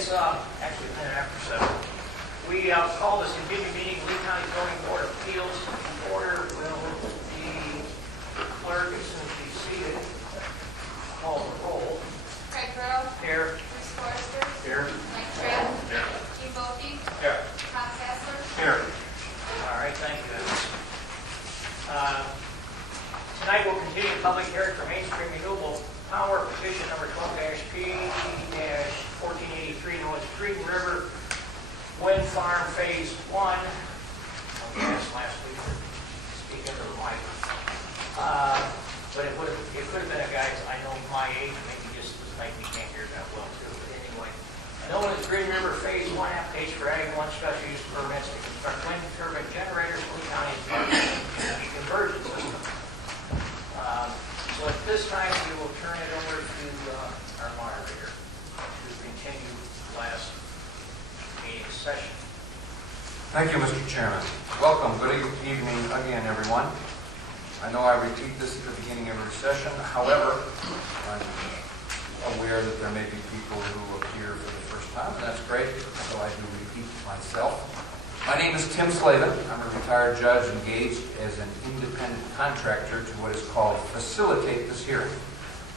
it's actually a minute after 7. We call this continuing meeting of Lee County Zoning Board of Appeals. The order will be clerk as soon as she's seated. Call the roll. Craig Crowley. Here. Bruce Forrester. Here. Mike Trapp. Here. Keith Bolte. Here. Cont Here. All right, thank you. Tonight we'll continue public hearing for mainstream renewable power petition number 12-P-1483, known as Green River Wind Farm Phase 1. I asked last week to speak into the mic. But it could have been a guy, I know my age, maybe just this night we can't hear that well too. But anyway, known as Green River Phase 1 application for Ag 1 special use permits to construct wind turbine generators for Lee County's energy conversion system. So at this time, we will turn it over to our moderator to continue last meeting's session. Thank you, Mr. Chairman. Welcome. Good evening again, everyone. I know I repeat this at the beginning of every session. However, I'm aware that there may be people who appear for the first time, and that's great, so I do repeat myself. My name is Tim Slavin. I'm a retired judge engaged as an independent contractor to what is called facilitate this hearing.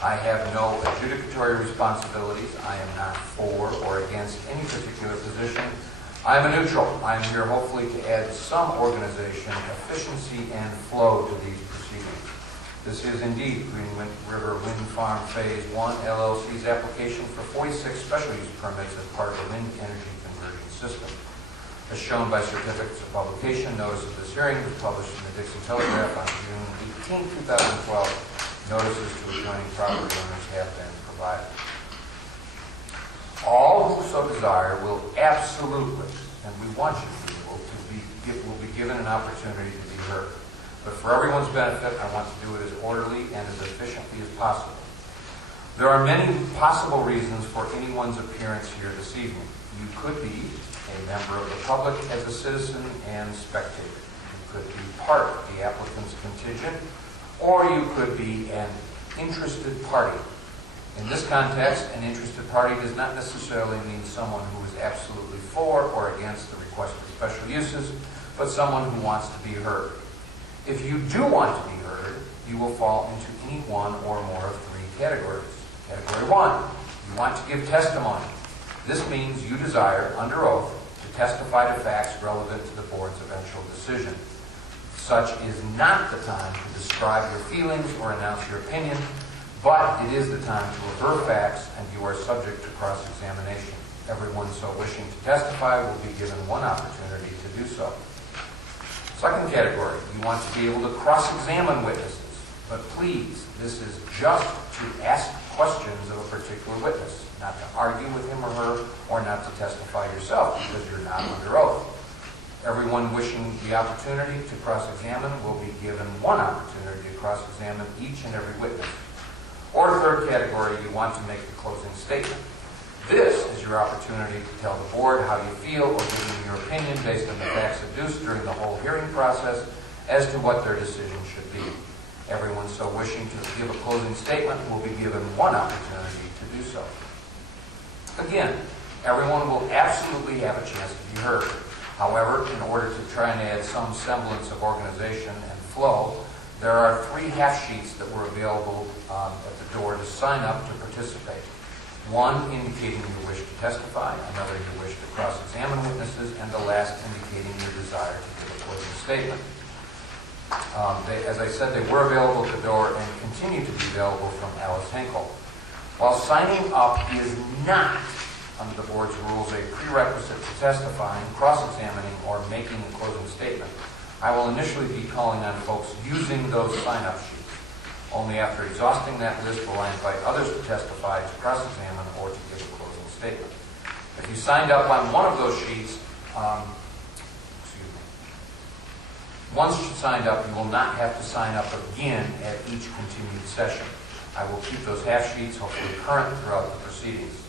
I have no adjudicatory responsibilities. I am not for or against any particular position. I am a neutral. I am here hopefully to add some organization, efficiency, and flow to these proceedings. This is indeed Green River Wind Farm Phase 1 LLC's application for 46 special use permits as part of the wind energy conversion system. As shown by certificates of publication, notice of this hearing was published in the Dixon Telegraph on June 18, 2012. Notices to adjoining property owners have been provided. All who so desire will absolutely, and we want you to will be given an opportunity to be heard. But for everyone's benefit, I want to do it as orderly and as efficiently as possible. There are many possible reasons for anyone's appearance here this evening. You could be a member of the public as a citizen and spectator. You could be part of the applicant's contingent, or you could be an interested party. In this context, an interested party does not necessarily mean someone who is absolutely for or against the requested special uses, but someone who wants to be heard. If you do want to be heard, you will fall into any one or more of 3 categories. Category 1, you want to give testimony. This means you desire, under oath, to testify to facts relevant to the board's eventual decision. Such is not the time to describe your feelings or announce your opinion, but it is the time to refer facts, and you are subject to cross-examination. Everyone so wishing to testify will be given one opportunity to do so. Second category, you want to be able to cross-examine witnesses, but please, this is just to ask questions of a particular witness, not to argue with him or her, or not to testify yourself because you're not under oath. Everyone wishing the opportunity to cross-examine will be given one opportunity to cross-examine each and every witness. Or third category, you want to make the closing statement. This is your opportunity to tell the board how you feel or give them your opinion based on the facts adduced during the whole hearing process as to what their decision should be. Everyone so wishing to give a closing statement will be given one opportunity to do so. Again, everyone will absolutely have a chance to be heard. However, in order to try and add some semblance of organization and flow, there are 3 half sheets that were available at the door to sign up to participate. One indicating you wish to testify, another you wish to cross-examine witnesses, and the last indicating your desire to give a closing statement. As I said, they were available at the door and continue to be available from Alice Henkel. While signing up is not, under the board's rules, a prerequisite to testifying, cross-examining, or making a closing statement, I will initially be calling on folks using those sign-up sheets. Only after exhausting that list will I invite others to testify, to cross-examine, or to give a closing statement. If you signed up on one of those sheets, once you signed up, you will not have to sign up again at each continued session. I will keep those half sheets hopefully current throughout the proceedings.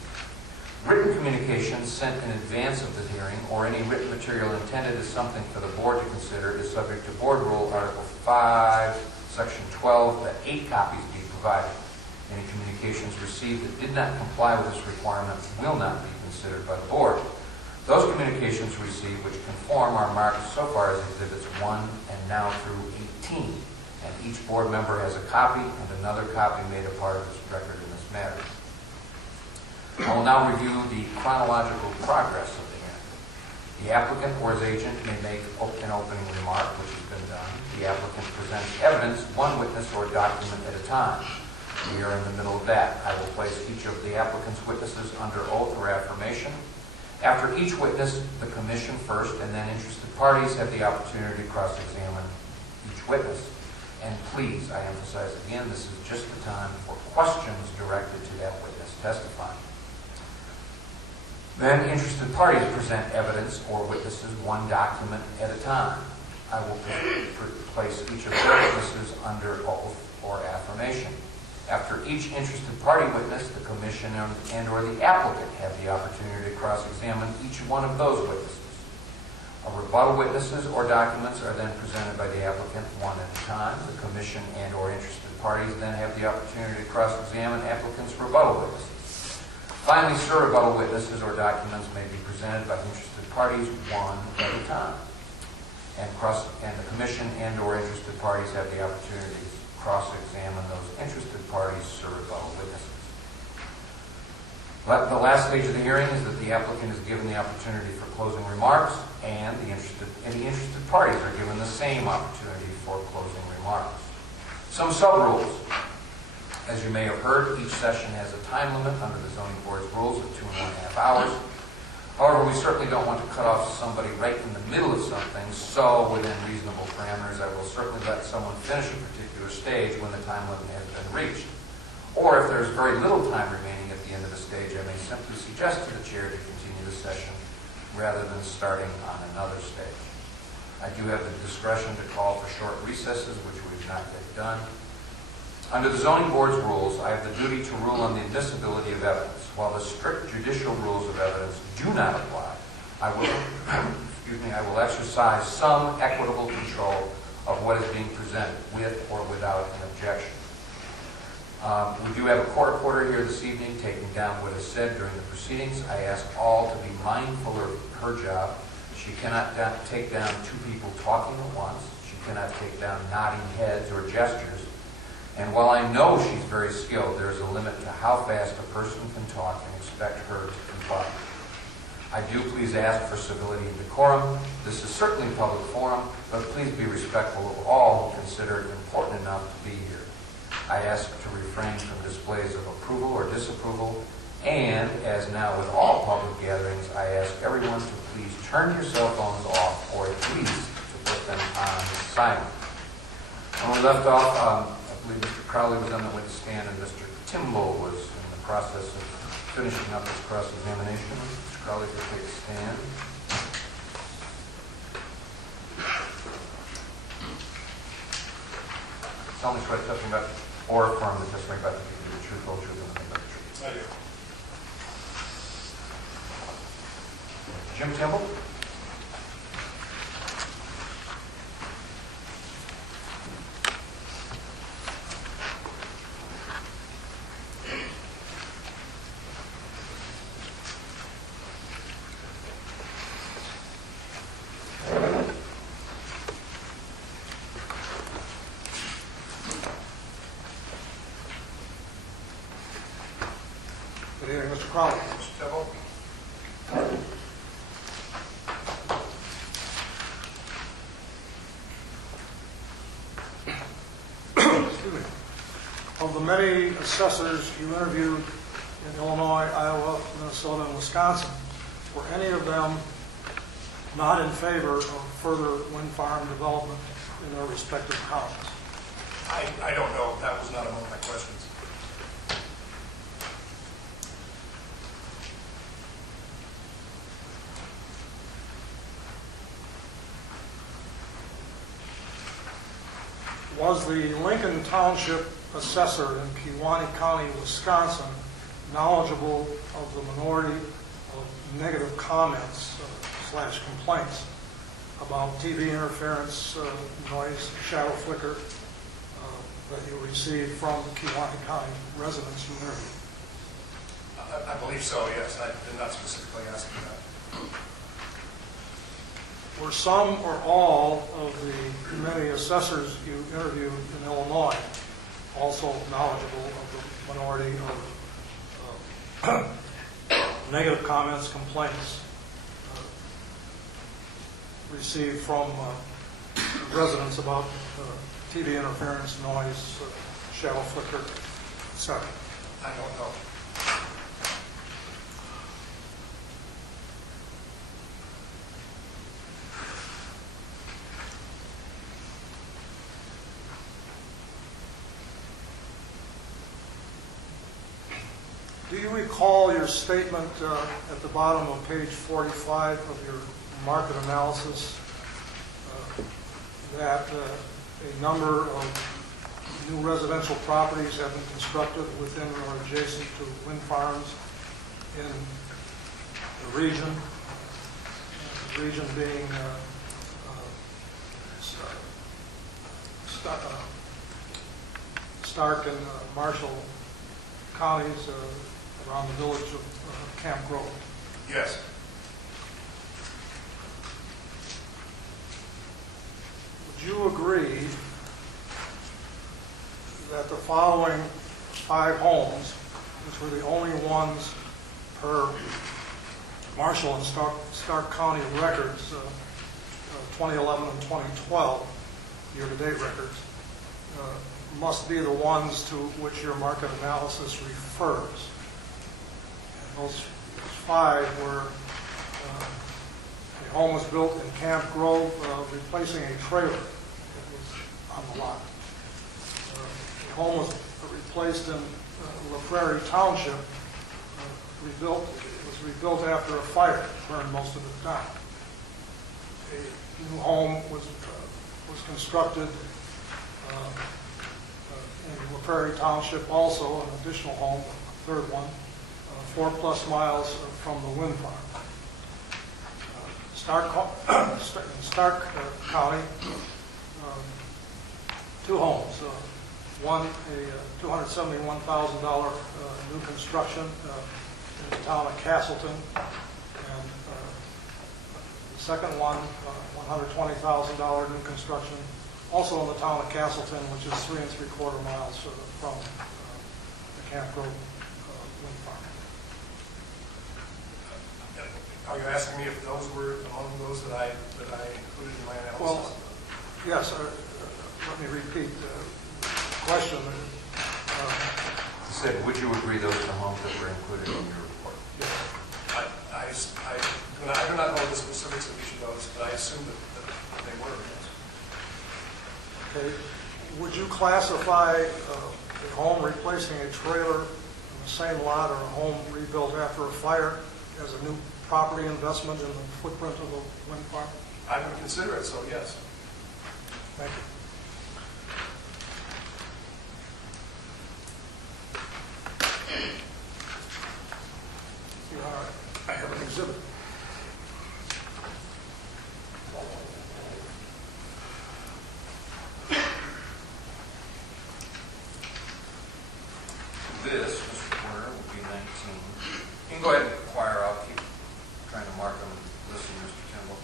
Written communications sent in advance of the hearing or any written material intended as something for the board to consider is subject to Board Rule Article 5, Section 12, that 8 copies be provided. Any communications received that did not comply with this requirement will not be considered by the board. Those communications received which conform are marked so far as Exhibits 1 and now through 18, and each board member has a copy and another copy made a part of this record in this matter. I will now review the chronological progress of the hearing. The applicant or his agent may make an opening remark, which has been done. The applicant presents evidence, one witness or document at a time. We are in the middle of that. I will place each of the applicant's witnesses under oath or affirmation. After each witness, the commission first, and then interested parties have the opportunity to cross-examine each witness. And please, I emphasize again, this is just the time for questions directed to that witness testifying. Then interested parties present evidence or witnesses one document at a time. I will place each of their witnesses under oath or affirmation. After each interested party witness, the commission and or the applicant have the opportunity to cross-examine each one of those witnesses. Rebuttal witnesses or documents are then presented by the applicant one at a time. The commission and or interested parties then have the opportunity to cross-examine applicant's rebuttal witnesses. Finally, surrebuttal witnesses or documents may be presented by interested parties one at a time. And the commission and or interested parties have the opportunity to cross-examine those interested parties' surrebuttal witnesses. The last stage of the hearing is that the applicant is given the opportunity for closing remarks, and any interested parties are given the same opportunity for closing remarks. Some sub-rules. As you may have heard, each session has a time limit under the zoning board's rules of 2.5 hours. However, we certainly don't want to cut off somebody right in the middle of something, so within reasonable parameters, I will certainly let someone finish a particular stage when the time limit has been reached. Or if there's very little time remaining at the end of the stage, I may simply suggest to the chair to continue the session rather than starting on another stage. I do have the discretion to call for short recesses, which we've not yet done. Under the zoning board's rules, I have the duty to rule on the admissibility of evidence. While the strict judicial rules of evidence do not apply, I will exercise some equitable control of what is being presented with or without an objection. We do have a court reporter here this evening taking down what is said during the proceedings. I ask all to be mindful of her job. She cannot take down two people talking at once. She cannot take down nodding heads or gestures. And while I know she's very skilled, there is a limit to how fast a person can talk and expect her to comply. I do please ask for civility and decorum. This is certainly a public forum, but please be respectful of all who consider it important enough to be here. I ask to refrain from displays of approval or disapproval, and as now with all public gatherings, I ask everyone to please turn your cell phones off or at least to put them on silent. When we left off, I believe Mr. Crowley was on the witness stand and Mr. Timble was in the process of finishing up his cross-examination. Mr. Crowley, please take a stand. Tell me what testimony about, or affirm the testimony about the truth, whole truth, and nothing but the truth. I do. Jim Timble? Good evening, Mr. Crowley. Mr. Timble? Excuse me. Of the many assessors you interviewed in Illinois, Iowa, Minnesota, and Wisconsin, were any of them not in favor of further wind farm development in their respective counties? I don't know. That was not among my questions. Was the Lincoln Township assessor in Kewaunee County, Wisconsin, knowledgeable of the minority of negative comments / complaints about TV interference, noise, shadow flicker, that you received from the Kewaunee County residents you interviewed? I believe so, yes. I did not specifically ask you that. Were some or all of the many assessors you interviewed in Illinois also knowledgeable of the minority of negative comments, complaints received from residents about TV interference, noise, shadow flicker, etc.? I don't know. Do you recall your statement at the bottom of page 45 of your market analysis that a number of new residential properties have been constructed within or adjacent to wind farms in the region being Stark and Marshall counties around the village of Camp Grove? Yes. Would you agree that the following 5 homes, which were the only ones per Marshall and Stark County records, 2011 and 2012 year-to-date records, must be the ones to which your market analysis refers? And those 5 were a home was built in Camp Grove, replacing a trailer that was on the lot. A home was replaced in La Prairie Township. It was rebuilt after a fire that burned most of it down. A new home was constructed in La Prairie Township, also an additional home, a third one, 4+ miles from the wind farm. Stark County, 2 homes. One, a $271,000 new construction in the town of Castleton, and the second one, $120,000 new construction, also in the town of Castleton, which is 3 3/4 miles from the Camp Grove wind farm. Are you asking me if those were among those that I included in my analysis? Well, yes. Let me repeat the question. Said, would you agree those are the homes that were included in your report? Yes. I do not know the specifics of each of those, but I assume that they were. Yes. Okay. Would you classify a home replacing a trailer in the same lot or a home rebuilt after a fire as a new property investment in the footprint of a wind farm? I would consider it so, yes. Thank you. I have an exhibit. This, Mr. Porter, will be 19. You can go ahead and inquire. I'll keep trying to mark them and listen, Mr. Kimball.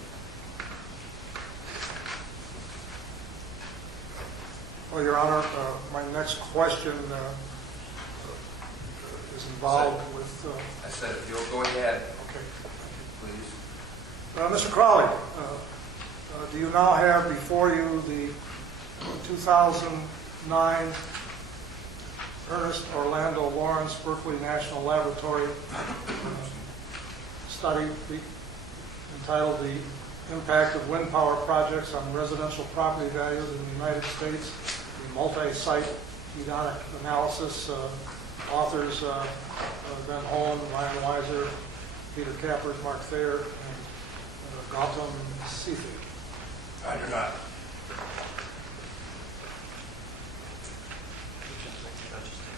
Well, Your Honor, my next question is involved with... I said, if you'll go ahead, Okay. please. Mr. Crowley, do you now have before you the 2009 Ernest Orlando Lawrence Berkeley National Laboratory study entitled "The Impact of Wind Power Projects on Residential Property Values in the United States, the Multi-Site Hedonic Analysis," authors Ben Holland, Ryan Weiser, Peter Kappers, Mark Thayer, and Gautam Sethi? I do not.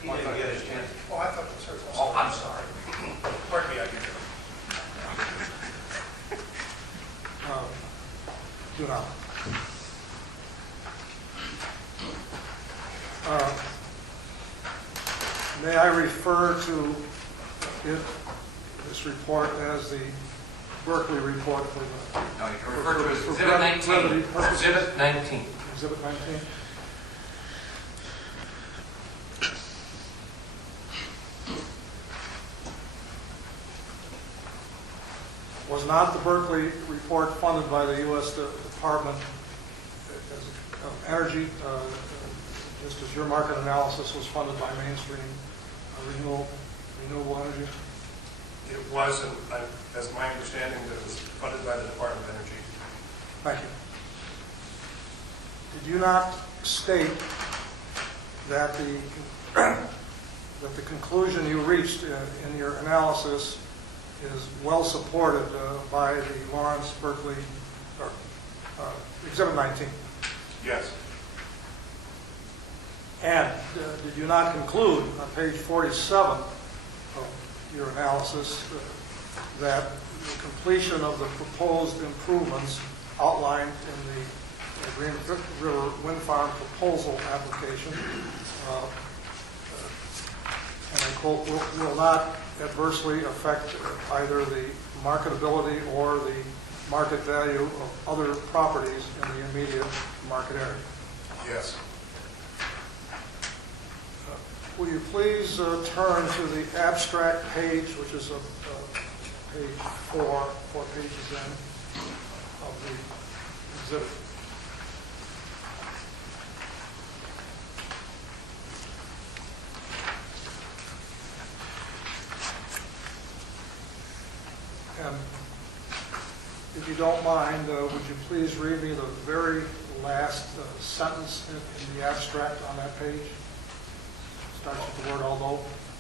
He didn't get his chance. Oh, I thought that was hers. Oh, I'm sorry. Pardon me, I did. Do not. refer to this report as the Berkeley report for the... No, you can refer to it as for Exhibit brevity 19. purposes. Exhibit 19. Exhibit 19. Was not the Berkeley report funded by the U.S. Department of Energy, just as your market analysis was funded by mainstream renewable energy? It was, and as my understanding, that it was funded by the Department of Energy. Thank you. Did you not state that the conclusion you reached in your analysis is well supported by the Lawrence Berkeley, or Exhibit 19? Yes. And did you not conclude on page 47 of your analysis that the completion of the proposed improvements outlined in the Green River Wind Farm proposal application, and I quote, will not adversely affect either the marketability or the market value of other properties in the immediate market area? Yes. Will you please turn to the abstract page, which is page 4 pages in, of the exhibit. And if you don't mind, would you please read me the very last sentence in the abstract on that page? Starts with the word although.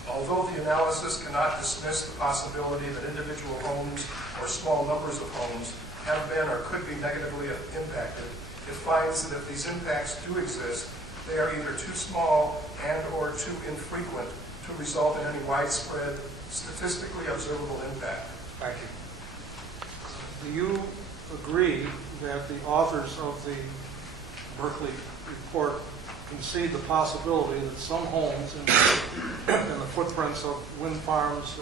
Although the analysis cannot dismiss the possibility that individual homes or small numbers of homes have been or could be negatively impacted, it finds that if these impacts do exist, they are either too small and or too infrequent to result in any widespread, statistically observable impact. Thank you. Do you agree that the authors of the Berkeley report concede the possibility that some homes in the footprints of wind farms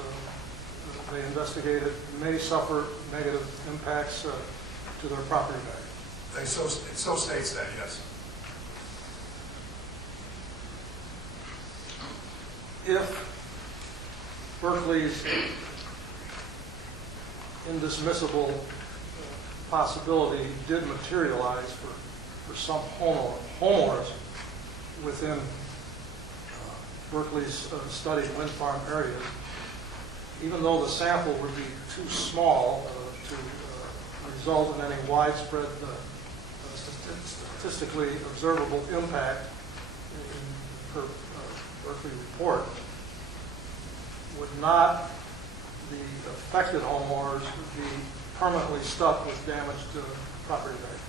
they investigated may suffer negative impacts to their property value? It so states that, yes. If Berkeley's indismissible possibility did materialize for some homeowners within Berkeley's studied wind farm areas, even though the sample would be too small to result in any widespread statistically observable impact in per Berkeley report, would not the affected homeowners be permanently stuck with damaged property value?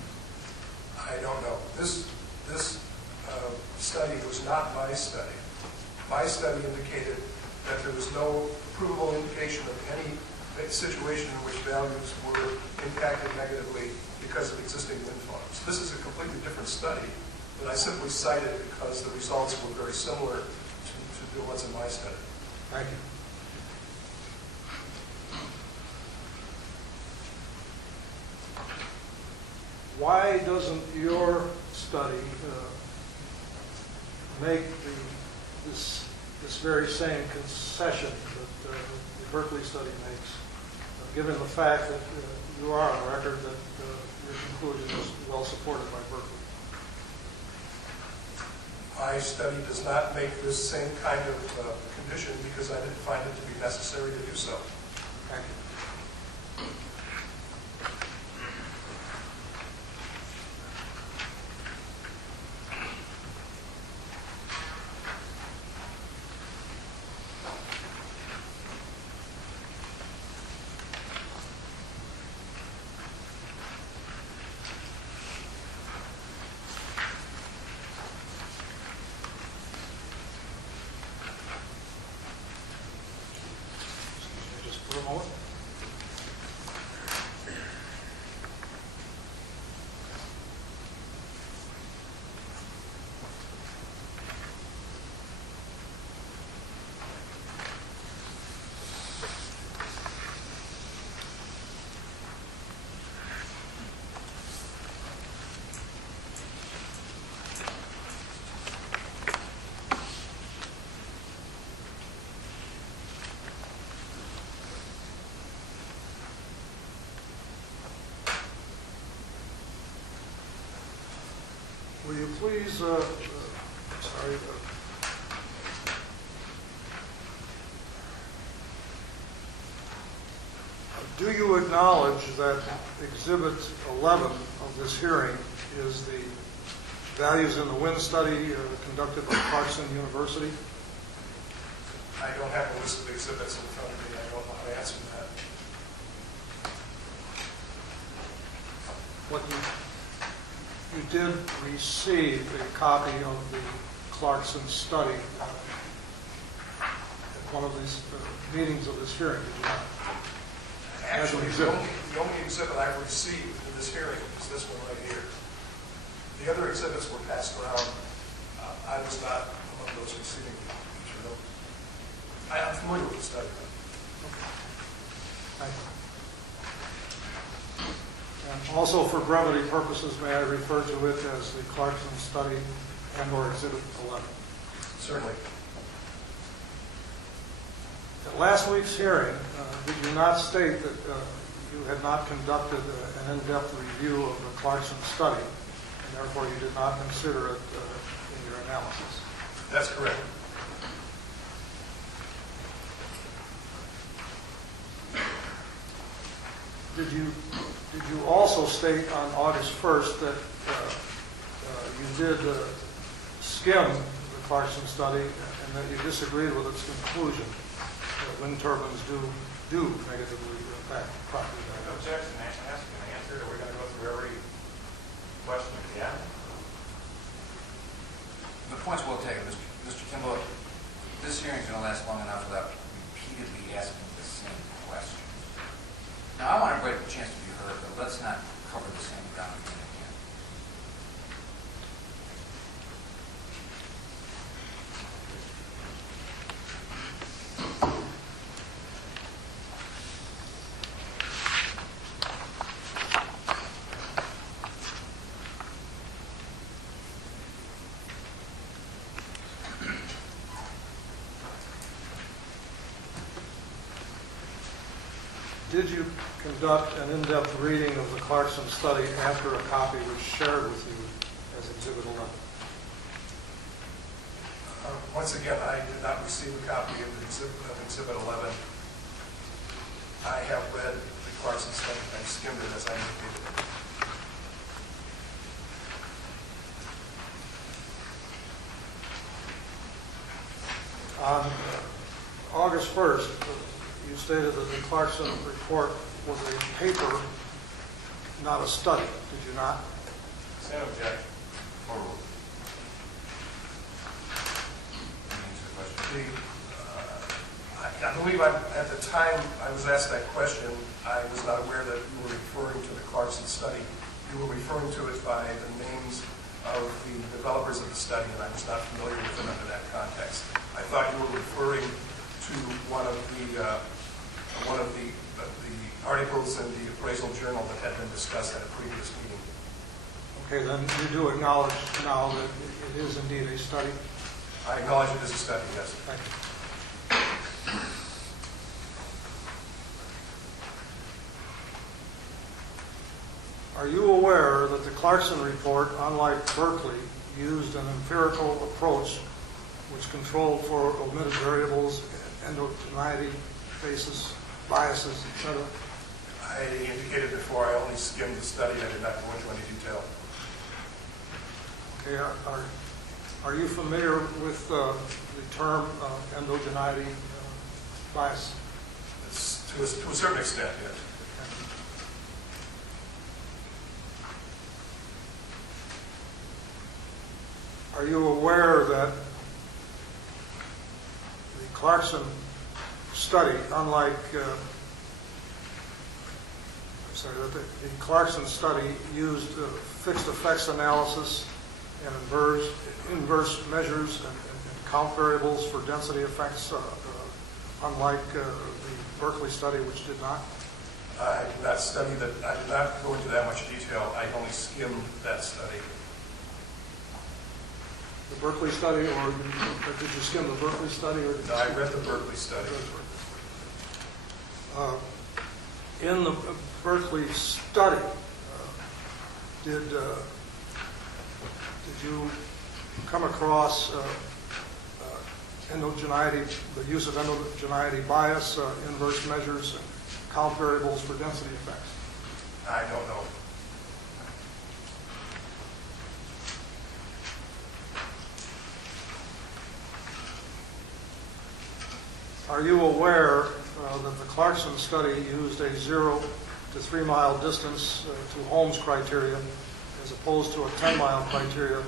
I don't know. This study was not my study. My study indicated that there was no provable indication of any situation in which values were impacted negatively because of existing wind farms. This is a completely different study that I simply cited because the results were very similar to the ones in my study. Thank you. Why doesn't your study make this very same concession that the Berkeley study makes, given the fact that you are on record that your conclusion is well supported by Berkeley? My study does not make this same kind of condition because I didn't find it to be necessary to do so. Thank you. Just for a moment. please, sorry, do you acknowledge that Exhibit 11 of this hearing is the values in the wind study conducted by Clarkson University? I don't have a list of exhibits in front of me. I don't know how to answer that. What you did receive a copy of the Clarkson study at one of these meetings of this hearing, did you not? Actually, the only exhibit I've received in this hearing is this one right here. The other exhibits were passed around. I was not among those receiving each of them. I am familiar with the study. Thank you. And also, for brevity purposes, may I refer to it as the Clarkson study and/or Exhibit 11? Certainly. At last week's hearing, did you not state that you had not conducted an in-depth review of the Clarkson study, and therefore you did not consider it in your analysis? That's correct. Did you also state on August 1st that you did skim the Clarkson study and that you disagreed with its conclusion that wind turbines do negatively impact property No values? objection, asking an answer, or we're going to go through every question again? The point's well taken, Mr. Kimball. This hearing's going to last long enough without repeatedly asking the same question. Now, I want everybody a chance to be heard, but let's not cover the same ground again and again. Did you conduct an in-depth reading of the Clarkson study after a copy was shared with you as Exhibit 11? Once again, I did not receive a copy of Exhibit 11. I have read the Clarkson study. I've skimmed it as I indicated. On August 1st, you stated that the Clarkson report was a paper, not a study. Did you not? Same objection. Forward. Answer the question. I believe at the time I was asked that question, I was not aware that you were referring to the Clarkson study. You were referring to it by the names of the developers of the study, and I was not familiar with them under that context. I thought you were referring to one of the articles in the appraisal journal that had been discussed at a previous meeting. Okay, then you do acknowledge now that it is indeed a study? I acknowledge it as a study, yes. Thank you. Are you aware that the Clarkson report, unlike Berkeley, used an empirical approach which controlled for omitted variables, endogeneity, basis, biases, etc.? I indicated before I only skimmed the study. I did not go into any detail. Okay, are you familiar with the term endogeneity bias? It's, to a certain extent, yes. Are you aware that the Clarkson study, unlike, that the Clarkson study used fixed effects analysis and inverse measures and count variables for density effects, unlike the Berkeley study, which did not? I did not study that. I did not go into that much detail. I only skimmed that study. The Berkeley study, or did you skim the Berkeley study? Or did No, I read the Berkeley study. In the Berkeley study, did did you come across endogeneity, the use of endogeneity bias, inverse measures, and count variables for density effects? I don't know. Are you aware that the Clarkson study used a 0 to 3 mile distance to homes criteria as opposed to a 10-mile criteria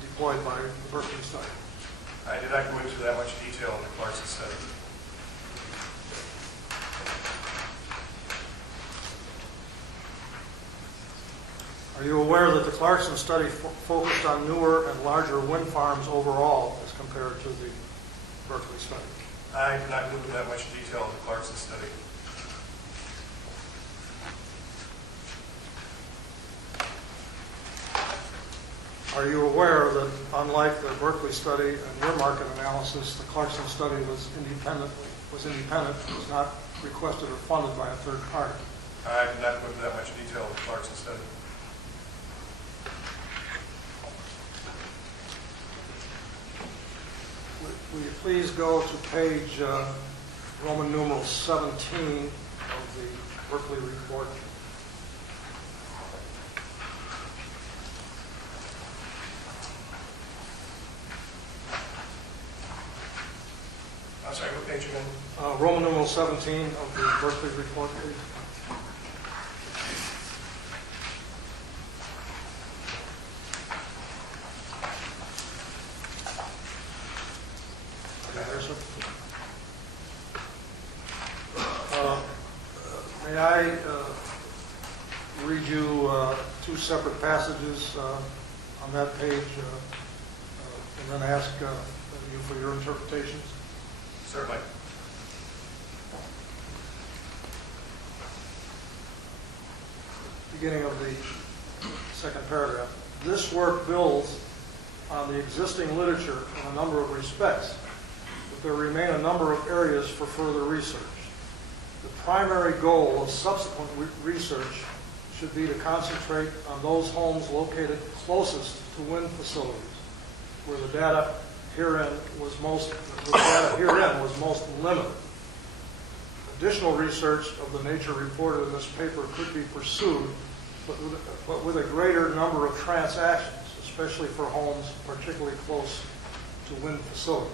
deployed by the Berkeley study? I did not go into that much detail in the Clarkson study. Are you aware that the Clarkson study focused on newer and larger wind farms overall as compared to the Berkeley study? I did not go into that much detail in the Clarkson study. Are you aware that unlike the Berkeley study and your market analysis, the Clarkson study was independent, was not requested or funded by a third party? I did not go into that much detail in the Clarkson study. Will you please go to page Roman numeral 17 of the Berkeley report? I'm sorry, what page again? Roman numeral 17 of the Berkeley report, please. There, sir. May I read you two separate passages on that page and then ask you for your interpretations? Certainly. Beginning of the second paragraph. This work builds on the existing literature in a number of respects, but there remain a number of areas for further research. The primary goal of subsequent research should be to concentrate on those homes located closest to wind facilities, where the data herein was most limited. Additional research of the nature reported in this paper could be pursued, but with a greater number of transactions, especially for homes particularly close to wind facilities.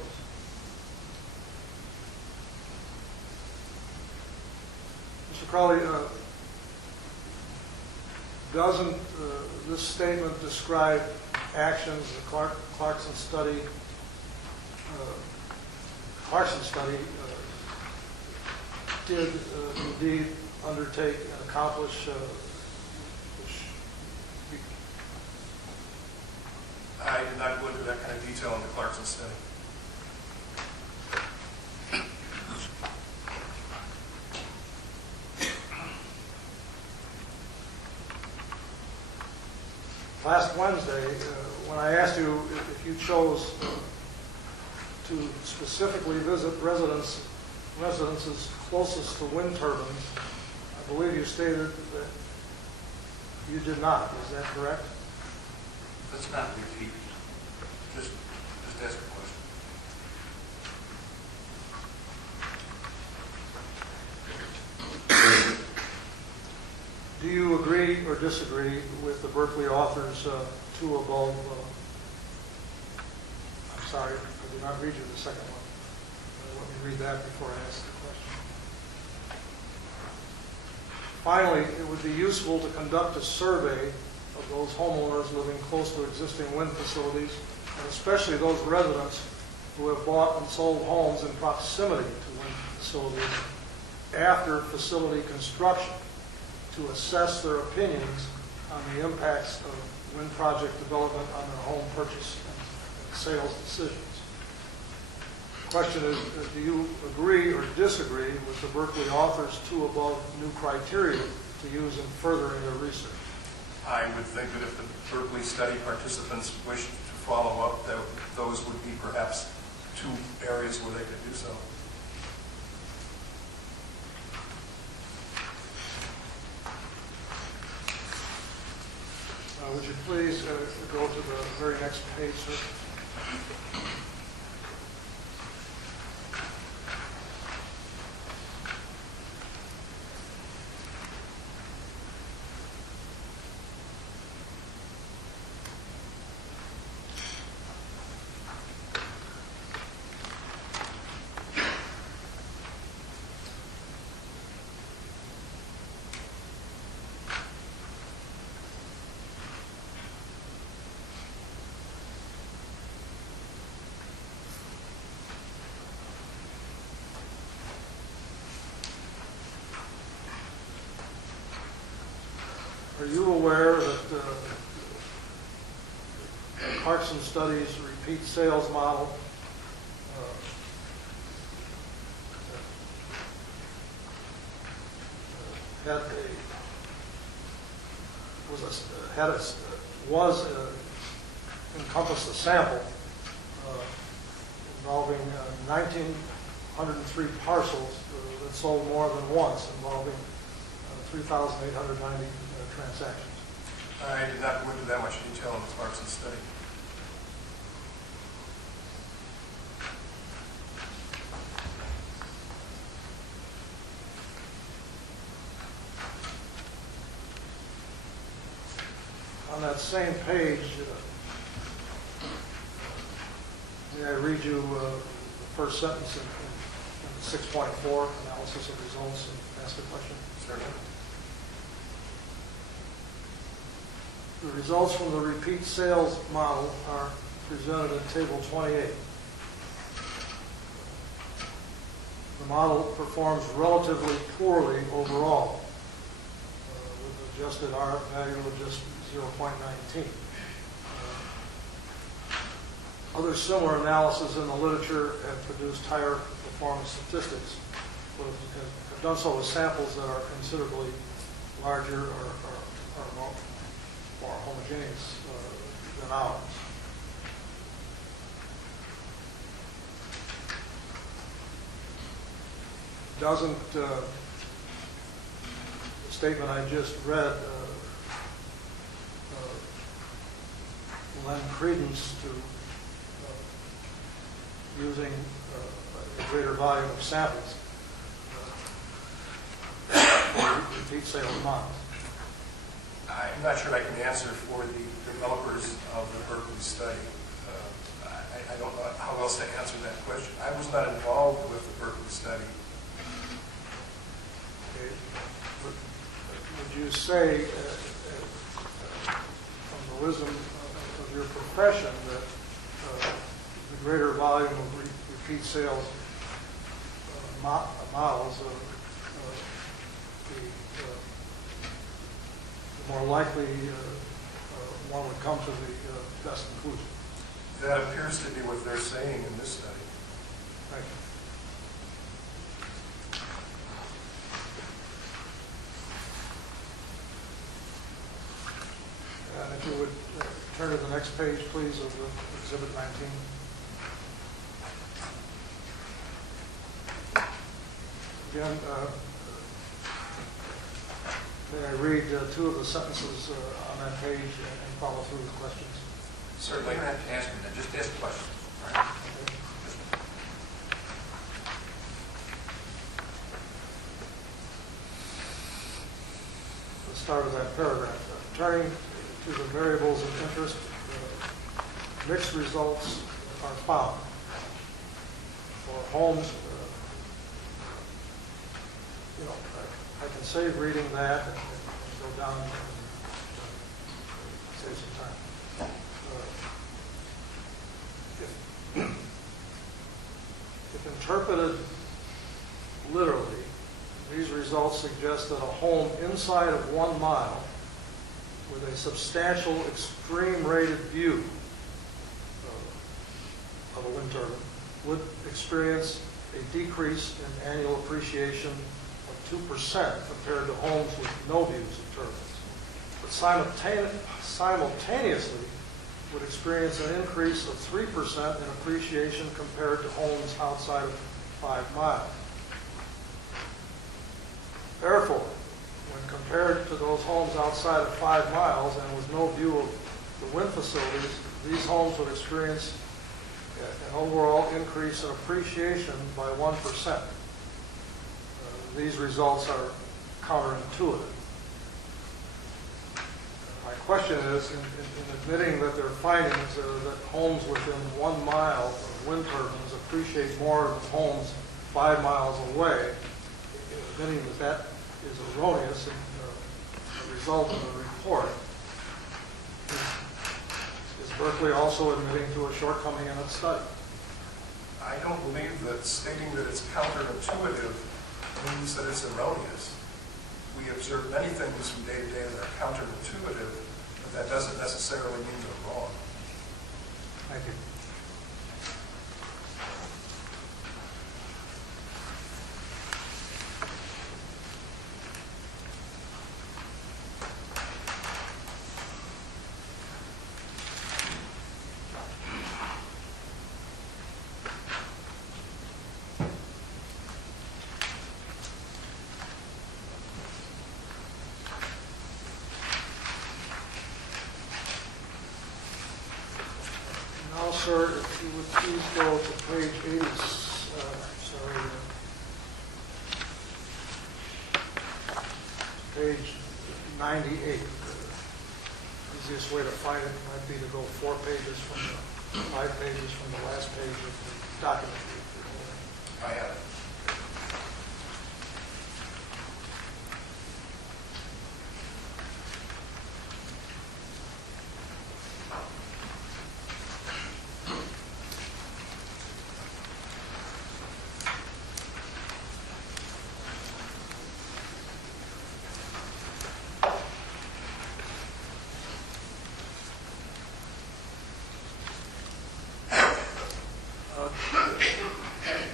Mr. Crowley, doesn't this statement describe actions the Clarkson study did indeed undertake and accomplish? I did not go into that kind of detail in the Clarkson study. Last Wednesday, when I asked you if you chose to specifically visit residences closest to wind turbines, I believe you stated that you did not. Is that correct? Let's not repeat. Just ask a question. Do you agree or disagree with the Berkeley authors two above? I'm sorry, I did not read you the second one. Let me read that before I ask the question. Finally, it would be useful to conduct a survey of those homeowners living close to existing wind facilities, and especially those residents who have bought and sold homes in proximity to wind facilities after facility construction, to assess their opinions on the impacts of wind project development on their home purchase and sales decisions. The question is, do you agree or disagree with the Berkeley authors' two above new criteria to use in furthering their research? I would think that if the Berkeley study participants wished to follow up, that those would be perhaps two areas where they could do so. Would you please go to the very next page, sir? Are you aware that Clarkson Studies repeat sales model encompassed a sample involving 1,903 parcels that sold more than once, involving 3,890 transactions. I did not go into that much detail in the Clarkson study. On that same page, may I read you the first sentence in 6.4, analysis of results, and ask a question? Certainly. The results from the repeat sales model are presented in Table 28. The model performs relatively poorly overall, with adjusted R value of just 0.19. Other similar analyses in the literature have produced higher performance statistics, but have done so with samples that are considerably larger or more homogeneous than ours. Doesn't the statement I just read lend credence to using a greater volume of samples for repeat sales models? I'm not sure I can answer for the developers of the Berkeley study. I don't know how else to answer that question. I was not involved with the Berkeley study. Okay. Would you say, from the wisdom of your profession, that the greater volume of repeat sales models the more likely one would come to the best conclusion? That appears to be what they're saying in this study. Thank you. And if you would turn to the next page, please, of the Exhibit 19. Again, may I read two of the sentences on that page and follow through with questions? Certainly. You don't have to ask me that. Just ask questions. All right? Okay. Let's start with that paragraph. Turning to the variables of interest, mixed results are found. For homes, I can save reading that and go down and save some time. If interpreted literally, these results suggest that a home inside of 1 mile with a substantial extreme rated view of a wind turbine would experience a decrease in annual appreciation of 2% compared to homes with no views of turbines, but simultaneously would experience an increase of 3% in appreciation compared to homes outside of 5 miles. Therefore, when compared to those homes outside of 5 miles and with no view of the wind facilities, these homes would experience an overall increase in appreciation by 1%. These results are counterintuitive. My question is, in admitting that their findings are that homes within 1 mile of wind turbines appreciate more than homes 5 miles away, admitting that that is erroneous and a result of the report, is Berkeley also admitting to a shortcoming in its study? I don't believe that stating that it's counterintuitive means that it's erroneous. We observe many things from day to day that are counterintuitive, but that doesn't necessarily mean they're wrong. Thank you. Now, sir, if you would please go to page 80, page 98. The easiest way to find it might be to go 4 pages from the 5 pages from the last page of the document. I have it.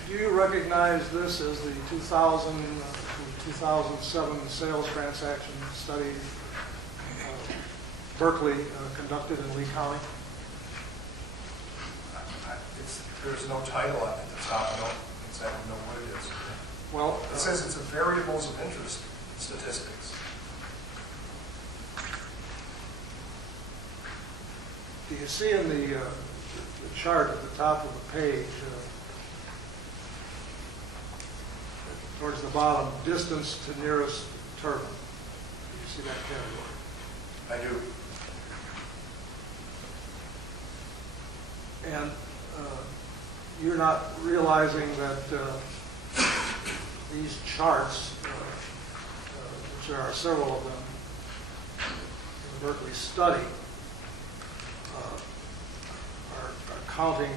Do you recognize this as the 2000 to 2007 sales transaction study Berkeley conducted in Lee County? There's no title at the top. I don't exactly know what it is. Well, It says it's a variables of interest statistics. do you see in the chart at the top of the page, towards the bottom, distance to nearest turbine? Do you see that category? I do. And you're not realizing that these charts, which there are several of them in the Berkeley study, are counting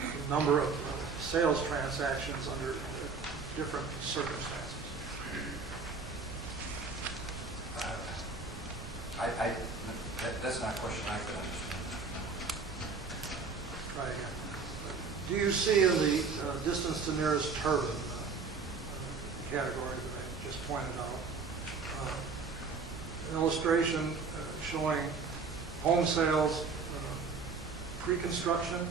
the number of sales transactions under different circumstances. That's not a question I could understand. Try again. Do you see in the distance to nearest turbine category that I just pointed out, an illustration showing home sales pre-construction,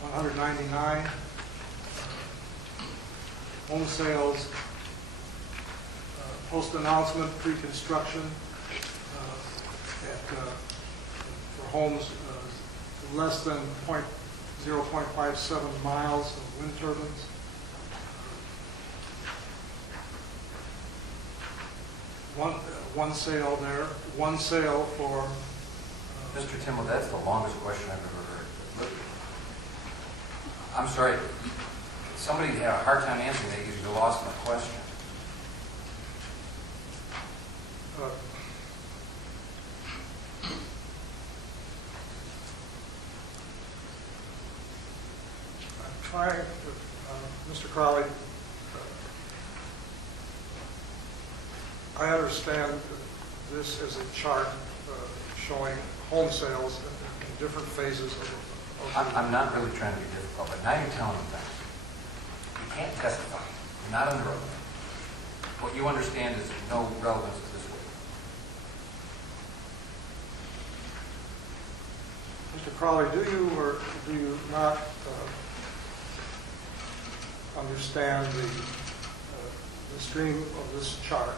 199, home sales post-announcement pre-construction for homes less than 0.57 miles of wind turbines. One sale there, one sale for... Mr. Timmel, that's the longest question I've ever heard. Look, I'm sorry, somebody had a hard time answering that because you lost my question. I'm trying, Mr. Crowley, I understand this as a chart showing home sales in different phases of I'm not really trying to be difficult, but now you're telling me things. You can't testify. You're not under oath. What you understand is of no relevance to this way. Mr. Crowley, do you or do you not understand the stream of this chart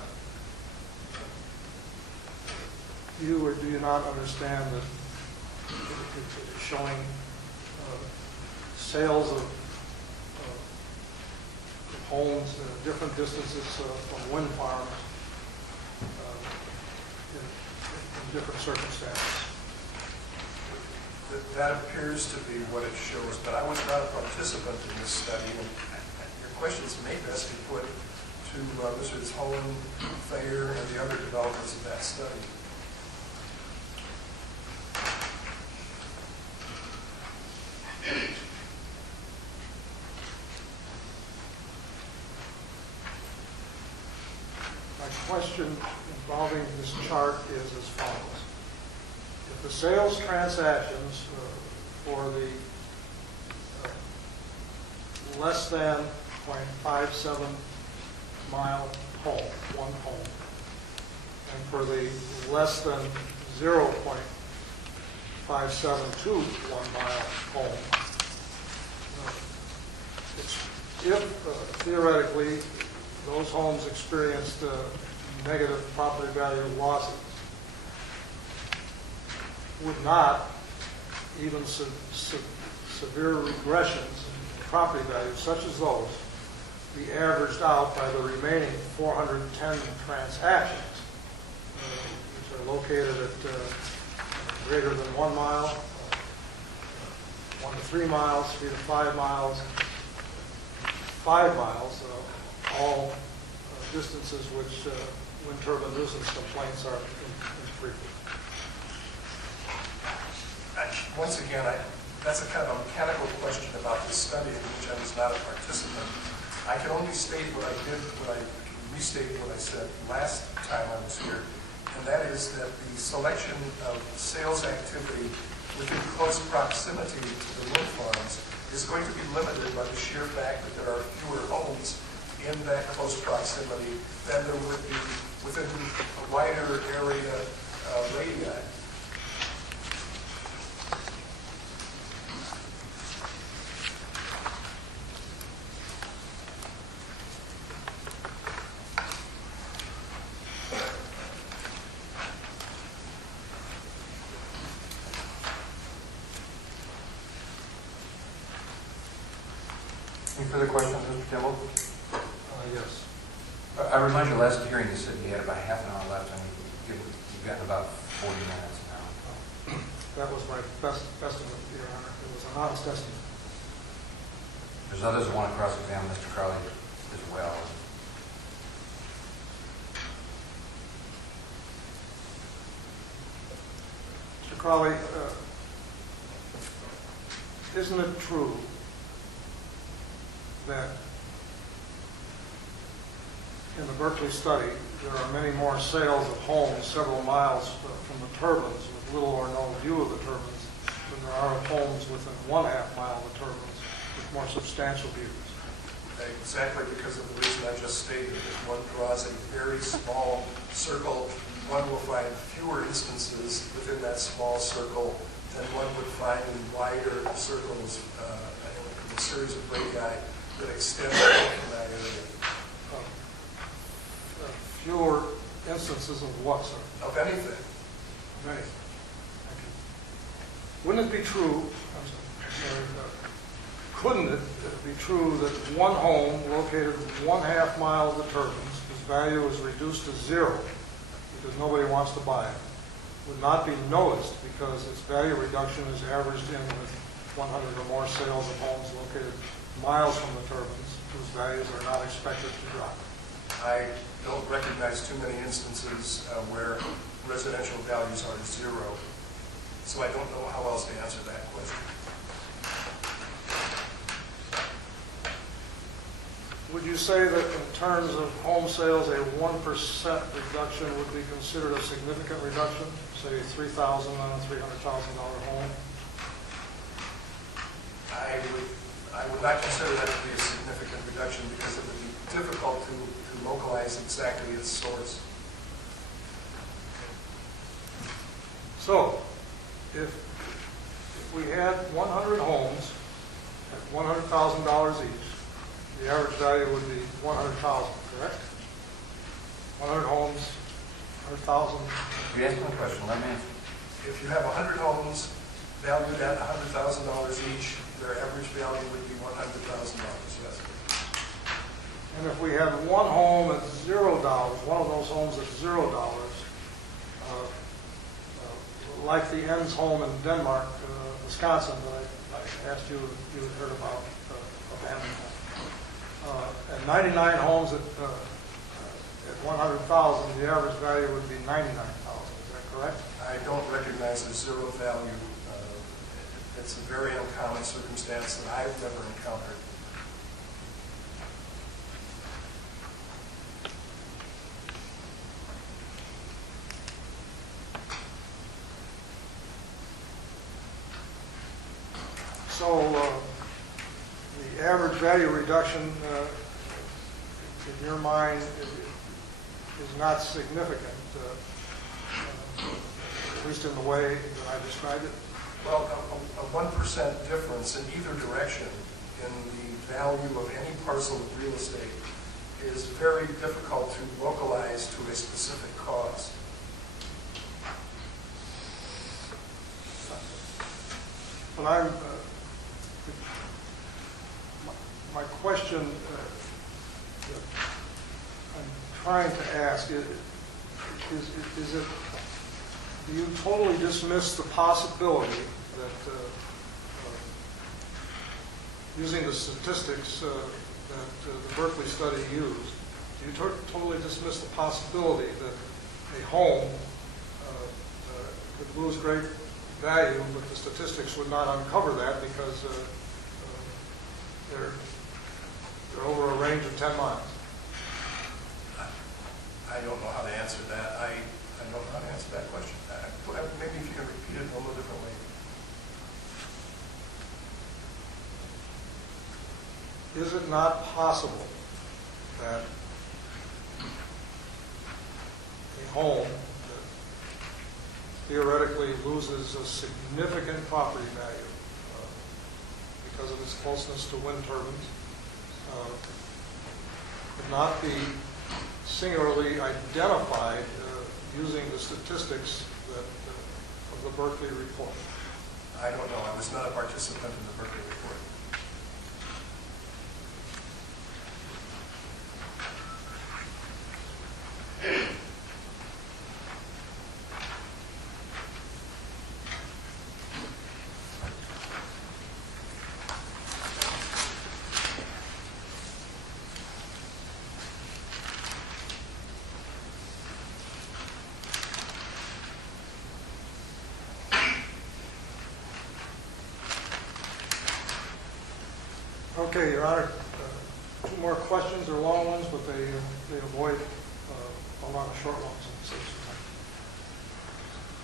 you or do you not understand that it is showing sales of homes at different distances from wind farms in different circumstances? That appears to be what it shows, but I was not a participant in this study, and your questions may best be put to Mr. Holland, Thayer, and the other developers of that study. My question involving this chart is as follows. If the sales transactions for the less than 0.57 mile home, one home, and for the less than 0.572 1 mile home, if theoretically those homes experienced negative property value losses, would not even severe regressions in property values such as those be averaged out by the remaining 410 transactions, which are located at greater than 1 mile, 1 to 3 miles, 3 to 5 miles, 5 miles, all distances which wind turbine nuisance complaints are infrequent. Once again, that's a kind of a mechanical question about this study in which I was not a participant. I can only state what I did, restate what I said last time I was here, and that is that the selection of sales activity within close proximity to the wind farms is going to be limited by the sheer fact that there are fewer homes in that close proximity than there would be within a wider area radii. Any further questions, Mr. Kimball? Yes. I remind you, last hearing you said you had about half an hour left, and you've gotten about 40 minutes now. That was my best estimate, Your Honor. It was an honest estimate. There's others who want to cross-examine Mr. Crowley as well. Mr. Crowley, isn't it true that in the Berkeley study, there are many more sales of homes several miles from the turbines with little or no view of the turbines than there are of homes within 1/2 mile of the turbines with more substantial views? Exactly because of the reason I just stated. If one draws a very small circle, one will find fewer instances within that small circle than one would find in wider circles, a series of radii that extend from that area. Fewer instances of what, sir? Of anything. Of anything. Thank you. Wouldn't it be true, couldn't it be true that one home located 1/2 mile of the turbines, whose value is reduced to 0 because nobody wants to buy it, would not be noticed because its value reduction is averaged in with 100 or more sales of homes located miles from the turbines, whose values are not expected to drop? I don't recognize too many instances where residential values are 0, so I don't know how else to answer that question. Would you say that in terms of home sales, a 1% reduction would be considered a significant reduction? Say $3,000 on a $300,000 home? I would not consider that to be a significant reduction because it would be difficult to localize exactly its source. So, if we had 100 homes at $100,000 each, the average value would be $100,000, correct? 100 homes 100,000? You asked me a question, let me answer. If you have 100 homes valued at $100,000 each, their average value would be $100,000, yes. And if we had one home at $0, one of those homes at $0, like the Enns home in Denmark, Wisconsin, that I asked you if you had heard about, abandoned home. And 99 homes at 100,000, the average value would be 99,000. Is that correct? I don't recognize a zero value. It's a very uncommon circumstance that I've never encountered. So the average value reduction, in your mind, is not significant, at least in the way that I described it? Well, a 1% difference in either direction in the value of any parcel of real estate is very difficult to localize to a specific cause. But my question that I'm trying to ask is it, do you totally dismiss the possibility that using the statistics that the Berkeley study used, do you totally dismiss the possibility that a home could lose great value, but the statistics would not uncover that because they're over a range of 10 miles? I don't know how to answer that. I don't know how to answer that question. Maybe if you can repeat it a little differently. Is it not possible that a home that theoretically loses a significant property value because of its closeness to wind turbines could not be singularly identified using the statistics of the Berkeley report? I don't know. I was not a participant in the Berkeley report. Okay, Your Honor, two more questions. They're long ones, but they avoid a lot of short ones.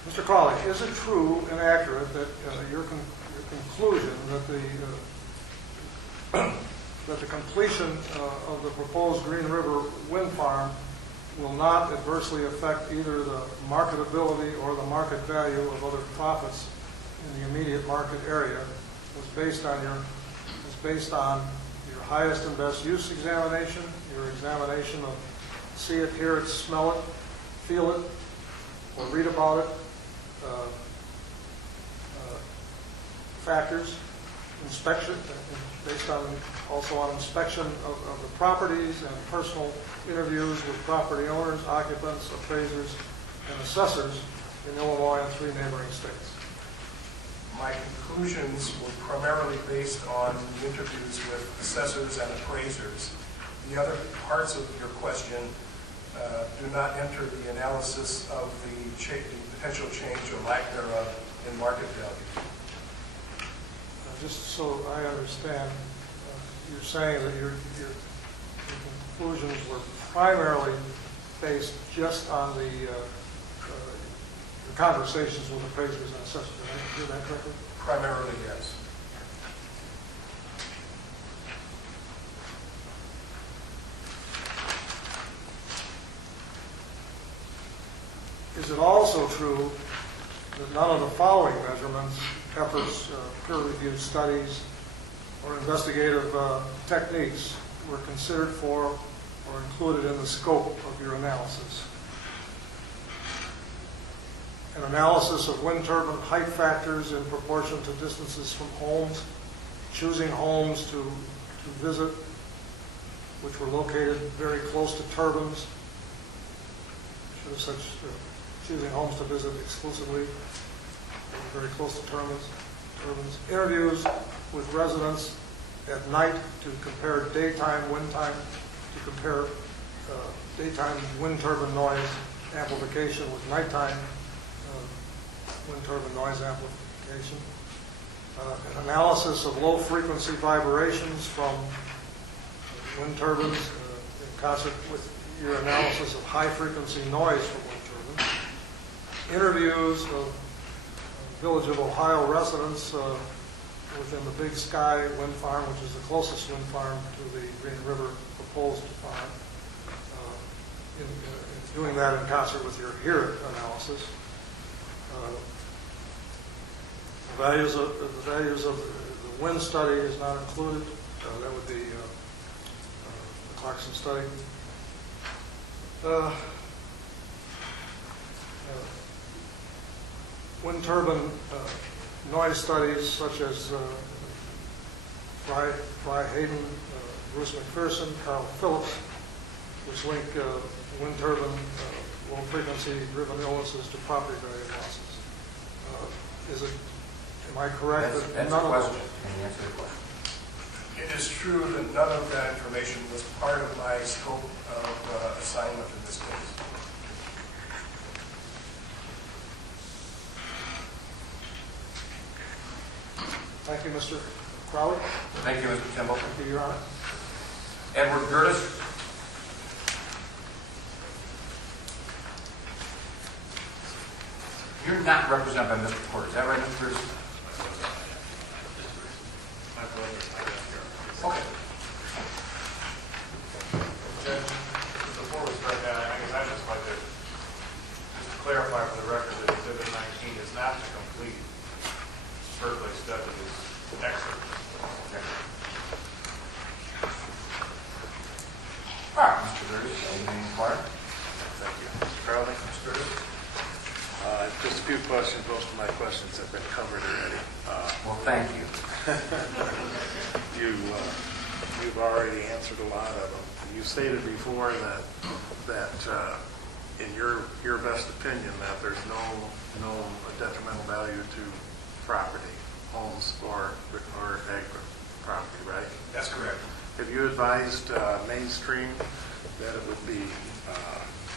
Mr. Crowley, is it true and accurate that your conclusion that the completion of the proposed Green River wind farm will not adversely affect either the marketability or the market value of other profits in the immediate market area was based on your highest and best use examination, your examination of see it, hear it, smell it, feel it, or read about it, factors, inspection, based on also on inspection of the properties and personal interviews with property owners, occupants, appraisers, and assessors in Illinois and 3 neighboring states? My conclusions were primarily based on the interviews with assessors and appraisers. The other parts of your question do not enter the analysis of the potential change or lack thereof in market value. Just so I understand, you're saying that your conclusions were primarily based just on the conversations with appraisers and assessors. Did I hear that correctly? Primarily, yes. Is it also true that none of the following measurements, efforts, peer-reviewed studies, or investigative techniques were considered for or included in the scope of your analysis? an analysis of wind turbine height factors in proportion to distances from homes, choosing homes to visit, which were located very close to turbines. Should have said choosing homes to visit exclusively, very close to turbines. Interviews with residents at night to compare daytime wind time, to compare daytime wind turbine noise amplification with nighttime wind turbine noise amplification. An analysis of low frequency vibrations from wind turbines in concert with your analysis of high frequency noise from wind turbines. Interviews of Village of Ohio residents within the Big Sky wind farm, which is the closest wind farm to the Green River proposed farm. In doing that in concert with your HERE analysis. The values of the wind study is not included. That would be the Clarkson study. Wind turbine noise studies such as Fry Hayden, Bruce McPherson, Carl Phillips, which link wind turbine low frequency driven illnesses to property value losses. Am I correct? That's a question. Can you answer the question? It is true that none of that information was part of my scope of assignment in this case. Thank you, Mr. Crowley. Thank you, Mr. Kimball. Thank you, Your Honor. Edward Gertis. You're not represented by Mr. Porter. Is that right, Mr. Gertis? Okay. Judge, before we start that, I guess I'd just like to clarify for the record that Exhibit 19 is not the complete Berkeley study, it's excerpt. All right, Mr. Gertis, anything inquired? Thank you. Mr. Crowley? Mr. Gertis? Just a few questions. Most of my questions have been covered already. Well, thank you. You've already answered a lot of them. You stated before that in your best opinion, that there's no detrimental value to property, homes, or ag property, right? That's correct. Have you advised Mainstream that it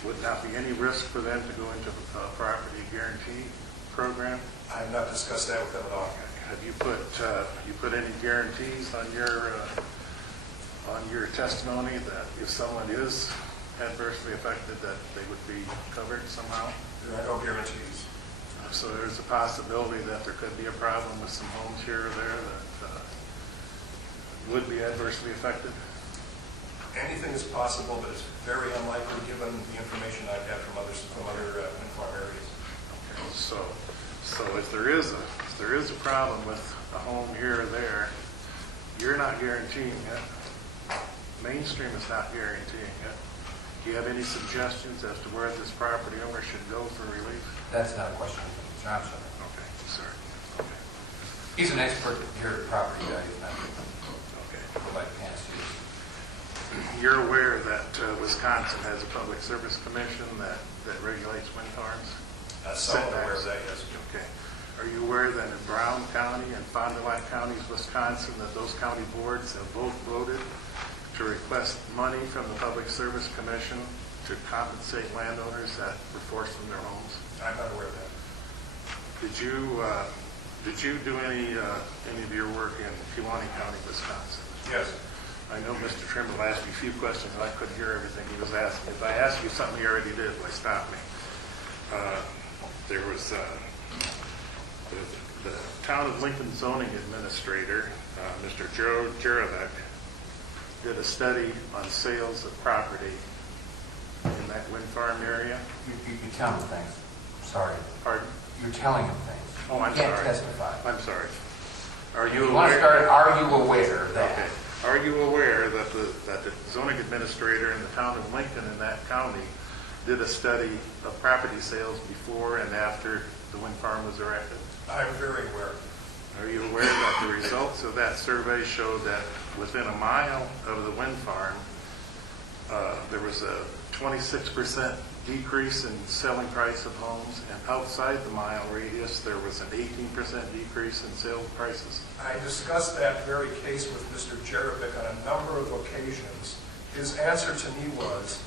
would not be any risk for them to go into a property guarantee program? I have not discussed that with them at all. Have you put any guarantees on your testimony that if someone is adversely affected, that they would be covered somehow? There are no guarantees. So there's a possibility that there could be a problem with some homes here or there that would be adversely affected? Anything is possible, but it's very unlikely given the information I've had from other wind farm areas. Okay, so if there is a problem with a home here or there, you're not guaranteeing it. Mainstream is not guaranteeing it. Do you have any suggestions as to where this property owner should go for relief? That's not a question. It's an answer. Okay, sorry. Okay. He's an expert here at property values, not Okay. provide panaceas. You're aware that Wisconsin has a public service commission that regulates wind farms? Somewhat aware of that, yes. Okay. Are you aware that in Brown County and Fond du Lac counties, Wisconsin, that those county boards have both voted to request money from the Public Service Commission to compensate landowners that were forced from their homes? I'm not aware of that. Did you do any of your work in Kewaunee County, Wisconsin? Yes. I know Mr. Trimble asked you a few questions, and I couldn't hear everything he was asking. If I asked you something you already did, why stop me? There was the Town of Lincoln zoning administrator, Mr. Joe Juravec, did a study on sales of property in that wind farm area. You tell him things. Sorry. Pardon? You're telling him things. Oh, I'm You can't sorry. testify. I'm sorry. Are You you want to aware? start, are you aware that? Okay. Are you aware that the zoning administrator in the town of Lincoln in that county did a study of property sales before and after the wind farm was erected? I'm very aware. Are you aware that the results of that survey showed that within a mile of the wind farm, there was a 26% decrease in selling price of homes, and outside the mile radius, there was an 18% decrease in sales prices? I discussed that very case with Mr. Jerebick on a number of occasions. His answer to me was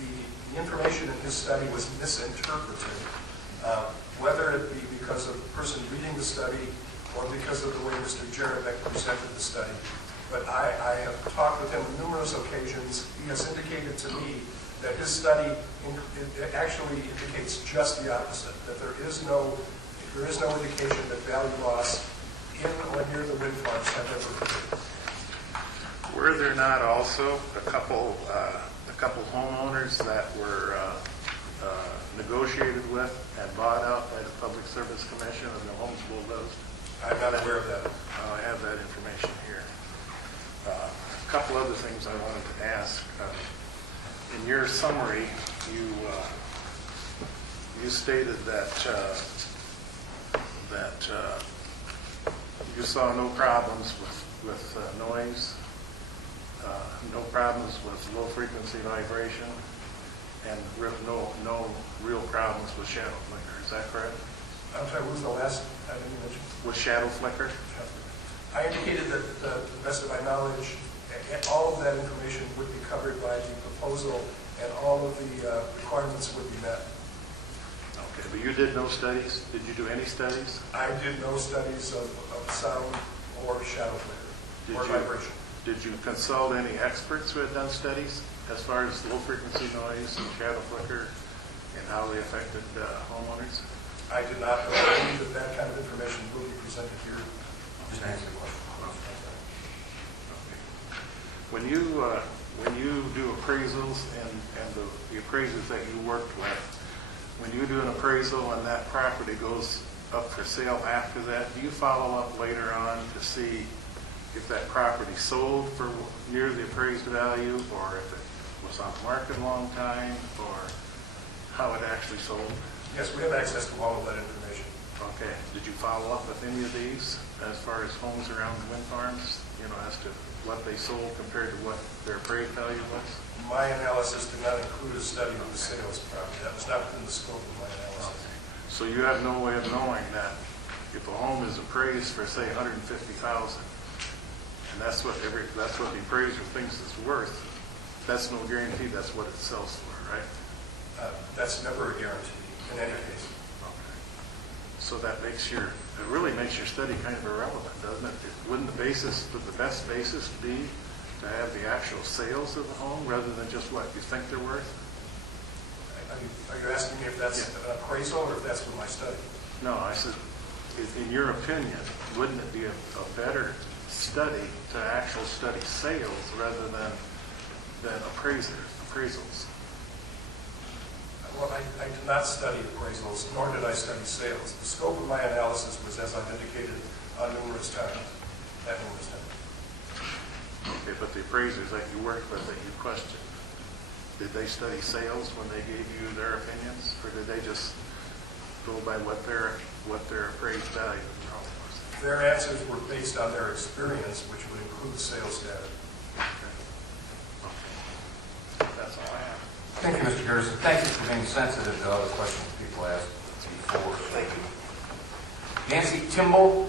the information in his study was misinterpreted, whether it be because of the person reading the study or because of the way Mr. Jerebick presented the study. But I have talked with him on numerous occasions. He has indicated to me that his study it actually indicates just the opposite, that there is no indication that value loss in or near the wind farms have ever occurred. Were there not also a couple homeowners that were negotiated with and bought out by the Public Service Commission and the homes bulldozed? I'm not aware of that. I have that information here. A couple other things I wanted to ask. In your summary, you stated that you saw no problems with noise, no problems with low frequency vibration, and no real problems with shadow flicker. Is that correct? I'm sorry, what was the last item you mentioned? With shadow flicker? I indicated that, to the best of my knowledge, all of that information would be covered by the proposal and all of the requirements would be met. Okay, but you did no studies? Did you do any studies? I did no studies of sound or shadow flicker or vibration. Did you consult any experts who had done studies as far as low frequency noise and shadow flicker and how they affected homeowners? I did not believe that kind of information will be presented here. Just answer the question. When you do appraisals and the appraisers that you worked with, when you do an appraisal and that property goes up for sale after that, do you follow up later on to see if that property sold for near the appraised value, or if it was on the market a long time, or how it actually sold? Yes, we have access to all of that information. Okay. Did you follow up with any of these as far as homes around the wind farms, as to what they sold compared to what their appraised value was? My analysis did not include a study of the sales property. That was not within the scope of my analysis. So you have no way of knowing that if a home is appraised for, say, $150,000, and that's what the appraiser thinks it's worth, that's no guarantee that's what it sells for, right? That's never a guarantee in any case. Okay. So that really makes your study kind of irrelevant, doesn't it? Wouldn't the best basis be to have the actual sales of the home rather than just what you think they're worth? Are you asking me if that's an appraisal or if that's from my study? No, I said, in your opinion, wouldn't it be a better study to actual study sales rather than appraisals? Well, I did not study appraisals, nor did I study sales. The scope of my analysis was, as I've indicated numerous times, Okay, but the appraisers that you worked with that you questioned, did they study sales when they gave you their opinions, or did they just go by what their appraised value of the home was? Their answers were based on their experience, which would include sales data. Okay. That's all I have. Thank you, Mr. Garrison. Thank you for being sensitive to other questions people asked before. Thank you. Nancy Timball.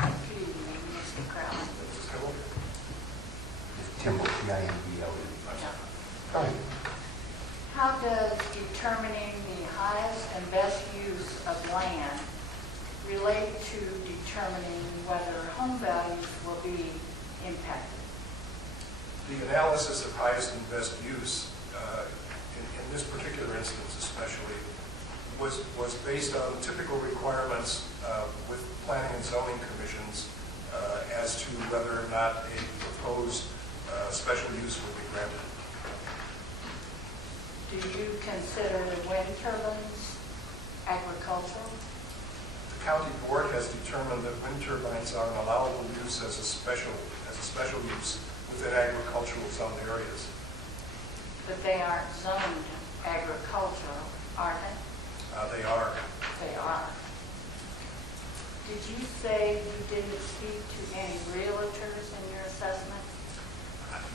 Good evening, Mr. Crowley. Timball, T-I-M-B-L-E. Go ahead. How does determining the highest and best use of land relate to determining whether home values will be impacted? The analysis of highest and best use, in this particular instance especially, was based on typical requirements with planning and zoning commissions as to whether or not a proposed special use would be granted. Do you consider wind turbines agricultural? The county board has determined that wind turbines are an allowable use as a special use within agricultural zone areas. But they aren't zoned agricultural, are they? They are. They are. Did you say you didn't speak to any realtors in your assessment?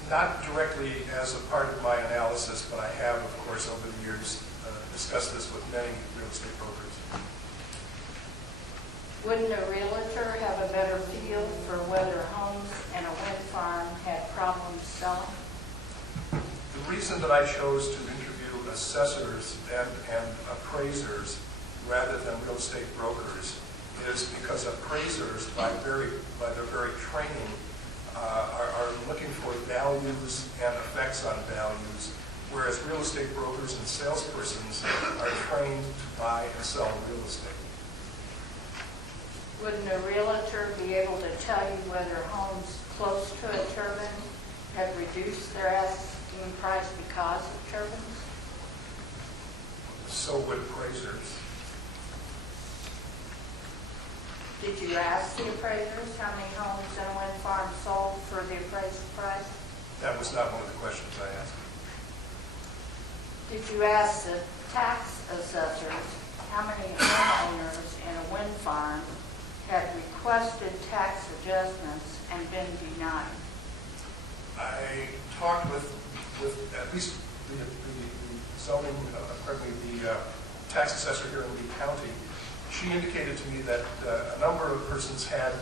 Not directly as a part of my analysis, but I have, of course, over the years discussed this with many real estate brokers. Wouldn't a realtor have a better feel for whether homes and a wind farm had problems selling? The reason that I chose to interview assessors and appraisers rather than real estate brokers is because appraisers, by their very training, are looking for values and effects on values, whereas real estate brokers and salespersons are trained to buy and sell real estate. Wouldn't a realtor be able to tell you whether homes close to a turbine had reduced their asking price because of turbines? So would appraisers. Did you ask the appraisers how many homes in a wind farm sold for the appraised price? That was not one of the questions I asked. Did you ask the tax assessors how many homeowners in a wind farm had requested tax adjustments and been denied? I talked with at least the zoning, the tax assessor here in Lee County. She indicated to me that a number of persons had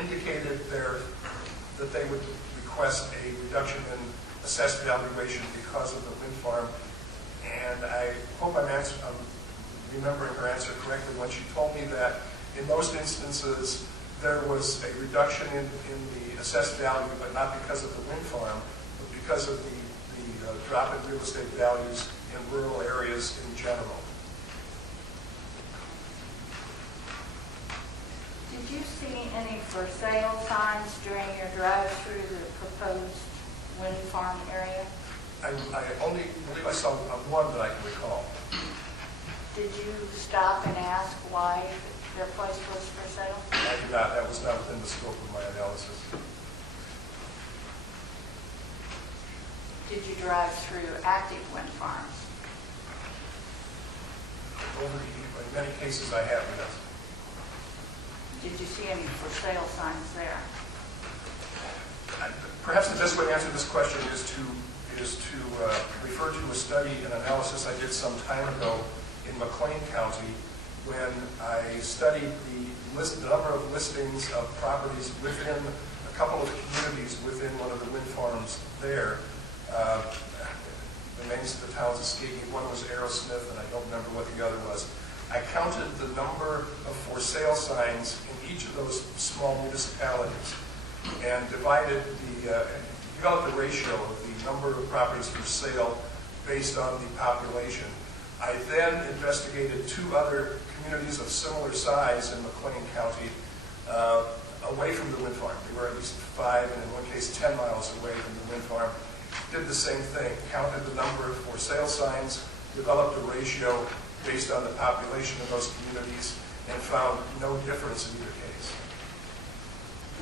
indicated that they would request a reduction in assessed valuation because of the wind farm. And I hope I'm remembering her answer correctly when she told me that in most instances there was a reduction in the assessed value, but not because of the wind farm, but because of the drop in real estate values in rural areas in general. Did you see any for sale signs during your drive through the proposed wind farm area? I only believe I saw one that I can recall. Did you stop and ask why their place was for sale? I did not. That was not within the scope of my analysis. Did you drive through active wind farms? In many cases I have, yes. Did you see any for sale signs there? Perhaps the best way to answer this question is to refer to a study and analysis I did some time ago in McLean County when I studied the number of listings of properties within a couple of communities within one of the wind farms there. The names of the towns escape me. One was Aerosmith, and I don't remember what the other was. I counted the number of for sale signs in each of those small municipalities and developed a ratio of the number of properties for sale based on the population. I then investigated two other communities of similar size in McLean County away from the wind farm. They were at least 5 and in one case 10 miles away from the wind farm. Did the same thing, counted the number of for sale signs, developed a ratio based on the population of those communities, and found no difference in either case.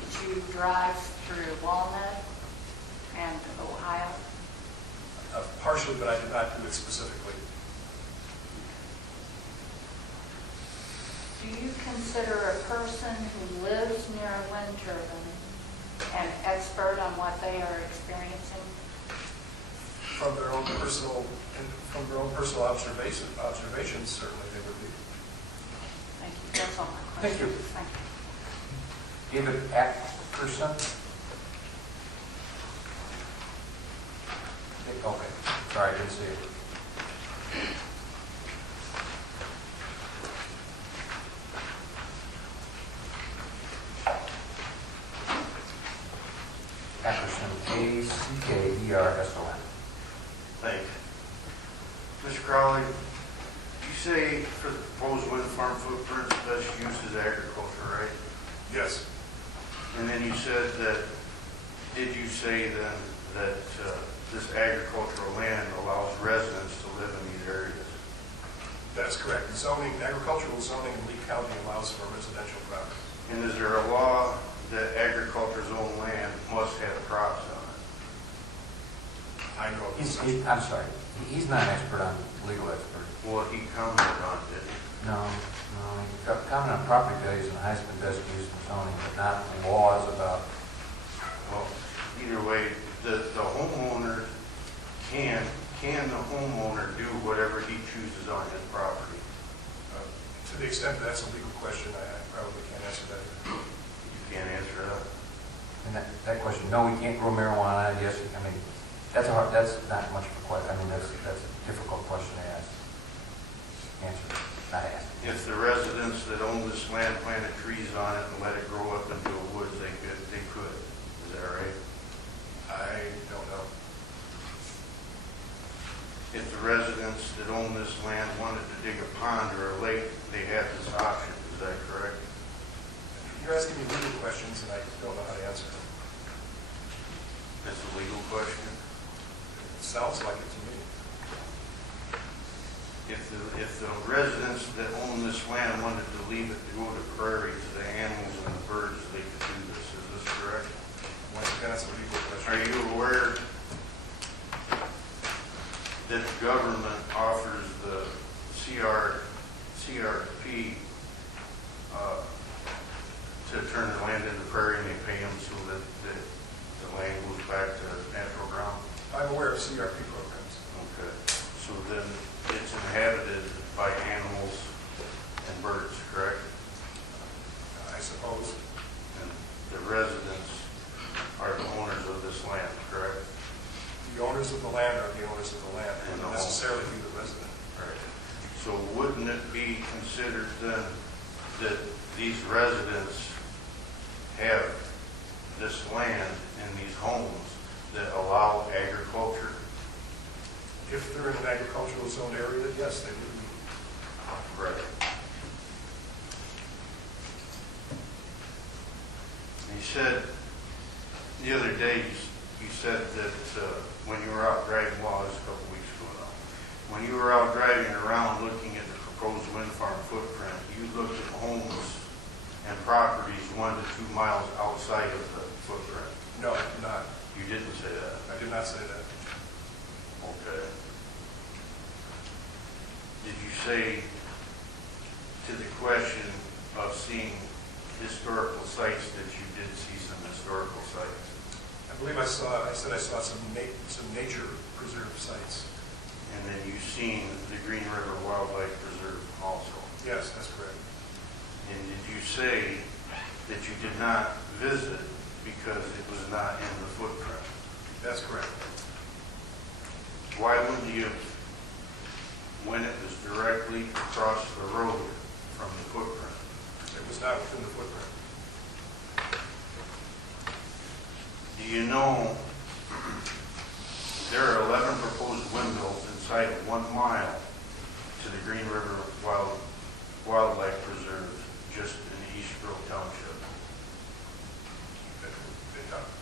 Did you drive through Walnut and Ohio? Partially, but I did not do it specifically. Do you consider a person who lives near a wind turbine an expert on what they are experiencing? From their own personal observations, certainly they would be. Thank you. That's all my Thank questions. you. Thank you. David Ackerson? Okay, sorry, I didn't see it. Ackerson, A-C-K-E-R-S-O-N. Thank you. Mr. Crowley, you say for the proposed wind farm footprint, best use is agriculture, right? Yes. And then you said that Did you say then that this agricultural land allows residents to live in these areas? That's correct. Zoning, agricultural zoning in Lee County allows for residential property. And is there a law that agriculture zone land must have crops on it? I know of this. I'm sorry, he's not an expert on, legal expert. Well, he commented on it. No, he commented on property values and highest and best use in zoning, but not laws about. Well, either way, the homeowner can the homeowner do whatever he chooses on his property? To the extent that that's a legal question, I probably can't answer that. You can't answer that. And that question, no, we can't grow marijuana. Yes, I mean, that's not much of a question. I mean, that's a difficult question to ask. Answer, not ask. If the residents that own this land planted trees on it and let it grow up into a woods, they could. Is that right? I don't know. If the residents that own this land wanted to dig a pond or a lake, they had this option. Is that correct? You're asking me legal questions, and I don't know how to answer them. That's a legal question. It sounds like it to me. If the residents that own this land wanted to leave it to go to prairie to the animals and the birds, they could do this. Is this correct? Once again, that's a legal question. Are you aware that the government offers the CRP to turn the land into prairie, and they pay them so that the land goes back to natural ground? I'm aware of CRP programs. Okay. So then it's inhabited by animals and birds, correct? I suppose. And the residents are the owners of this land, correct? The owners of the land are the owners of the land, And not the necessarily be the resident. Right. So wouldn't it be considered then that these residents have this land and these homes that allow agriculture? If they're in an agricultural zone area, yes, they would be. Right. You said the other day, you said that when you were out driving, well, it was a couple weeks ago now, when you were out driving around looking at the proposed wind farm footprint, you looked at homes and properties 1 to 2 miles outside of the footprint. No, I did not. You didn't say that. I did not say that. Okay. Did you say to the question of seeing historical sites that you did see some historical sites? I believe I said I saw some nature preserve sites. And then you've seen the Green River Wildlife Preserve also? Yes, that's correct. And did you say that you did not visit because it was not in the footprint? That's correct. Why wouldn't you, when it was directly across the road from the footprint? It was not within the footprint. Do you know there are 11 proposed windmills inside of 1 mile to the Green River Wildlife Preserve just in East Grove Township?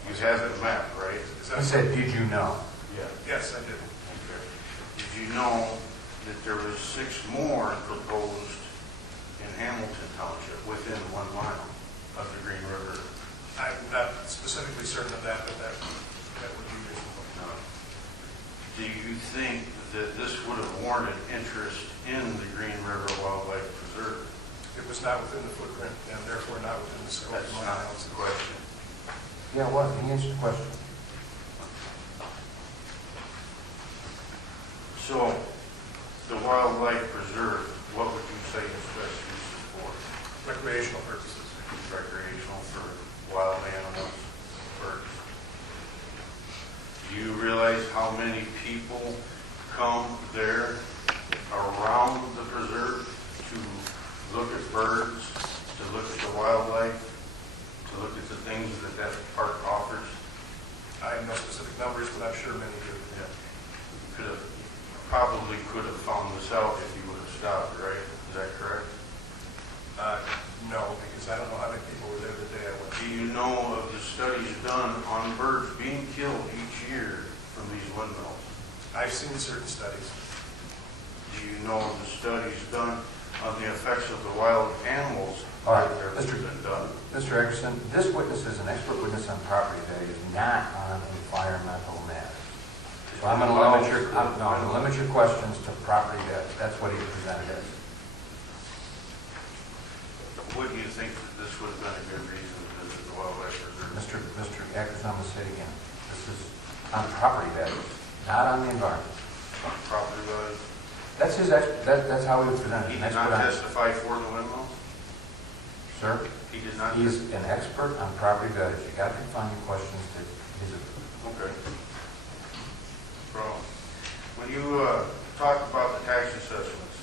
You have the map, right? He said, did you know? Yeah. Yes, I did. Okay. Did you know that there was 6 more proposed in Hamilton Township within 1 mile of the Green River? I'm not specifically certain of that, but that would be reasonable. Do you think that this would have warranted interest in the Green River Wildlife Preserve? It was not within the footprint and therefore not within the scope That's of my not analysis. the question. Yeah, what? He answered the question. So, the wildlife preserve, what would you say is best used for? Recreational purposes. Recreational for wild animals, birds. Do you realize how many people come there around the preserve to look at birds, to look at the wildlife, to look at the things that that park offers? I have no specific numbers, but I'm sure many do. Yeah. Probably could have found this out if you would have stopped, right? Is that correct? No, because I don't know how many people were there the day I went. Do you know of the studies done on bird I've seen certain studies. Do you know of the studies done on the effects of the wild animals? All right, that have been done? Mr. Eggerson, this witness is an expert witness on property values, not on environmental matters. So I'm going to limit your questions to property values. That's what he presented as. Would you think that this would have been a good reason to visit the wildlife reserve? Mr. Eggerson, I'm going to say it again. This is on property values, not on the environment. Property values? That's how he was presented. He An did not expert on- testify for the windmills? Sir, He did not? he's an expert on property values. You got to confine your questions to his opinion. Okay. Bro, when you talked about the tax assessments,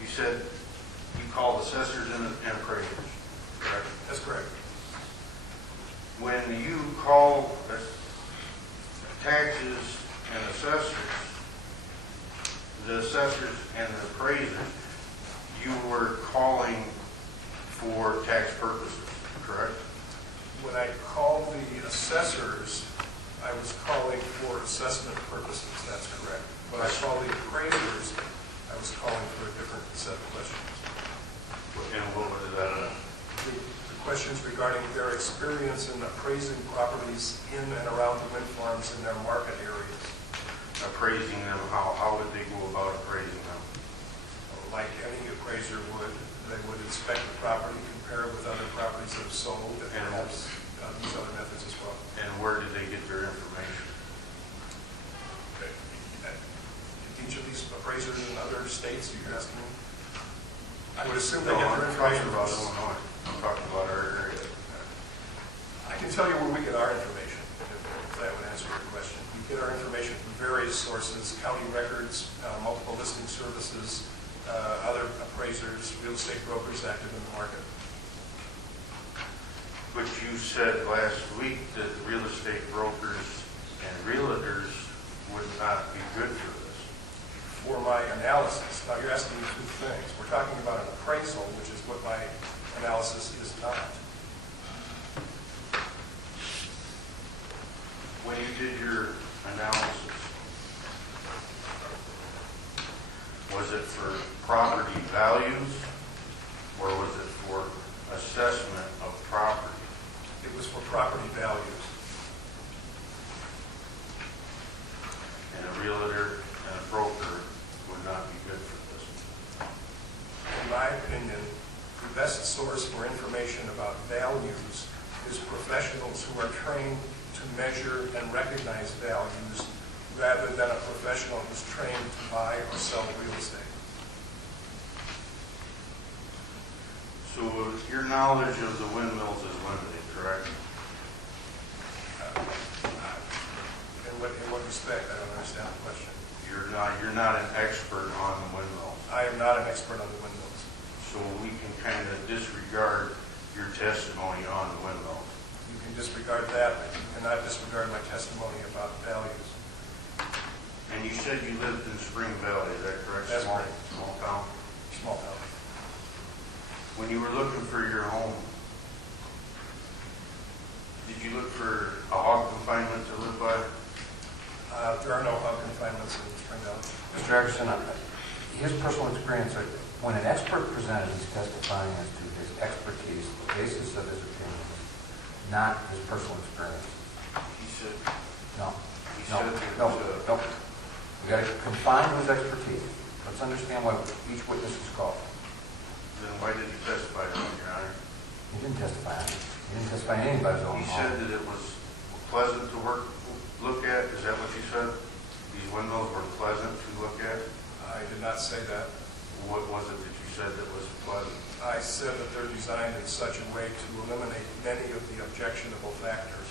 you said you called assessors and appraisers, correct? That's correct. When you call taxes and assessors, the assessors and the appraisers, you were calling for tax purposes, correct? When I called the assessors, I was calling for assessment purposes, that's correct. When I called the appraisers, I was calling for a different set of questions. And what was that? The questions regarding their experience in appraising properties in and around the wind farms in their market areas. Appraising them, how would they go about appraising them? Like any appraiser would, they would inspect the property, compare it with other properties that have sold, and perhaps use other methods as well. And where did they get their information? Each of these appraisers in other states, you're asking me? I would assume they No, get I'm their talking information about from Illinois. I'm talking about our area. I can tell you where we get our information, if that would answer your question. We get our information from various sources, county records, multiple listing services, other appraisers, real estate brokers active in the market. But you said last week that real estate brokers and realtors would not be good for this. For my analysis, now you're asking me two things. We're talking about an appraisal, which is what my analysis is not. When you did your analysis, was it for property values or was it for assessment of property? It was for property values. And a realtor and a broker would not be good for this. In my opinion, the best source for information about values is professionals who are trained to measure and recognize values rather than a professional who's trained to buy or sell real estate. So your knowledge of the windmills is limited, correct? In what respect? I don't understand the question. You're not an expert on the windmills. I am not an expert on the windmills. So we can kind of disregard your testimony on the windmills. You can disregard that, but you cannot disregard my testimony about values. And you said you lived in Spring Valley, is that correct? That's correct. Small town. Small town. When you were looking for your home, did you look for a hog confinement to live by? There are no hog confinements in Spring Valley. Mr. Eggerson, his personal experience, when an expert presented, he's testifying as to his expertise, the basis of his opinions, not his personal experience. He said, No, he no, said that no, no. We got to confine to his expertise. Let's understand what each witness is called. then why did you testify to him, Your Honor? He didn't testify on it. He didn't testify on anybody's own He home. said that it was pleasant to look at, is that what you said? These windmills were pleasant to look at? I did not say that. What was it that you said that was pleasant? I said that they're designed in such a way to eliminate many of the objectionable factors.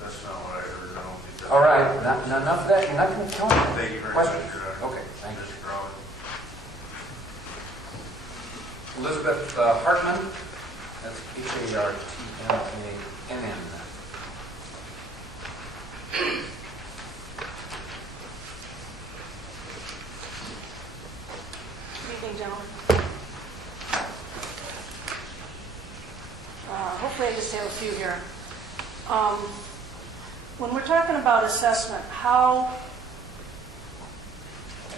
That's not what I heard. I don't think that's... All right, enough of that. You're not going to tell me. Thank you very Questions? much, Your Honor. Okay, thank you. Mr. Crowley. Elizabeth Hartman, that's Hartmann. Good evening, gentlemen. Hopefully I just have a few here. when we're talking about assessment, how,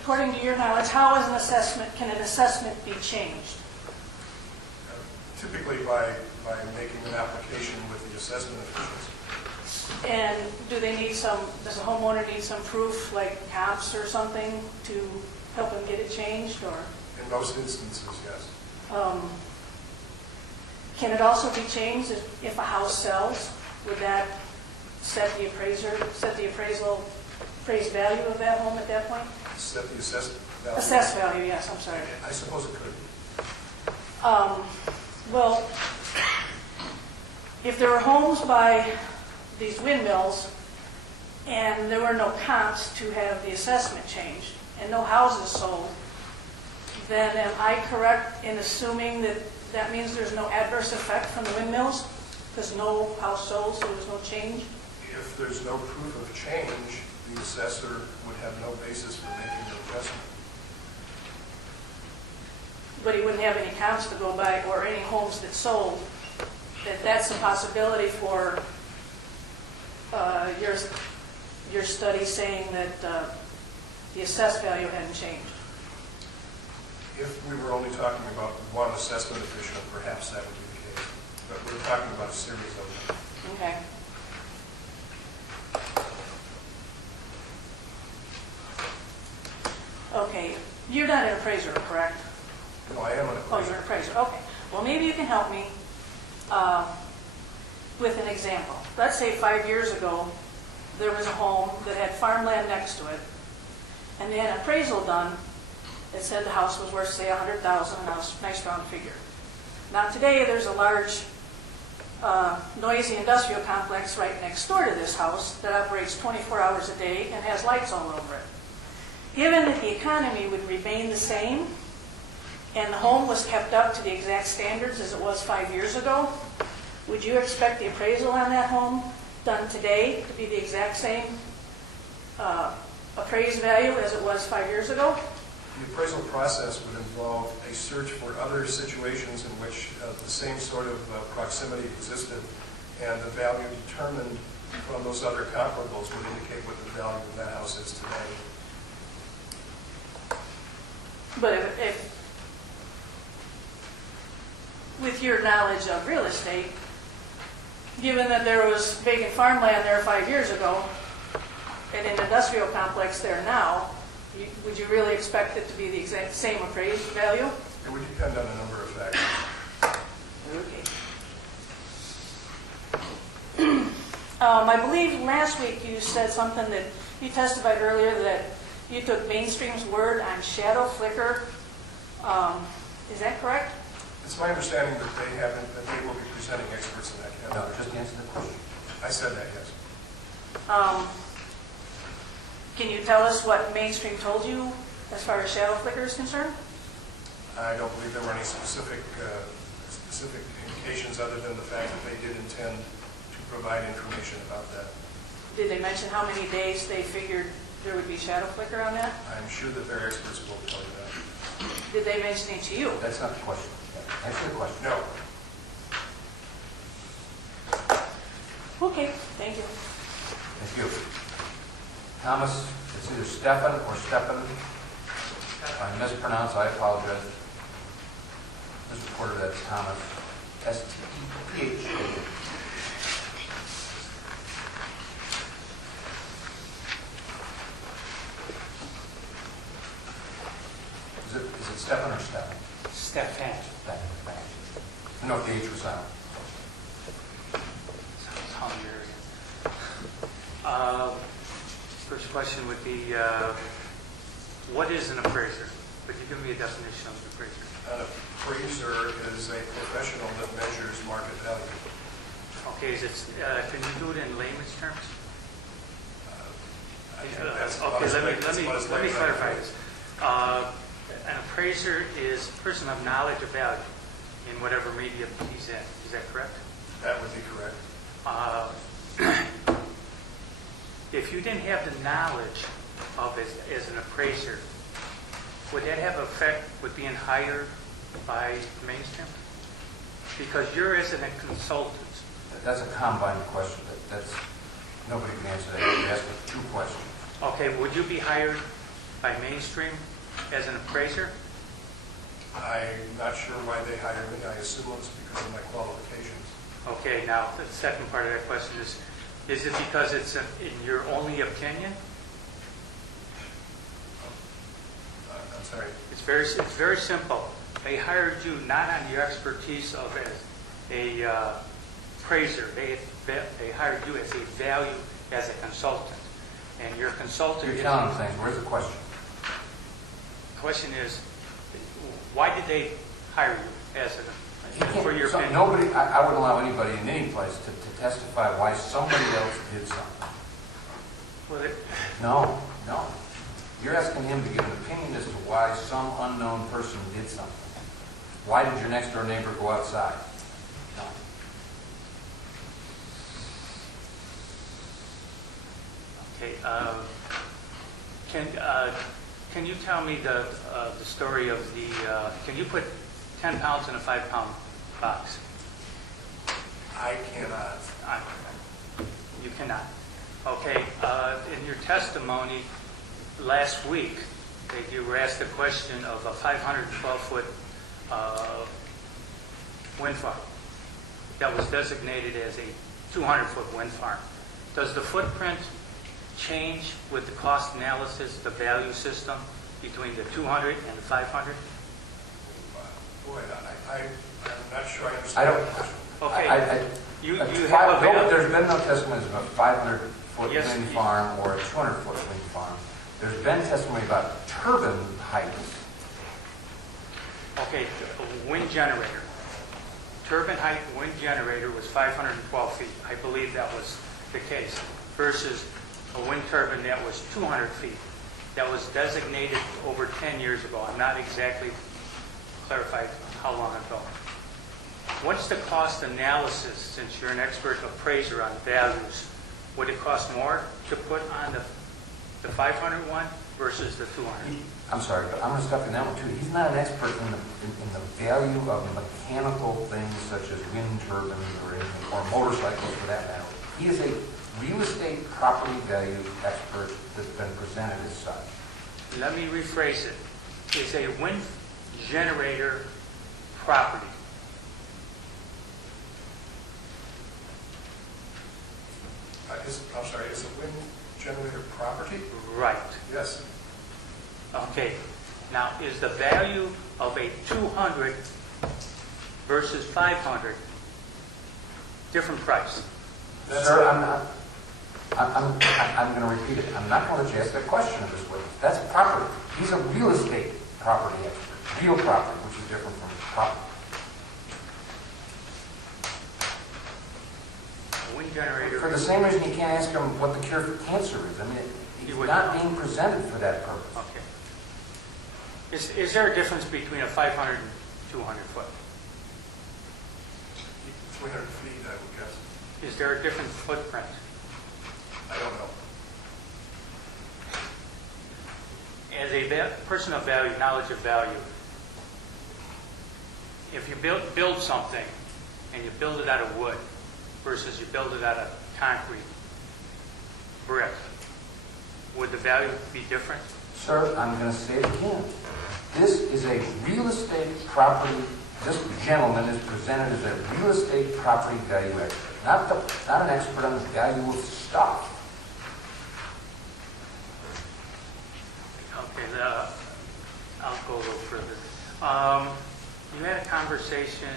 according to your knowledge, how is can an assessment be changed? Typically by making an application with the assessment officials. And do they need does the homeowner need some proof, like comps or something, to help him get it changed, or? In most instances, yes. Can it also be changed if a house sells? Would that set the appraised value of that home at that point? Set the assessed value? Assessed value, yes, I'm sorry. I suppose it could. Well, if there were homes by these windmills and there were no comps to have the assessment changed and no houses sold, then am I correct in assuming that that means there's no adverse effect from the windmills? Because no house sold, so there's no change? If there's no proof of change, the assessor would have no basis for making an adjustment. But he wouldn't have any comps to go by or any homes that sold. That's a possibility for your study saying that the assessed value hadn't changed. If we were only talking about one assessment official, perhaps that would be the case. But we're talking about a series of them. Okay. Okay, you're not an appraiser, correct? No, I am an Oh, appraiser. you're an appraiser, okay. Well, maybe you can help me with an example. Let's say 5 years ago, there was a home that had farmland next to it, and they had an appraisal done that said the house was worth, say, $100,000, and that was a nice round figure. Now, today, there's a large, noisy industrial complex right next door to this house that operates 24 hours a day and has lights all over it. Given that the economy would remain the same, and the home was kept up to the exact standards as it was 5 years ago, would you expect the appraisal on that home done today to be the exact same appraised value as it was 5 years ago? The appraisal process would involve a search for other situations in which the same sort of proximity existed, and the value determined from those other comparables would indicate what the value of that house is today. But if with your knowledge of real estate, given that there was vacant farmland there 5 years ago and an industrial complex there now, would you really expect it to be the exact same appraised value? It would depend on a number of factors. Okay. I believe last week you said something that you testified earlier that you took Mainstream's word on shadow flicker. Is that correct? It's my understanding that they will be presenting experts in that No, category. just answer the question. I said that, yes. Can you tell us what Mainstream told you as far as shadow flicker is concerned? I don't believe there were any specific indications other than the fact that they did intend to provide information about that. Did they mention how many days they figured there would be shadow flicker on that? I'm sure that their experts will tell you that. Did they mention it to you? That's not the question. Answer the question. No. Okay, thank you. Thank you. Thomas, it's either Stefan or Stefan. If I mispronounce, I apologize. This reporter, that's Thomas. S-T-E-P-H. Is it Stefan or Stefan? Stefan. Stefan. No, the H was silent. Sounds Hungarian. First question would be, what is an appraiser? Could you give me a definition of an appraiser? An appraiser is a professional that measures market value. Okay, can you do it in layman's terms? I think that's Okay, let me about as clarify this. An appraiser is a person of knowledge of value in whatever medium he's in. Is that correct? That would be correct. If you didn't have the knowledge of it as an appraiser, would that have effect with being hired by Mainstream? Because you're as a consultant. That's a combined question. Nobody can answer that. You asked me 2 questions. Okay, would you be hired by Mainstream as an appraiser? I'm not sure why they hired me. I assume it was because of my qualifications. Okay, now, the second part of that question is it because it's in your only opinion? I'm sorry. It's very simple. They hired you not on your expertise of as a appraiser. They hired you as a value as a consultant. And your consultant... You're telling them things. Where's the question? The question is, why did they hire you as a... for your opinion? Nobody, I wouldn't allow anybody in any place to testify why somebody else did something. Well, No. You're asking him to give an opinion as to why some unknown person did something. Why did your next door neighbor go outside? No. Okay, can you tell me the story of the, can you put 10 pounds in a 5-pound box? I cannot. You cannot. Okay, in your testimony last week, that you were asked a question of a 512-foot wind farm that was designated as a 200-foot wind farm. Does the footprint change with the cost analysis, the value system between the 200 and the 500? Boy, I'm not sure I understand the question. Okay. You have a value. There's been no testimony about a 500-foot Yes. wind farm or a 200-foot wind farm. There's been testimony about turbine heights. Okay, a wind generator. Turbine height wind generator was 512 feet. I believe that was the case. Versus a wind turbine that was 200 feet. That was designated over 10 years ago. I'm not exactly clarified how long ago. What's the cost analysis, since you're an expert appraiser on values? Would it cost more to put on the 500 one versus the 200? I'm sorry, but I'm going to stop you on that one too. He's not an expert in the value of mechanical things such as wind turbines or motorcycles for that matter. He is a real estate property value expert that's been presented as such. Let me rephrase it. Is a wind generator property? I'm sorry, is a wind generator property? Right. Yes. Okay. Now, is the value of a 200 versus 500 different price? Sir, I'm going to repeat it. I'm not going to let you ask that question of this witness. That's property. He's a real estate property expert. Real property, which is different from property. A wind generator. For the same reason you can't ask him what the cure for cancer is. I mean, he's not being presented for that purpose. Okay. Is there a difference between a 500 and 200 foot? 300 feet, I would guess. Is there a different footprint? I don't know. As a person of value, knowledge of value, if you build something and you build it out of wood versus you build it out of concrete, brick, would the value be different? Sir, I'm going to say it again. This is a real estate property. This gentleman is presented as a real estate property value expert, not an expert on the value of stuff. Okay, I'll go a little further. You had a conversation.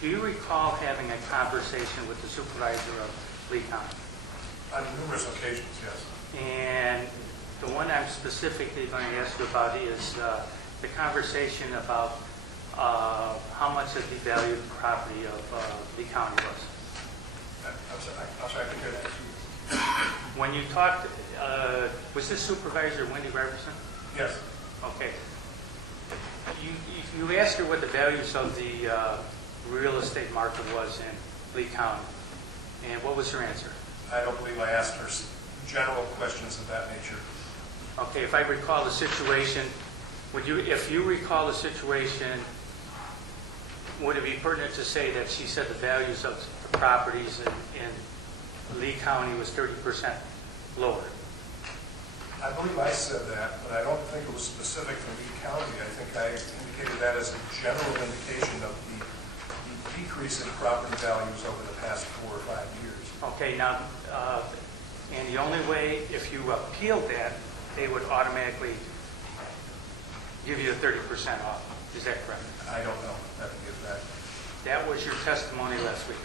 Do you recall having a conversation with the supervisor of Lee County? On numerous occasions, yes. And the one I'm specifically going to ask you about is the conversation about how much of the valued property of Lee County was. I'm sorry, I think I asked you. When you talked, was this Supervisor Wendy Robertson? Yes. Okay. You asked her what the values of the real estate market was in Lee County. And what was her answer? I don't believe I asked her general questions of that nature. Okay, if I recall the situation, if you recall the situation, would it be pertinent to say that she said the values of the properties in Lee County was 30% lower. I believe I said that, but I don't think it was specific to Lee County. I think I indicated that as a general indication of the decrease in property values over the past 4 or 5 years. Okay, now, and the only way, if you appealed that, they would automatically give you the 30% off. Is that correct? I don't know. I have to get back. That was your testimony last week.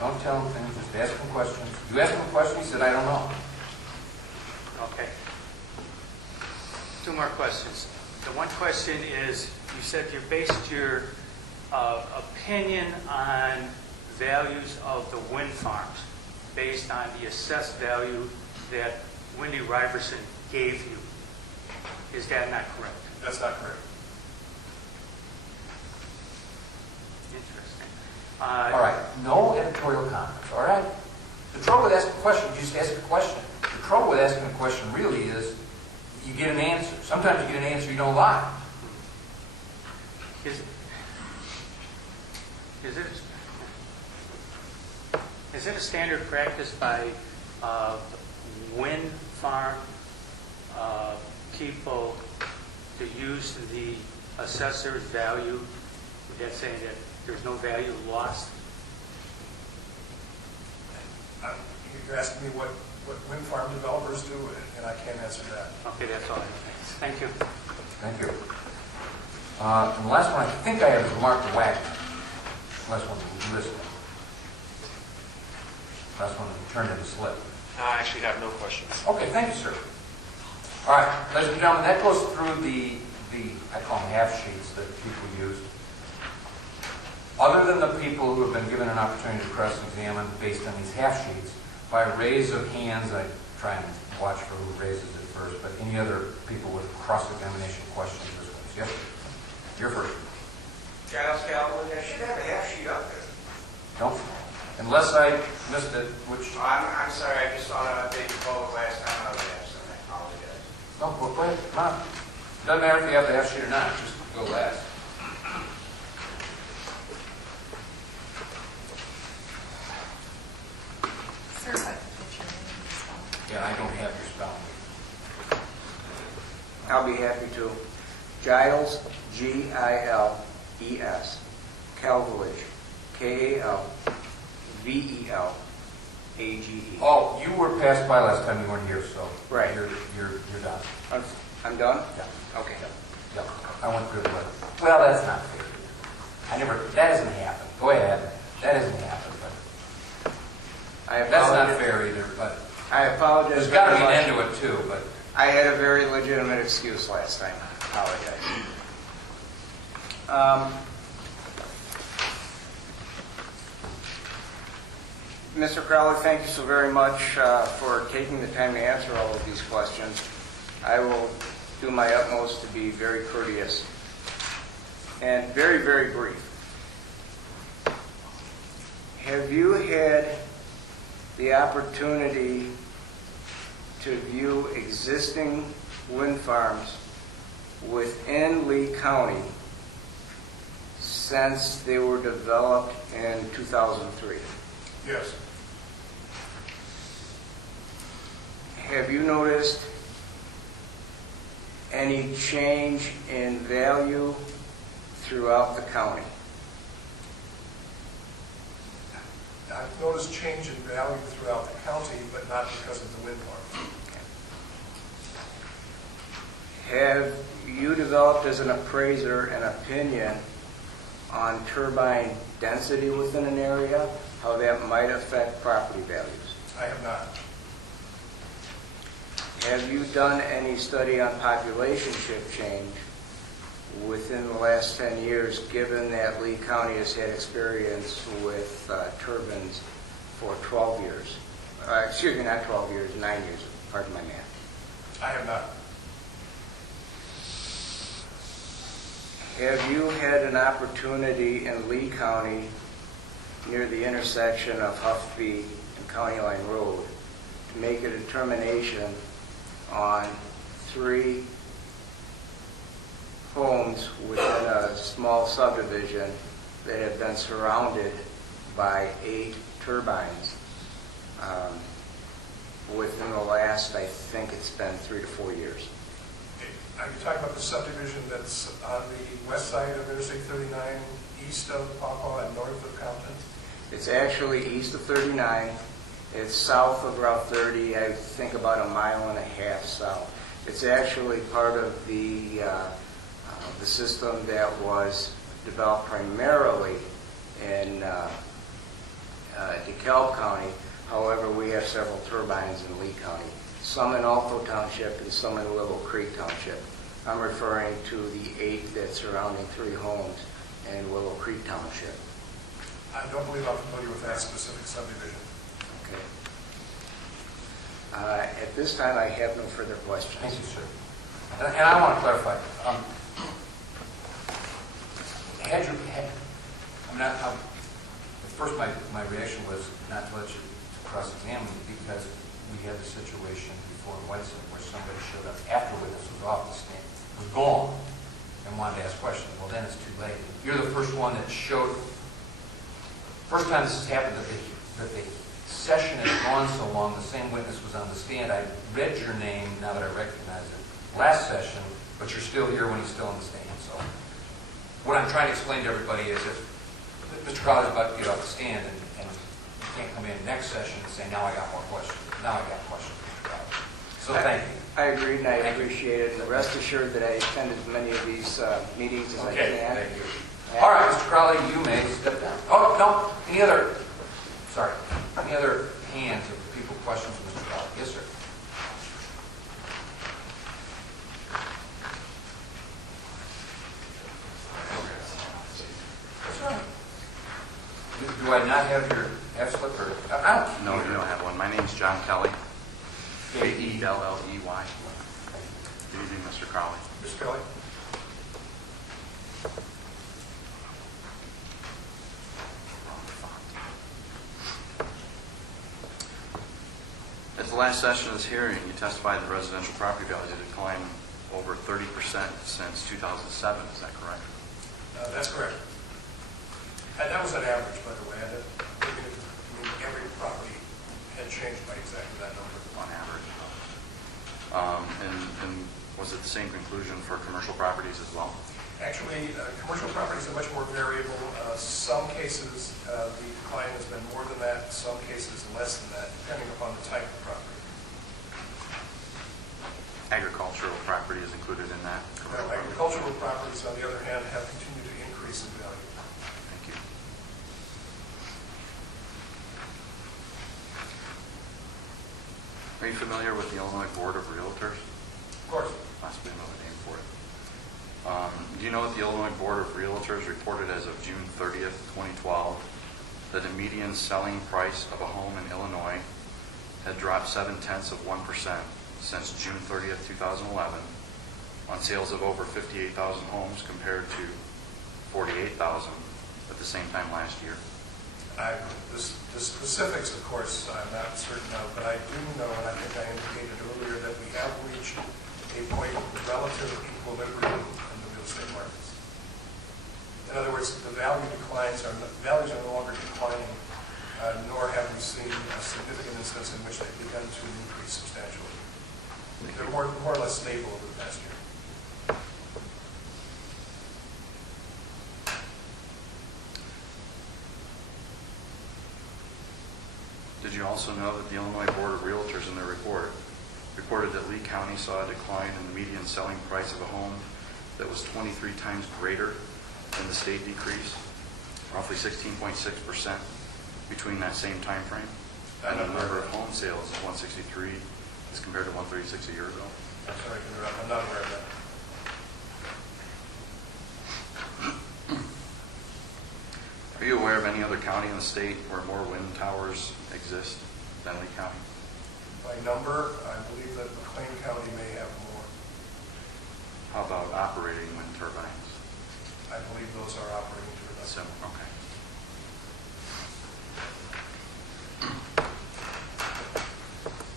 Don't tell him things, just ask him questions. You ask him a question, he said, I don't know. Okay. 2 more questions. The one question is, you said you based your opinion on values of the wind farms based on the assessed value that Wendy Riverson gave you. Is that not correct? That's not correct. Interesting. All right, no editorial comments, all right? The trouble with asking a question, you just ask a question. The trouble with asking a question really is you get an answer. Sometimes you get an answer, you don't lie. Is it a standard practice by wind farm people to use the assessor's value? That's saying that there's no value lost? You're asking me what wind farm developers do, and I can't answer that. Okay, that's all. Thank you. Thank you. And the last one I think I have is Mark Wagner. Last one was listed. Last one that turned in the slip. I actually have no questions. Okay, thank you, sir. All right, ladies and gentlemen, that goes through the I call them half sheets that people use. Other than the people who have been given an opportunity to cross-examine based on these half sheets, by raise of hands, I try and watch for who raises it first, but any other people with cross-examination questions this way? Yes, you're first. Giles Calhoun, I should have a half sheet up there. Don't. Unless I missed it, which... I'm sorry, I just saw it on the vote last time I was asked, and I apologize. No, go ahead, come on. Doesn't matter if you have the half sheet or not, just go last. Sir, if I could get your name and spelling. Yeah, I don't have your spelling. I'll be happy to. Giles, Giles, Calvelage, Kalvelage. Oh, you were passed by last time you weren't here, so Right. you're done. I'm done? Yeah. Okay. Yeah, I went through the letter. Well, that's not fair. That doesn't happen. Go ahead. That doesn't happen, but that's not fair either, but I apologize. there's got to be very an end much. to it too, but I had a very legitimate excuse last time. I apologize. Mr. Crowley, thank you so very much for taking the time to answer all of these questions. I will do my utmost to be very courteous and very, very brief. Have you had the opportunity to view existing wind farms within Lee County since they were developed in 2003? Yes. Have you noticed any change in value throughout the county? I've noticed change in value throughout the county, but not because of the wind farm. Have you developed as an appraiser an opinion on turbine density within an area, how that might affect property values? I have not. Have you done any study on population shift change within the last 10 years, given that Lee County has had experience with turbines for 12 years? Excuse me, not 12 years, 9 years, pardon my math. I have not. Have you had an opportunity in Lee County, near the intersection of Huffby and County Line Road, to make a determination on 3 homes within a small subdivision that have been surrounded by 8 turbines within the last, I think it's been 3 to 4 years. Are you talking about the subdivision that's on the west side of Interstate 39, east of Pawpaw and north of Compton? It's actually east of 39. It's south of Route 30, I think about 1.5 miles south. It's actually part of the system that was developed primarily in DeKalb County. However, we have several turbines in Lee County, some in Alto Township and some in Willow Creek Township. I'm referring to the 8 that's surrounding 3 homes in Willow Creek Township. I don't believe I'm familiar with that specific subdivision. Okay. At this time, I have no further questions. Thank you, sir. And I want to clarify. At first, my reaction was not to let you cross-examine because we had a situation before in Whiteside where somebody showed up after witness was off the stand, was gone, and wanted to ask questions. Well, then it's too late. You're the first one that showed. First time this has happened that the session had gone so long, the same witness was on the stand. I read your name now that I recognize it last session, but you're still here when he's still on the stand. So what I'm trying to explain to everybody is that Mr. Crowley is about to get off the stand, and you can't come in next session and say, now I got more questions. Now I got questions, Mr. Crowley. So thank you. I agree, and I appreciate it. And rest assured that I attended as many of these meetings as I can. Thank you. All right, Mr. Crowley, you may step down. Oh, no, any other hands of people questions of Mr. Crowley? Yes, sir. That's right. Do I not have your F-slip or? No, you don't have one. My name's John Kelly. K-E-L-L-E-Y. Good evening, Mr. Crowley. Mr. Kelly? At the last session of this hearing, you testified that residential property values have declined over 30% since 2007. Is that correct? That's correct. And that was an average, by the way. I mean, every property had changed by exactly that number. On average. And was it the same conclusion for commercial properties as well? Actually, commercial properties are much more variable. Some cases, the decline has been more than that. Some cases, less than that, depending upon the type of property. Agricultural property is included in that? Agricultural properties, on the other hand, have continued to increase in value. Thank you. Are you familiar with the Illinois Board of Realtors? Of course. Possibly another name for it. Do you know that the Illinois Board of Realtors reported as of June 30th, 2012, that the median selling price of a home in Illinois had dropped 0.7% since June 30th, 2011, on sales of over 58,000 homes compared to 48,000 at the same time last year? The specifics, of course, I'm not certain of, but I do know, and I think I indicated earlier, that we have reached a point of relative equilibrium in the real estate markets. In other words, the values are no longer declining, nor have we seen a significant instance in which they've begun to increase substantially. They're more or less stable over the past year. Did you also know that the Illinois Board of Realtors in their report reported that Lee County saw a decline in the median selling price of a home that was 23 times greater than the state decrease, roughly 16.6% between that same time frame? And the number of home sales of 163 as compared to 136 a year ago? I'm sorry to interrupt. I'm not aware of that. Are you aware of any other county in the state where more wind towers exist than Lee County? By number, I believe that McLean County may have more. How about operating wind turbines? I believe those are operating turbines. Okay.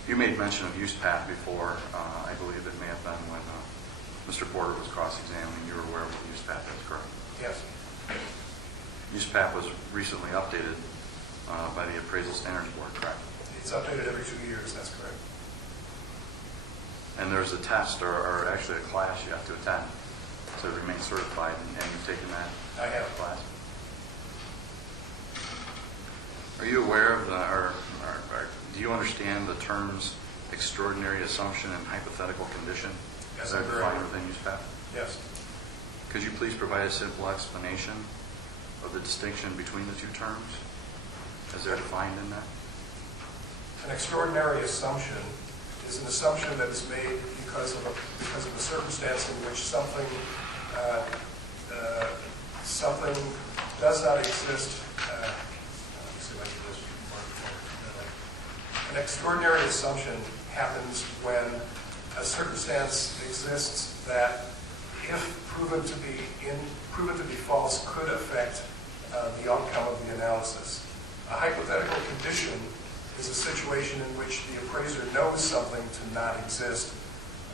You made mention of use path before. I believe it may have been when Mr. Porter was cross-examining. You were aware of the use path, that's correct? Yes. USPAP was recently updated by the Appraisal Standards Board, correct? It's updated every 2 years, that's correct. And there's a test or actually a class you have to attend to remain certified, and you've taken that I have. class. Are you aware of do you understand the terms extraordinary assumption and hypothetical condition? Yes, that I'm are very defined aware. within USPAP? Yes. Could you please provide a simple explanation of the distinction between the two terms as they're defined in that? An extraordinary assumption is an assumption that is made because of a circumstance in which something does not exist. Let me see if I can do this more clearly. An extraordinary assumption happens when a circumstance exists that, if proven to be false, could affect the outcome of the analysis. A hypothetical condition is a situation in which the appraiser knows something to not exist.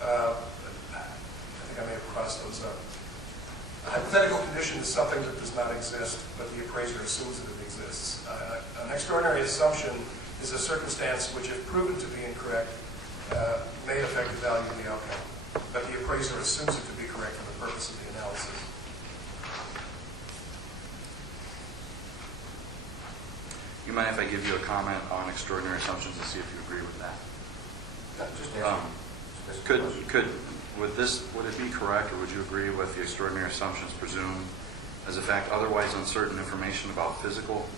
I think I may have crossed those up. A hypothetical condition is something that does not exist, but the appraiser assumes that it exists. An extraordinary assumption is a circumstance which, if proven to be incorrect, may affect the value of the outcome, but the appraiser assumes it to be correct for the purpose of the analysis. You mind if I give you a comment on extraordinary assumptions and see if you agree with that? Would it be correct, or would you agree with the extraordinary assumptions presumed as a fact otherwise uncertain information about physical,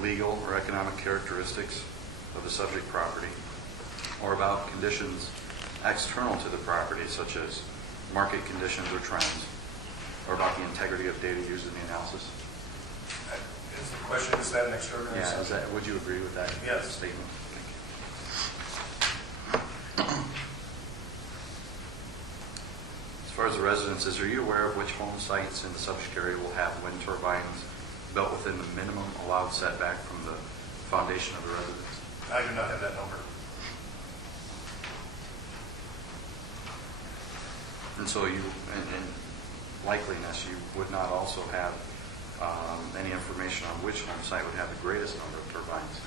legal, or economic characteristics of the subject property, or about conditions external to the property, such as market conditions or trends, or about the integrity of data used in the analysis? Is the question, is that an extraordinary assumption? Would you agree with that Yes. statement? Thank you. As far as the residences, are you aware of which home sites in the subject area will have wind turbines built within the minimum allowed setback from the foundation of the residence? I do not have that number. And so in likeliness, you would not also have any information on which home site would have the greatest number of turbines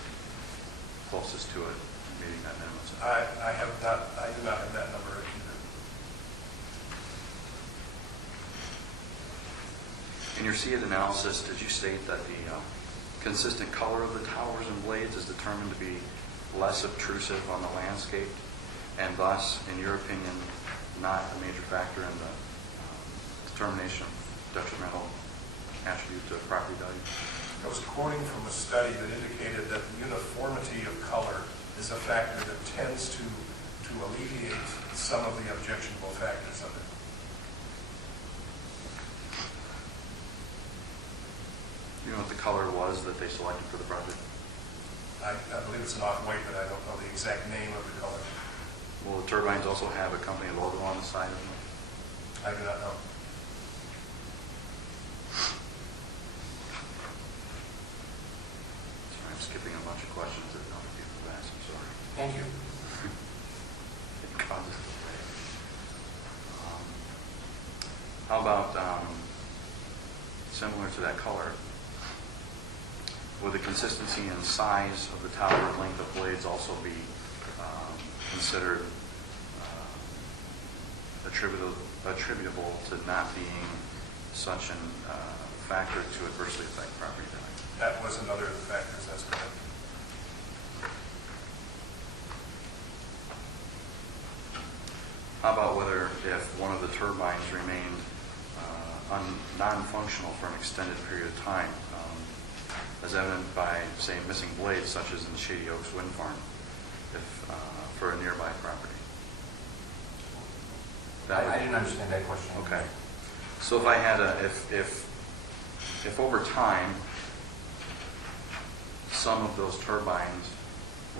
closest to it, meeting that minimum setback. I do not have that number either. In your SEIT analysis, did you state that the consistent color of the towers and blades is determined to be less obtrusive on the landscape, and thus, in your opinion, not a major factor in the determination of detrimental attribute to property value? I was quoting from a study that indicated that the uniformity of color is a factor that tends to alleviate some of the objectionable factors of it. Do you know what the color was that they selected for the project? I believe it's an off-white, but I don't know the exact name of the color. Will the turbines also have a company logo on the side of them? I do not know. Sorry, I'm skipping a bunch of questions that other people have asked. I'm sorry. Thank you. It causes delay. How about, similar to that color, would the consistency and size of the tower and length of blades also be considered attributable to not being such a factor to adversely affect property value? That was another of the factors, that's correct. How about whether if one of the turbines remained non-functional for an extended period of time, as evident by, say, missing blades, such as in Shady Oaks Wind Farm, for a nearby property? I didn't understand that question. Okay. So if I had if over time some of those turbines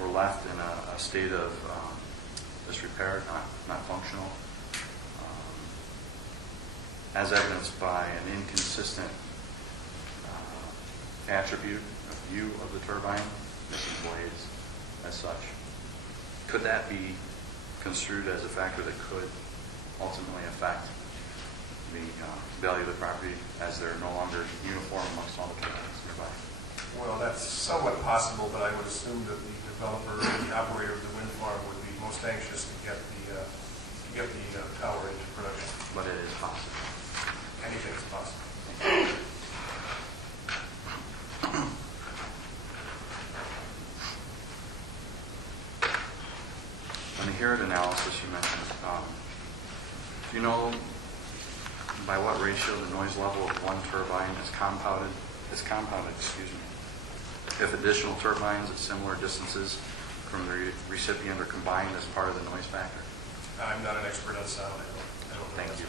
were left in a state of disrepair, not functional, as evidenced by an inconsistent attribute of view of the turbine, missing blades, as such, could that be construed as a factor that could ultimately affect the value of the property as they're no longer uniform amongst all the turbines nearby? Well, that's somewhat possible, but I would assume that the developer or the operator of the wind farm would be most anxious to get the carrot analysis you mentioned, do you know by what ratio the noise level of one turbine is compounded, if additional turbines at similar distances from the recipient are combined as part of the noise factor? I'm not an expert on sound. I don't know. Thank you.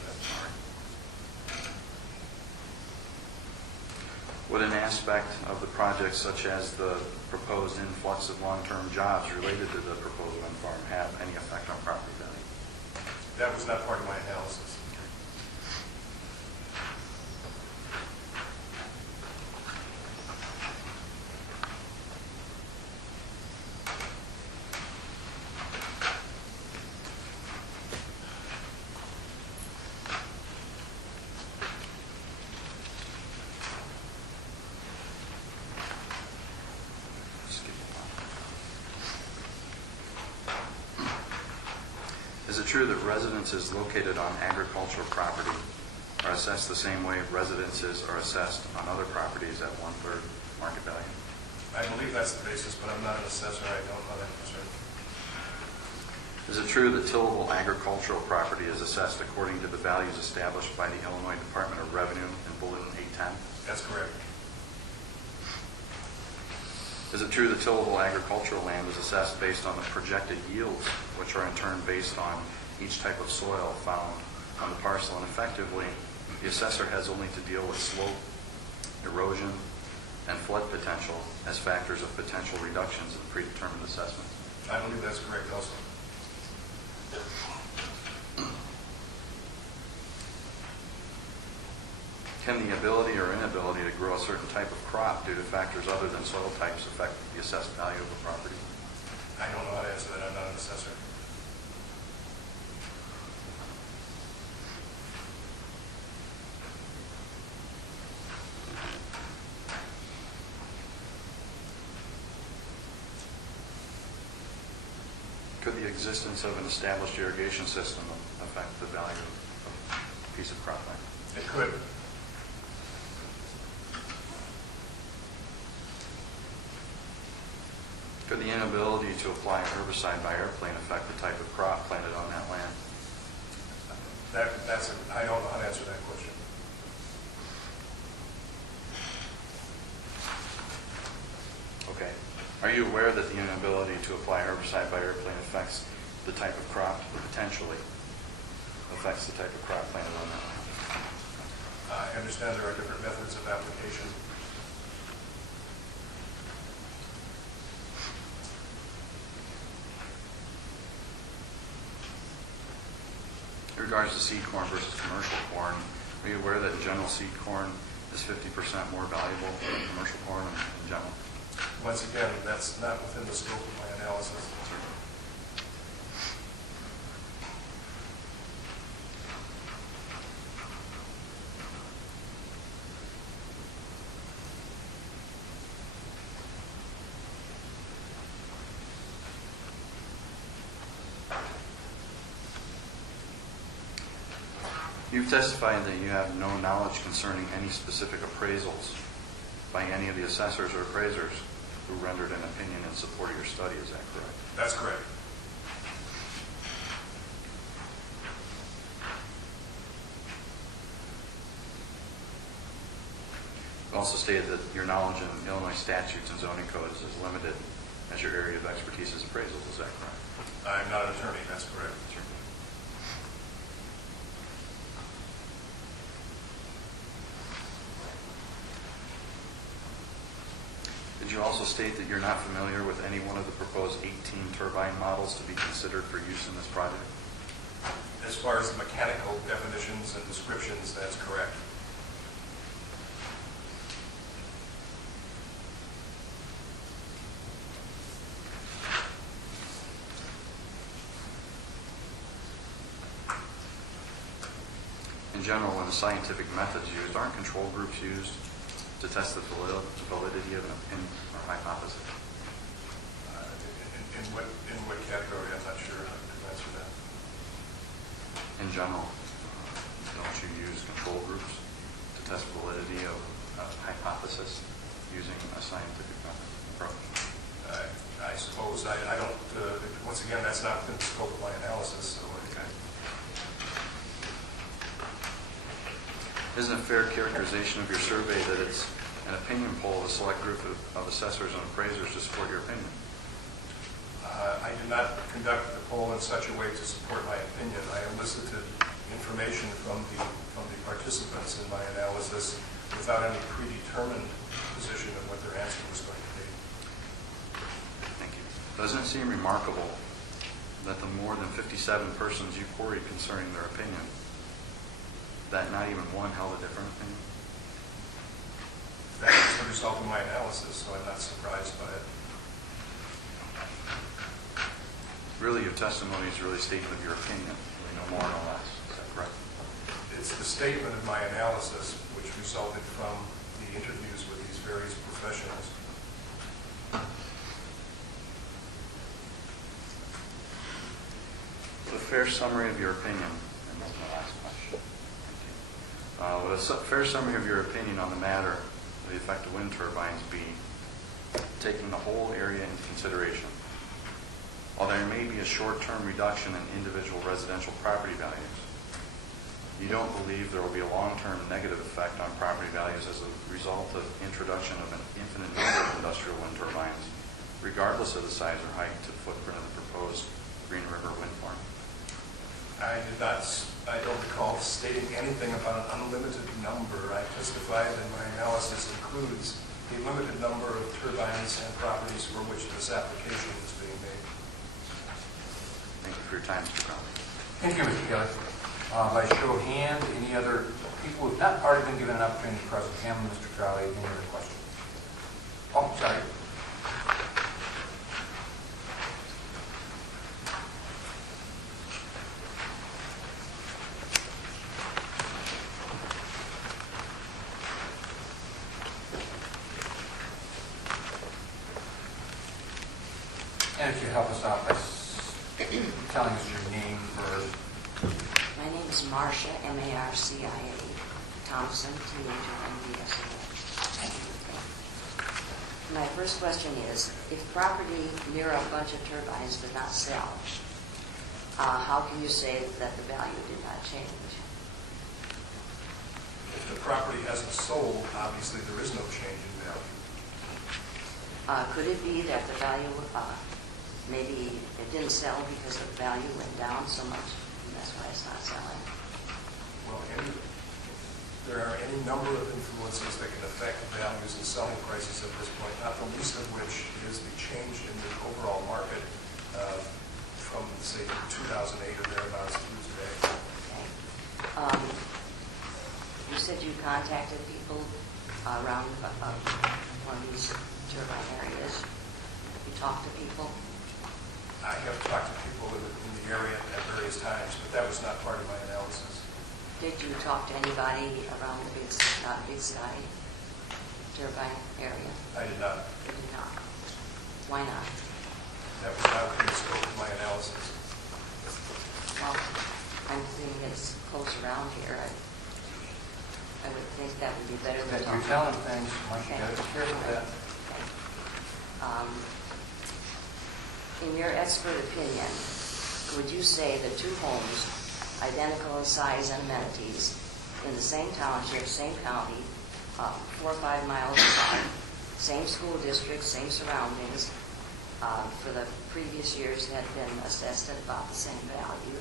Would an aspect of the project, such as the proposed influx of long-term jobs related to the proposed wind farm, have any effect on property value? That was not part of my analysis. Is it true that residences located on agricultural property are assessed the same way residences are assessed on other properties at 1/3 market value? I believe that's the basis, but I'm not an assessor. I don't know that for certain. Is it true that tillable agricultural property is assessed according to the values established by the Illinois Department of Revenue in Bulletin 810? That's correct. Is it true that tillable agricultural land is assessed based on the projected yields, which are in turn based on each type of soil found on the parcel, and effectively the assessor has only to deal with slope, erosion, and flood potential as factors of potential reductions in predetermined assessments? I believe that's correct also. Can the ability or inability to grow a certain type of crop due to factors other than soil types affect the assessed value of a property? I don't know how to answer that. I'm not an assessor. Could the existence of an established irrigation system affect the value of a piece of cropland? It could. Could the inability to apply herbicide by airplane affect the type of crop planted on that land? I don't know how to answer that question. Okay. Are you aware that the inability to apply herbicide by airplane affects the type of crop, or potentially affects the type of crop planted on that land? I understand there are different methods of application. In regards to seed corn versus commercial corn, are you aware that in general seed corn is 50% more valuable than commercial corn in general? Once again, that's not within the scope of my analysis. You've testified that you have no knowledge concerning any specific appraisals by any of the assessors or appraisers who rendered an opinion in support of your study. Is that correct? That's correct. You also stated that your knowledge in Illinois statutes and zoning codes is limited as your area of expertise is appraisals. Is that correct? I'm not an attorney. That's correct. Did you also state that you're not familiar with any one of the proposed 18 turbine models to be considered for use in this project? As far as mechanical definitions and descriptions, that's correct. In general, when the scientific methods used, aren't control groups used to test the validity of an opinion or hypothesis? In what category? I'm not sure how to answer that. In general, don't you use control groups to test validity of a hypothesis using a scientific method approach? I suppose I don't. Once again, again, that's not within the scope of my analysis, so. Isn't it a fair characterization of your survey that it's an opinion poll of a select group of assessors and appraisers to support your opinion? I did not conduct the poll in such a way to support my opinion. I elicited information from the participants in my analysis without any predetermined position of what their answer was going to be. Thank you. Doesn't it seem remarkable that the more than 57 persons you queried concerning their opinion, that not even one held a different opinion? That is the result of my analysis, so I'm not surprised by it. Really, your testimony is really a statement of your opinion, really no more, no less. Is that correct? It's the statement of my analysis, which resulted from the interviews with these various professionals. A fair summary of your opinion, and that's my last question. Would a fair summary of your opinion on the matter of the effect of wind turbines be taking the whole area into consideration? While there may be a short-term reduction in individual residential property values, you don't believe there will be a long-term negative effect on property values as a result of introduction of an infinite number of industrial wind turbines, regardless of the size or height to the footprint of the proposed Green River wind farm? I don't recall stating anything about an unlimited number. I testified that my analysis includes the limited number of turbines and properties for which this application is being made. Thank you for your time, Mr. Crowley. Thank you, Mr. Kelly. By show of hand, any other people who have not already been given an opportunity to cross-examine Mr. Crowley, any other questions? Oh, sorry. And if you help us out by telling us your name first. My name is Marcia, M-A-R-C-I-A, Thompson, T-H-O-M-B-S-O-N. My first question is, if property near a bunch of turbines did not sell, how can you say that the value did not change? If the property hasn't sold, obviously there is no change in value. Could it be that the value, maybe it didn't sell because the value went down so much, and that's why it's not selling? Well, there are any number of influences that can affect values and selling prices at this point, not the least of which is the change in the overall market from, say, 2008 or thereabouts through today. Okay. You said you contacted people around one of these turbine areas. You talked to people? I have talked to people in the area at various times, but that was not part of my analysis. Did you talk to anybody around the Big Sky turbine area? I did not. You did not. Why not? That was not within the scope of my analysis. Well, I'm thinking it's close around here. I would think that would be better than You're telling things, once you got to be careful with that. In your expert opinion, would you say that two homes, identical in size and amenities, in the same township, same county, 4 or 5 miles apart, same school district, same surroundings, for the previous years had been assessed at about the same value,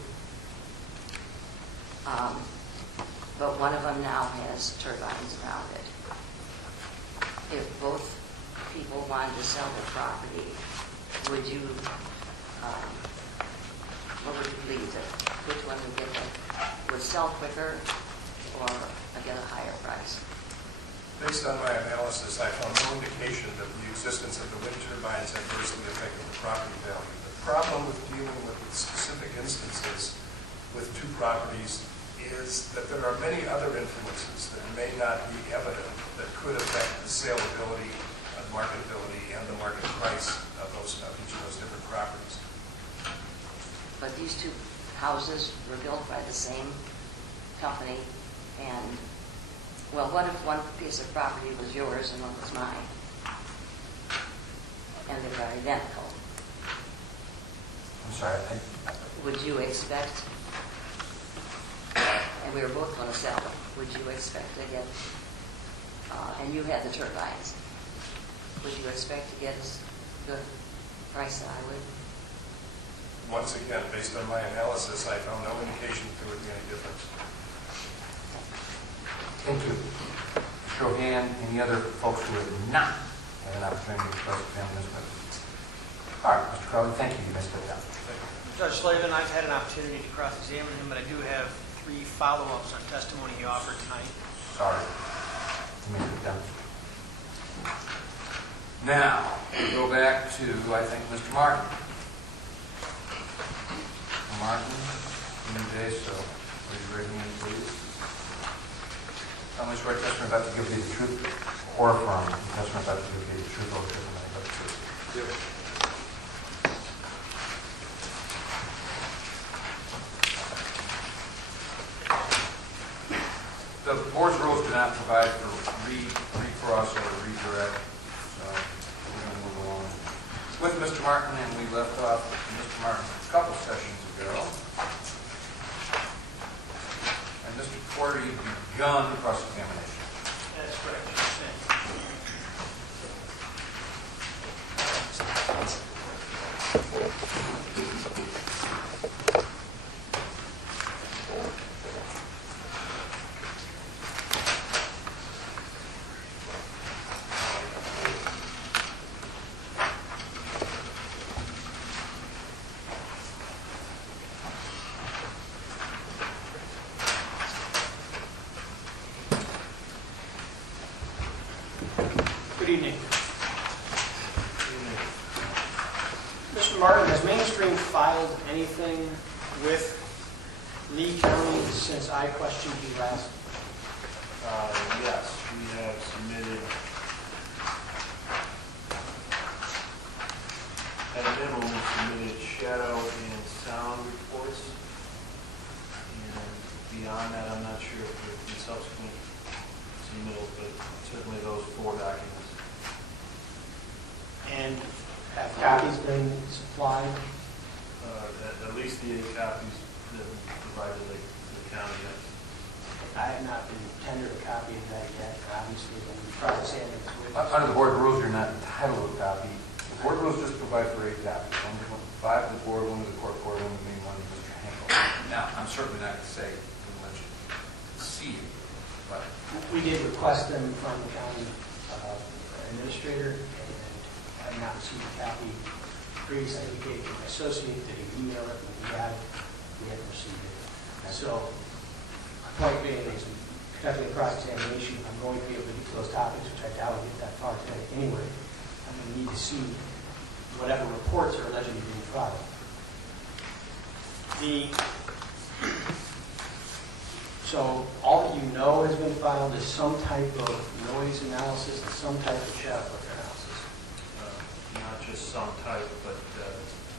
but one of them now has turbines around it? If both people wanted to sell the property, would you, what would you believe that which one would sell quicker or get a higher price? Based on my analysis, I found no indication that the existence of the wind turbines adversely affected the property value. The problem with dealing with specific instances with two properties is that there are many other influences that may not be evident that could affect the saleability, marketability, and the market price of each of those different properties. But these two houses were built by the same company, and, well, what if one piece of property was yours and one was mine? And they were identical. I'm I'm sorry, Would you expect, and we were both going to sell them, would you expect to get, and you had the turbines, would you expect to get as good a price that I would? Once again, based on my analysis, I found no indication that there would be any difference. thank you. Show of hand, any other folks who have not had an opportunity to cross-examine this witness? All right, Mr. Crowley, thank you. You missed it down. Judge Slavin, I've had an opportunity to cross-examine him, but I do have 3 follow-ups on testimony he offered tonight. Sorry. You missed it down. Now, we go back to, I think, Mr. Martin. Mr. Martin, new day, so raise your right hand, please. Solemnly swear testimony about to give thee the truth or affirm the testimony about to give thee the truth or affirm the truth. Yes. The board's rules do not provide for recross or redirect, so we're going to move along with Mr. Martin, and we left off Mr. Martin a couple sessions ago. And Mr. Porter, you've begun cross-examination. That's correct. Good evening. Mr. Martin, has Mainstream filed anything with Lee County since I questioned you last? Yes, we have submitted, at a minimum, we submitted shadow and sound reports. And beyond that, I'm not sure if there have been subsequent submittals, but certainly those 4 documents. And have copies been supplied? At least the 8 copies that we provided to the county, yes. I have not been tendered a copy of that yet. Obviously, when we try to send it to Under the board rules, you're not entitled to a copy. The board rules just provide for 8 copies. 5 to the board, 1 to the court, 1 to me, 1 to Mr. Hinkle. Now, I'm certainly not going to say we'll let you see it, but we did request them from the county administrator, and I have not received a copy. Previously indicated to my associate that he emailed it, and we got it. We haven't received it. So, my point being is, conducting a cross-examination, I'm going to be able to get to those topics, which I doubt will get that far today anyway. I'm going to need to see whatever reports are allegedly being filed. So all that you know has been filed is some type of noise analysis and some type of shadow analysis. Not just some type, but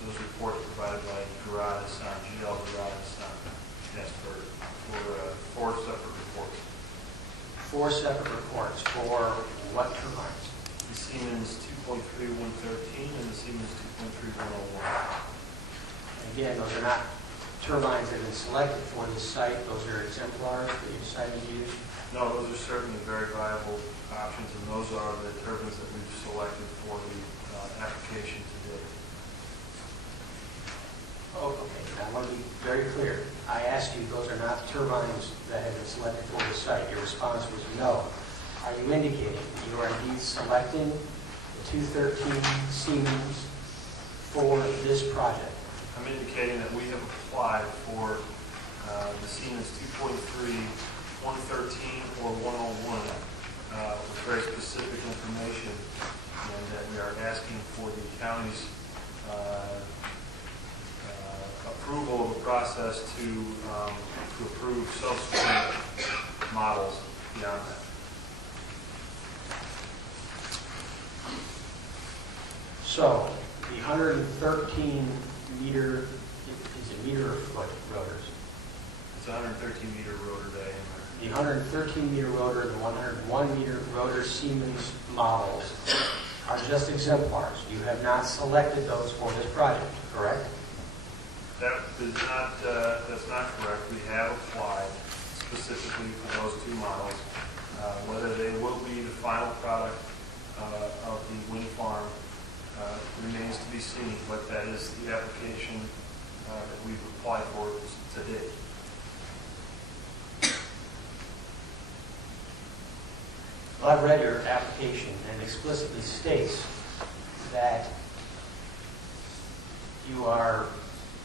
those reports provided by GL Garage, yes, for 4 separate reports. 4 separate reports for what turbines? The Siemens 2.3113 and the Siemens 2.3101. Again, those are not turbines that have been selected for this site. Those are exemplars that you decided to use. No, those are certainly very viable options, and those are the turbines that we've selected for the application today. Oh, okay. I want to be very clear. I asked you, those are not turbines that have been selected for this site. Your response was no. Are you indicating that you are indeed selecting the 213 Siemens for this project? I'm indicating that we have applied for the Siemens 2.3, 113, or 101 with very specific information, and that we are asking for the county's approval of the process to approve subsequent models beyond that. So, the 113 meter, is it meter or foot rotors? It's a 113 meter rotor diameter. The 113 meter rotor, the 101 meter rotor Siemens models are just exemplars. You have not selected those for this project, correct? That's not correct. We have applied specifically for those two models. Whether they will be the final product of the wind farm remains to be seen, but that is the application that we've applied for to date. Well, I've read your application and explicitly states that you are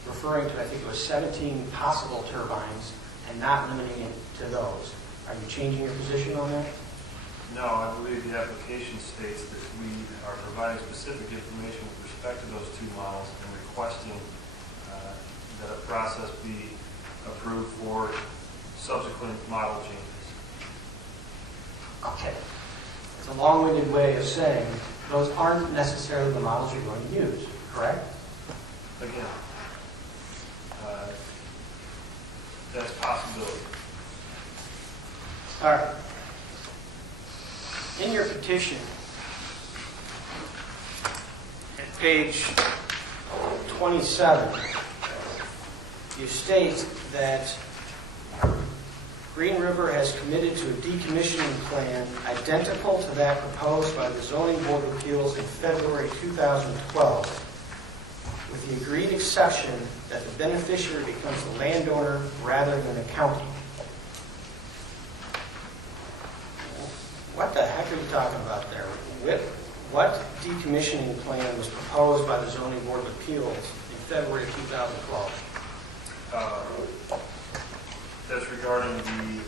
referring to, I think it was 17 possible turbines and not limiting it to those. Are you changing your position on that? No, I believe the application states that we are providing specific information with respect to those two models and requesting that a process be approved for subsequent model changes. Okay. It's a long-winded way of saying those aren't necessarily the models you're going to use, correct? Again, that's a possibility. All right. In your petition, at page 27, you state that Green River has committed to a decommissioning plan identical to that proposed by the Zoning Board of Appeals in February 2012, with the agreed exception that the beneficiary becomes the landowner rather than the county. What the heck are you talking about there? What decommissioning plan was proposed by the Zoning Board of Appeals in February 2012? That's regarding the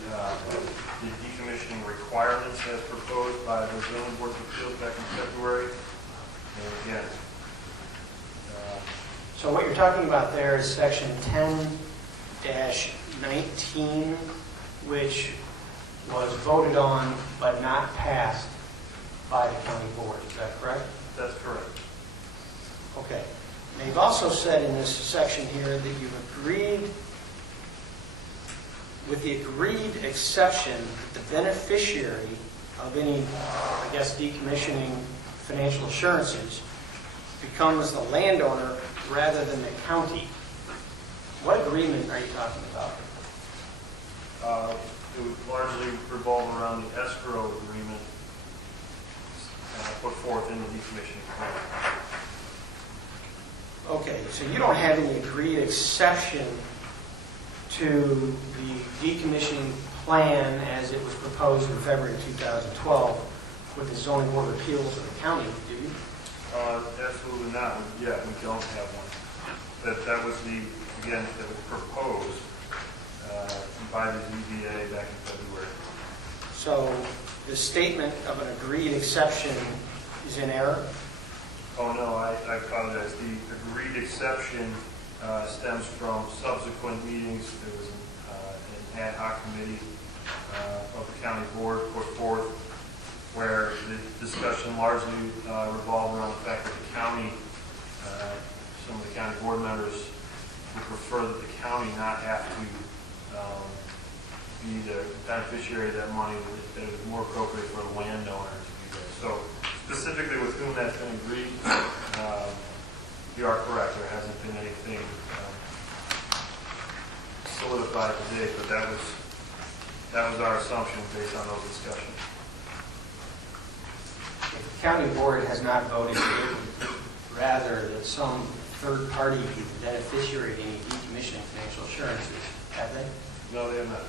decommissioning requirements as proposed by the Zoning Board of Appeals back in February. And again, so what you're talking about there is section 10-19, which was voted on but not passed by the county board. Is that correct? that's correct. Okay. Now, you've also said in this section here that you've agreed, with the agreed exception that the beneficiary of any, I guess, decommissioning financial assurances becomes the landowner rather than the county. What agreement are you talking about? It would largely revolve around the escrow agreement put forth in the decommissioning plan. Okay, so you don't have any agreed exception to the decommissioning plan as it was proposed in February 2012 with the Zoning Board of Appeals of the county, do you? Absolutely not. Yeah, we don't have one. That was again, that was proposed by the ZBA back in February. So the statement of an agreed exception is in error? Oh, no, I apologize. The agreed exception stems from subsequent meetings. There was an ad hoc committee of the county board put forth where the discussion largely revolved around the fact that the county, some of the county board members would prefer that the county not have to be the beneficiary of that money, that it was more appropriate for the landowner to be there. So specifically with whom that's been agreed, you are correct. There hasn't been anything solidified to date, but that was our assumption based on those discussions. If the county board has not voted, rather that some third party be the beneficiary of any decommissioning financial assurances, have they? No, they have not.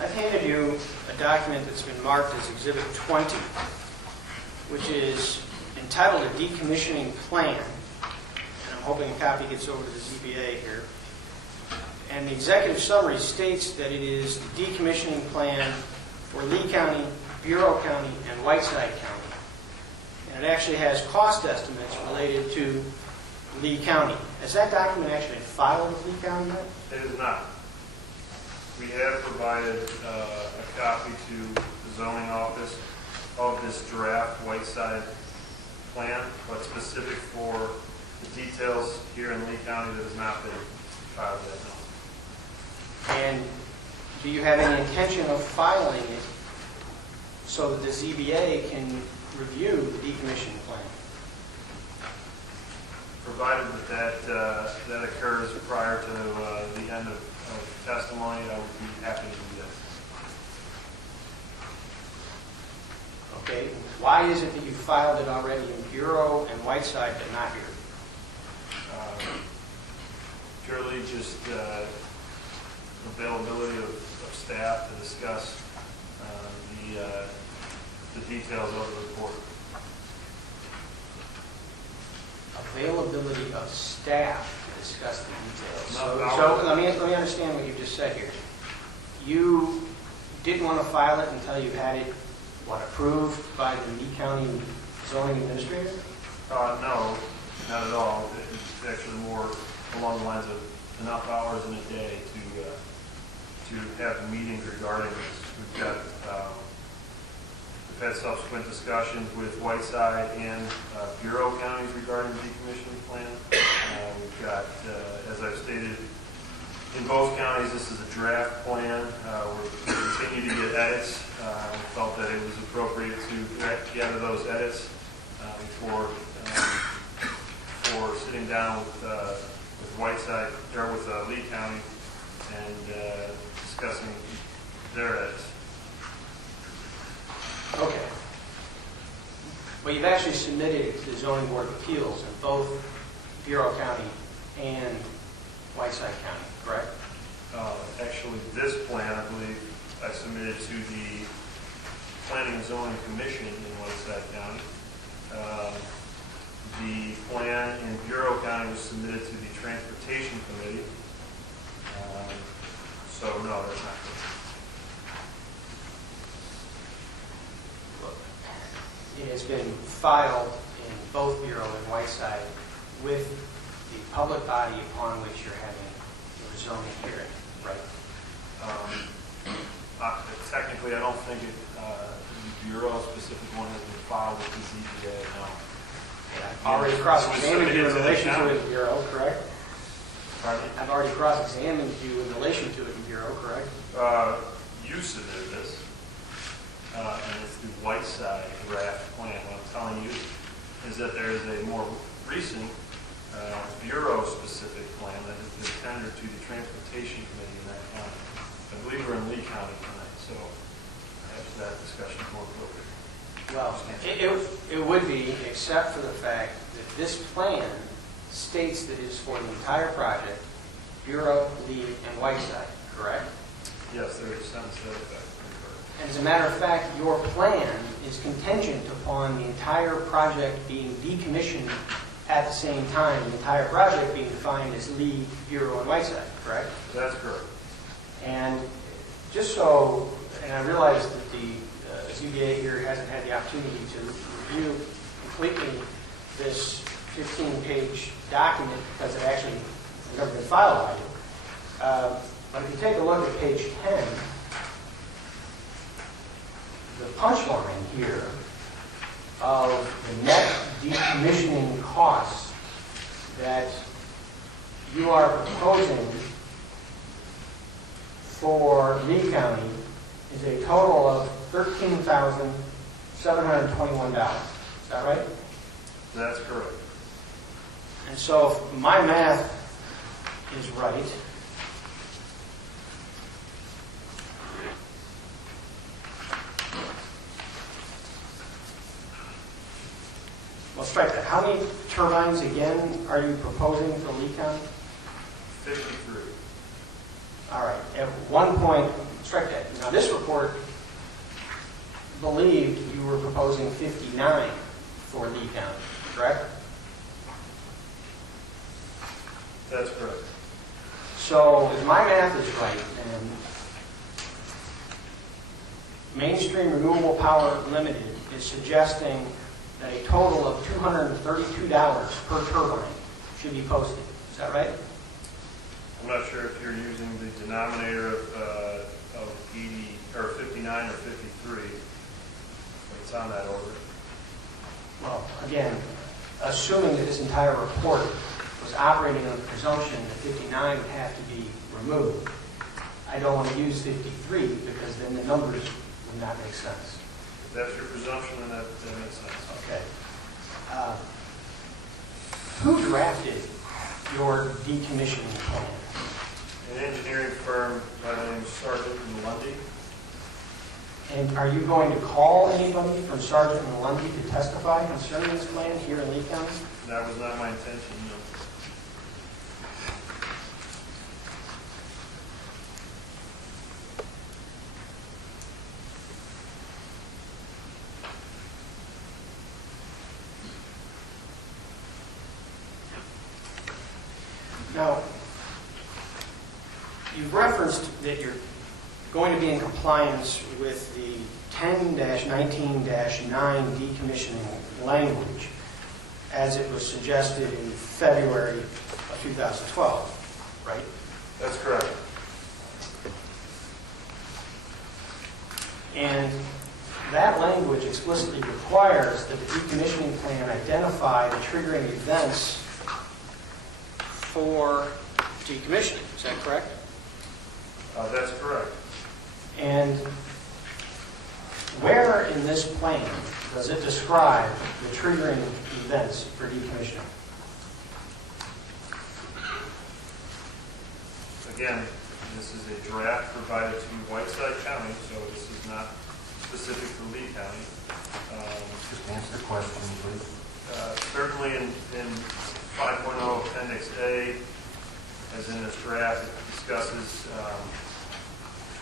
I've handed you a document that's been marked as Exhibit 20, which is entitled a decommissioning plan. And I'm hoping a copy gets over to the ZBA here. And the executive summary states that it is the decommissioning plan for Lee County, Bureau County, and Whiteside County. And it actually has cost estimates related to Lee County. Has that document actually been filed with Lee County yet? It is not. We have provided a copy to the zoning office of this draft Whiteside plan, but specific for the details here in Lee County that has not been filed yet, no. And do you have any intention of filing it so that the ZBA can review the decommissioning plan? Provided that occurs prior to the end of testimony, I would be happy to do that. Okay, why is it that you filed it already in Bureau and Whiteside but not here? Purely just availability of staff to discuss the details of the report. Availability of staff to discuss the details. No, So let me understand what you just said here. You didn't want to file it until you had it, approved by the Lee County zoning administrator? No, not at all. It's actually more along the lines of enough hours in a day to have meetings regarding this. We've had subsequent discussions with Whiteside and Bureau counties regarding the decommissioning plan. We've got, as I've stated, in both counties, this is a draft plan. We continue to get edits. We felt that it was appropriate to gather those edits before sitting down with Whiteside or with Lee County and discussing their edits. Okay. Well, you've actually submitted it to the Zoning Board of Appeals in both Bureau County and Whiteside County, correct? Actually, this plan, I believe, I submitted to the Planning and Zoning Commission in Whiteside County. The plan in Bureau County was submitted to the Transportation Committee. So, no, that's not correct. It has been filed in both Bureau and Whiteside with the public body upon which you're having your zoning hearing, right? Technically, I don't think the Bureau specific one has been filed with the ZBA, no. I've already cross-examined you in relation to it in Bureau, correct? Pardon me? I've already cross-examined you in relation to it in Bureau, correct? You submitted this, and it's the Whiteside draft plan. What I'm telling you is that there is a more recent Bureau-specific plan that has been tendered to the Transportation Committee in that county. I believe we're in Lee County tonight, so perhaps that discussion is more appropriate. Well, it would be, except for the fact that this plan states that it is for the entire project, Bureau, Lee, and Whiteside, correct? Yes, there is a sentence to that effect. And as a matter of fact, your plan is contingent upon the entire project being decommissioned at the same time, the entire project being defined as Lee, Bureau, and Whiteside, correct? That's correct. And just so, and I realize that the ZBA here hasn't had the opportunity to review completely this 15-page document because it actually has never been filed by you. But if you take a look at page 10, the punchline here of the net decommissioning costs that you are proposing for Lee County is a total of $13,721. Is that right? That's correct. And so if my math is right, well, strike that. How many turbines, again, are you proposing for Lee County? 53. All right. At one point, strike that. Now, this report believed you were proposing 59 for Lee County, correct? That's correct. So, if my math is right, then Mainstream Renewable Power Limited is suggesting that a total of $232 per turbine should be posted. Is that right? I'm not sure if you're using the denominator of 80, or 59 or 53, but it's on that order. Well, again, assuming that this entire report was operating on the presumption that 59 would have to be removed, I don't want to use 53 because then the numbers would not make sense. If that's your presumption, then that makes sense. Okay. Who drafted your decommissioning plan? An engineering firm by the name of Sargent and Lundy. And are you going to call anybody from Sargent and Lundy to testify concerning this plan here in Lee County? That was not my intention, no. Now, you've referenced that you're going to be in compliance with the 10-19-9 decommissioning language as it was suggested in February of 2012, right? That's correct. And that language explicitly requires that the decommissioning plan identify the triggering events for decommissioning. Is that correct? That's correct. And where in this plan does it describe the triggering events for decommissioning? Again, this is a draft provided to Whiteside County, so this is not specific to Lee County. Just answer the question, please. Certainly in 5.0 Appendix A, as in this draft, it discusses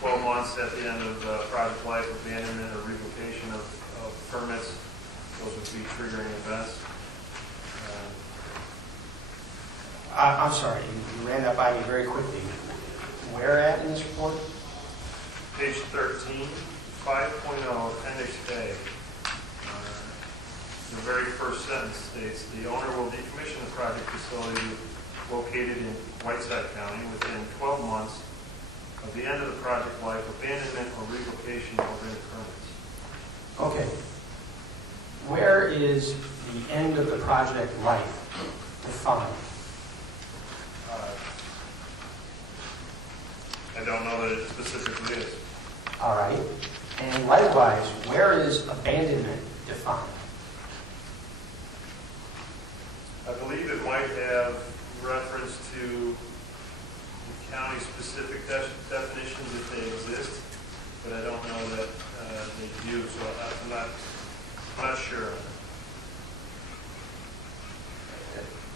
12 months at the end of project life, abandonment or revocation of permits. Those would be triggering events. I'm sorry, you ran that by me very quickly. Where at in this report? Page 13, 5.0 Appendix A. The very first sentence states, the owner will decommission the project facility located in Whiteside County within 12 months of the end of the project life, abandonment or revocation of any permits. Okay. Where is the end of the project life defined? I don't know that it specifically is. All right. And likewise, where is abandonment defined? I believe it might have reference to the county-specific definitions if they exist, but I don't know that they do, so I'm not sure.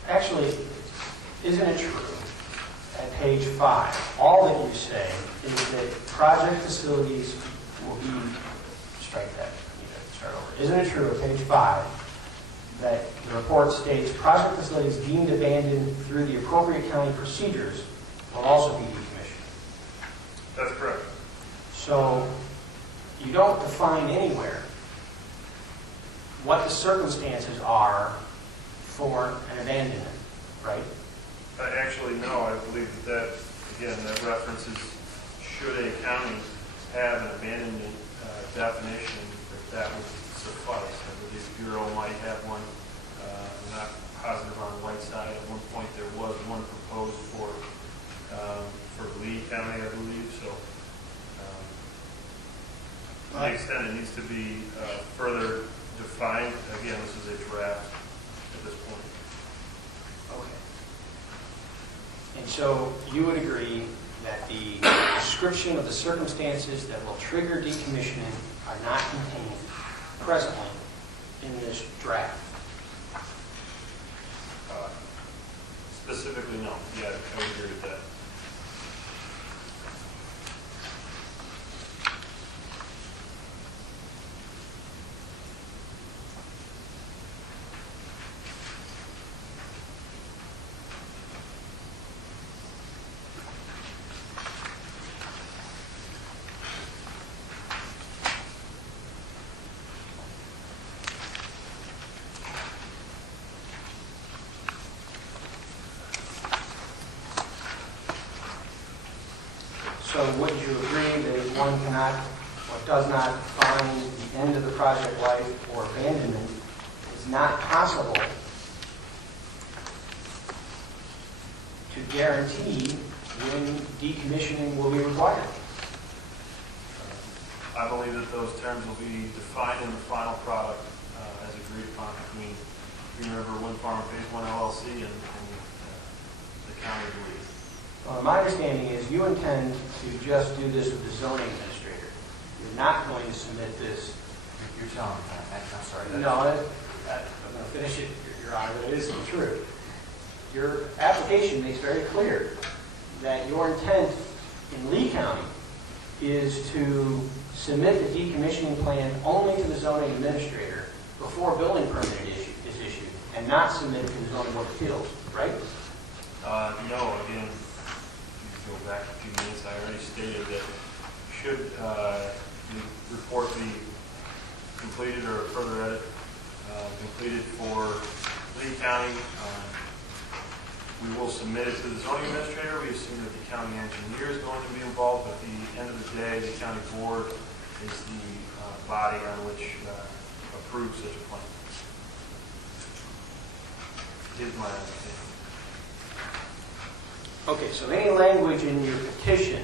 Actually, isn't it true at page 5, all that you say is that project facilities will be, strike that, you know, start over. Isn't it true at page 5 that the report states project facilities deemed abandoned through the appropriate county procedures will also be decommissioned? That's correct. So you don't define anywhere what the circumstances are for an abandonment, right? Actually, no. I believe that, again, that references should a county have an abandonment definition, that would suffice. I believe the Bureau might have one. I'm not positive on Whiteside. At one point, there was one proposed for Lee County, I believe. So, to the extent it needs to be further defined, again, this is a draft at this point. Okay. And so you would agree that the description of the circumstances that will trigger decommissioning are not contained presently in this draft? Specifically, no. Yeah, I would agree with that. So wouldn't you agree that if one cannot or does not find the end of the project life or abandonment, it's not possible to guarantee when decommissioning will be required? I believe that those terms will be defined in the final product as agreed upon between Green River Wind Farm Phase 1 LLC and the county, I believe. Well, my understanding is you intend to just do this with the zoning administrator. You're not going to submit this. You're telling me that. I'm sorry. No, I'm going to finish it, Your Honor, but it isn't true. Your application makes very clear that your intent in Lee County is to submit the decommissioning plan only to the zoning administrator before a building permit is issued, and not submit it to the zoning board of appeals, right? No, again, if you go back a few minutes, I already stated that should the report be completed or further edit completed for Lee County, we will submit it to the zoning administrator. We assume that the county engineer is going to be involved, but at the end of the day, the county board is the body on which approves such a plan. Is my understanding. Okay, so any language in your petition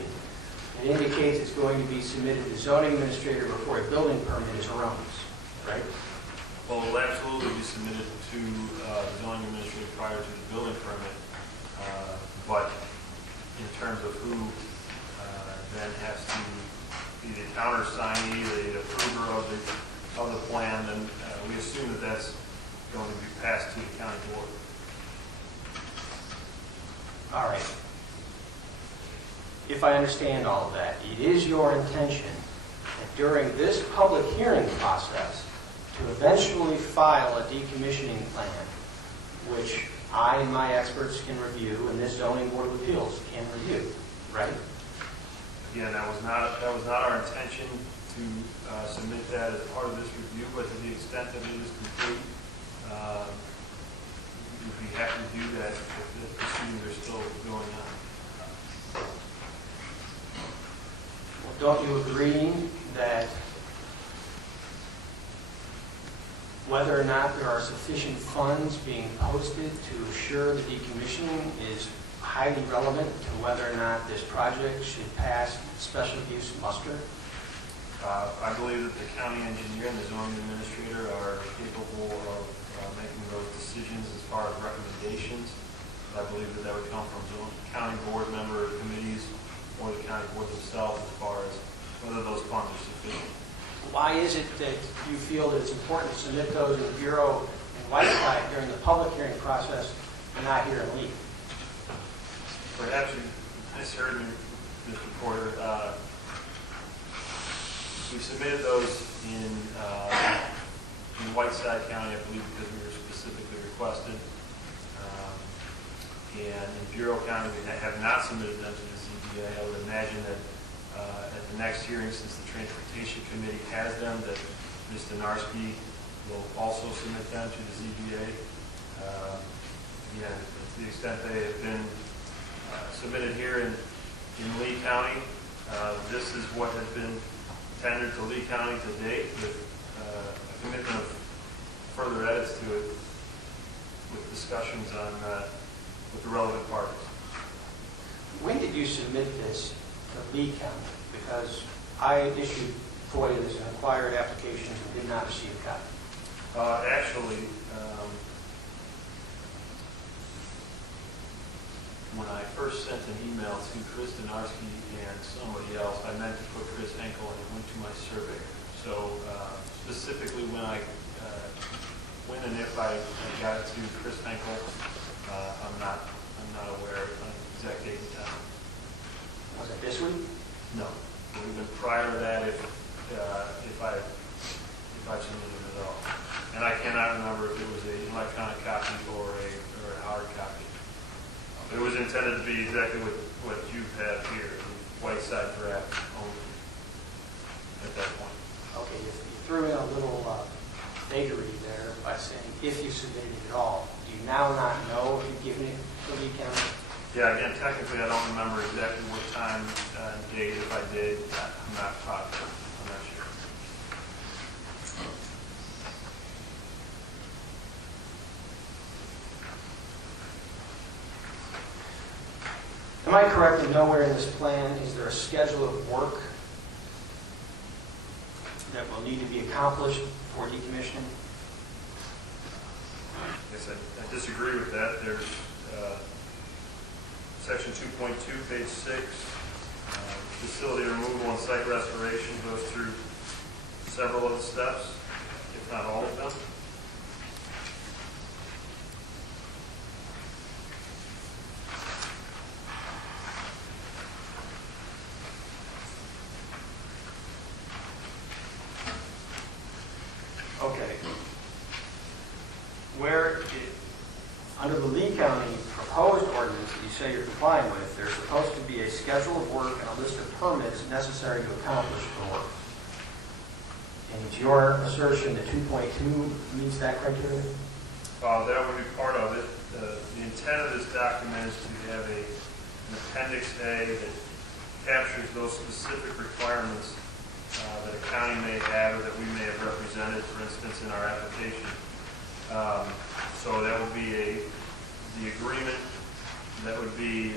that indicates it's going to be submitted to the zoning administrator before a building permit is erroneous, right? Well, it will absolutely be submitted to the zoning administrator prior to the building permit, but in terms of who then has to be the countersignee, the approver of the plan, then we assume that that's going to be passed to the county board. All right. If I understand all of that, it is your intention that during this public hearing process to eventually file a decommissioning plan, which I and my experts can review, and this zoning board of appeals can review, right? Again, that was not our intention to submit that as part of this review, but to the extent that it is complete, we'd be happy to do that if the proceedings are still going on. Well, don't you agree that whether or not there are sufficient funds being posted to assure the decommissioning is highly relevant to whether or not this project should pass special use muster? I believe that the county engineer and the zoning administrator are capable of making those decisions as far as recommendations. I believe that that would come from county board member committees or the county board themselves as far as whether those funds are sufficient. Why is it that you feel that it's important to submit those in the Bureau and Whiteside during the public hearing process and not here in Lee? Perhaps you misheard me, Mr. Porter. We submitted those in Whiteside County, I believe, because we were specifically requested. And in Bureau County, we have not submitted them to the ZBA. I would imagine that at the next hearing, since the Transportation Committee has them, that Ms. Donarski will also submit them to the ZBA. Again, to the extent they have been submitted here in Lee County, this is what has been tendered to Lee County to date with a commitment of further edits to it with discussions on with the relevant parties. When did you submit this to Lee County? Because I issued FOIAs and acquired applications and did not receive a copy. Actually, when I first sent an email to Chris Donarski and somebody else, I meant to put Chris Henkel and it went to my surveyor. So specifically when and if I got it to Chris Henkel, I'm not aware of an exact date and time. Was it this week? No. Even prior to that, if I submitted it at all. And I cannot remember if it was an electronic copy or a hard copy. It was intended to be exactly what you have here, the Whiteside draft only at that point. Okay, you threw in a little vagary there by saying if you submitted it at all. Do you now not know if you've given it to Lee County? Yeah, again, technically, I don't remember exactly what time and date. If I did, I'm not positive. I'm not sure. Am I correct in nowhere in this plan is there a schedule of work that will need to be accomplished for decommissioning? Yes, I disagree with that. There's section 2.2, page 6, facility removal and site restoration goes through several of the steps, if not all of them. Okay. Under the Lee County proposed ordinance that you say you're complying with, there's supposed to be a schedule of work and a list of permits necessary to accomplish the work. And it's your assertion that 2.2 meets that criteria? That would be part of it. The intent of this document is to have an appendix A that captures those specific requirements that a county may have or that we may have represented, for instance, in our application. So that would be the agreement that would be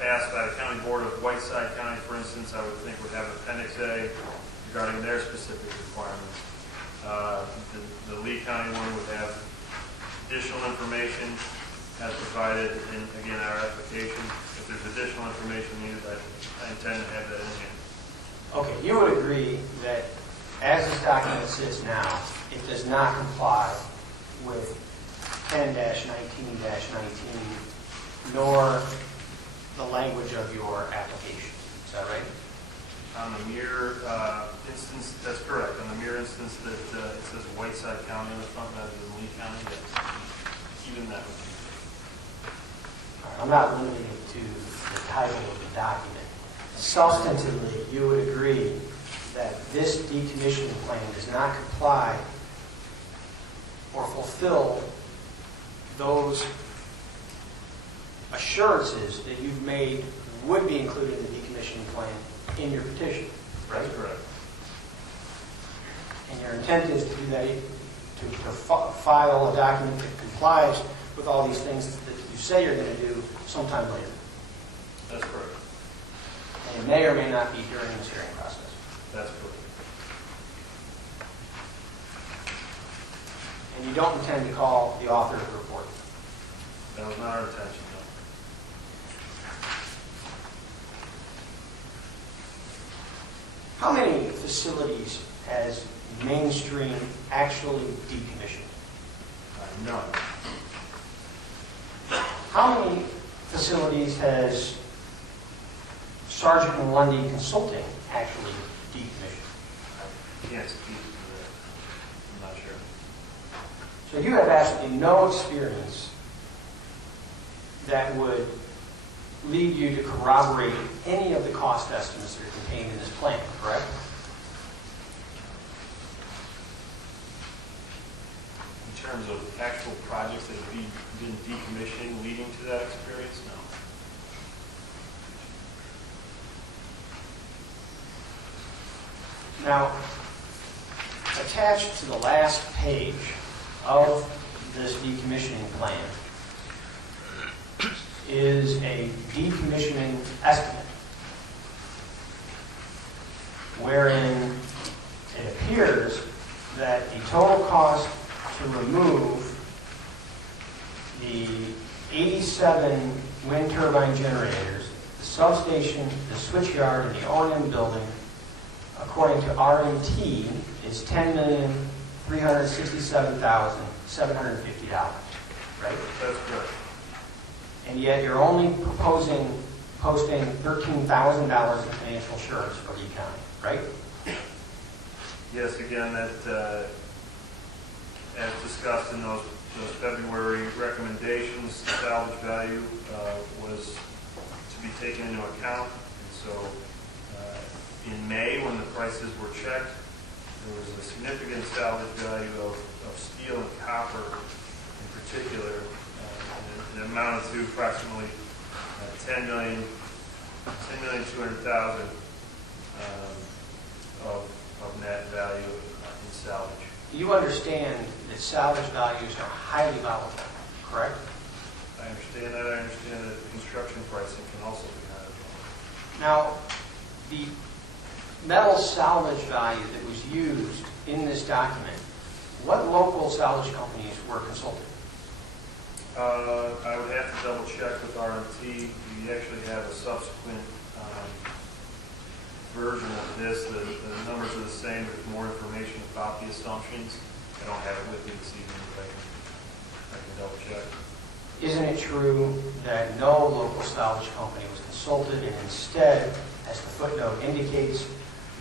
passed by the county board of Whiteside County, for instance, I would think would have appendix A regarding their specific requirements. The Lee County one would have additional information as provided in, again, our application. If there's additional information needed, I intend to have that in here. Okay, you would agree that as this document sits now, it does not comply with 10-19-19, nor the language of your application. Is that right? On the mere instance, that's correct. On the mere instance that it says Whiteside County on the front rather than Lee County, that's even that would be. I'm not limiting it to the title of the document. Substantively, you would agree that this decommissioning plan does not comply or fulfill those assurances that you've made would be included in the decommissioning plan in your petition, right? That's correct. And your intent is to do that, to file a document that complies with all these things that you say you're going to do sometime later. That's correct. And it may or may not be during this hearing process. That's correct. And you don't intend to call the author of the report? That was not our intention, no. How many facilities has Mainstream actually decommissioned? None. How many facilities has Sargent and Lundy Consulting actually decommissioned? I can't speak to that. I'm not sure. So you have absolutely no experience that would lead you to corroborate any of the cost estimates that are contained in this plan, correct? In terms of actual projects that have been decommissioning leading to that experience, no. Now, attached to the last page of this decommissioning plan is a decommissioning estimate, wherein it appears that the total cost to remove the 87 wind turbine generators, the substation, the switchyard, and the O&M building, according to RMT, is $10,367,750, right? That's correct. And yet you're only posting $13,000 in financial assurance for Lee County, right? Yes, again, that, as discussed in those February recommendations, the salvage value was to be taken into account. And so in May, when the prices were checked, there was a significant salvage value of steel and copper in particular, and it amounted to approximately $10,200,000 of net value in salvage. You understand that salvage values are highly volatile, correct? I understand that. I understand that construction pricing can also be higher. Now, the metal salvage value that was used in this document, what local salvage companies were consulted? I would have to double check with RMT. We actually have a subsequent version of this. The numbers are the same. There's more information about the assumptions. I don't have it with me this evening, but I can double check. Isn't it true that no local salvage company was consulted, and instead, as the footnote indicates,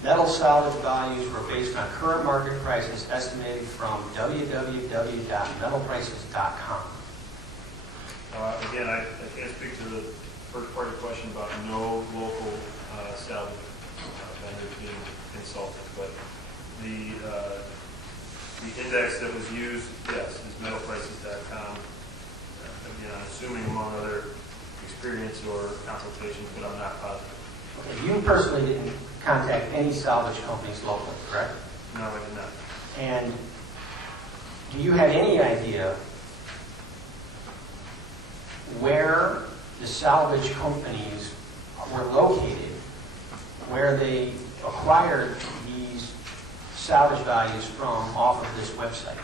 metal salvage values were based on current market prices estimated from www.metalprices.com? Again, I can't speak to the first part of the question about no local salvage vendors being consulted, but the index that was used, yes, is metalprices.com. Again, I'm assuming among other experience or consultations, but I'm not positive. Okay, you personally didn't contact any salvage companies locally, correct? No, I did not. And do you have any idea where the salvage companies were located, where they acquired these salvage values from off of this website?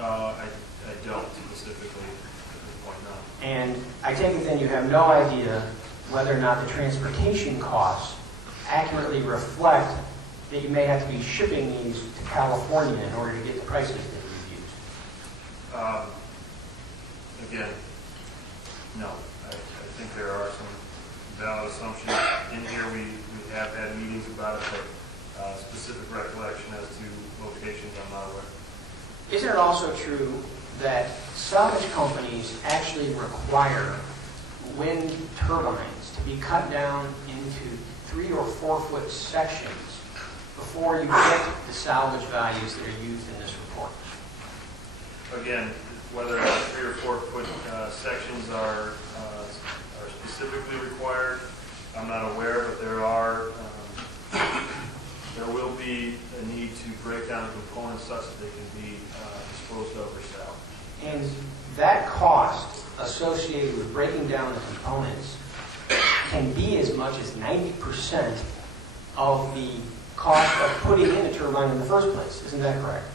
I don't specifically at this point, no. And I take it then you have no idea whether or not the transportation costs accurately reflect that you may have to be shipping these to California in order to get the prices that you've used? Again, no. I think there are some valid assumptions in here. We have had meetings about it, but specific recollection as to locations, I'm not aware. Isn't it also true that salvage companies actually require wind turbines to be cut down into 3 or 4 foot sections before you get the salvage values that are used in this report? Again, whether 3 or 4 foot sections are specifically required, I'm not aware, but there will be a need to break down the components such that they can be disposed of or salvaged. And that cost associated with breaking down the components can be as much as 90% of the cost of putting in a turbine in the first place. Isn't that correct?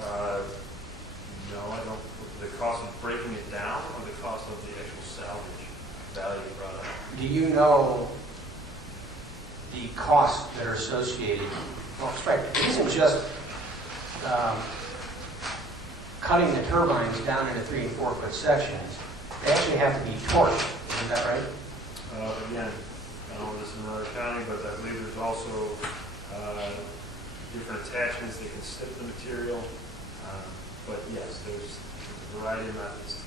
No, I don't. The cost of breaking it down or the cost of the actual salvage value product? Do you know the costs that are associated? Well, it's right. It isn't just cutting the turbines down into 3 and 4 foot sections. They actually have to be torqued. Isn't that right? Again, I don't know this in another county, but I believe there's also different attachments that can stick the material. But yes, there's a variety of methods to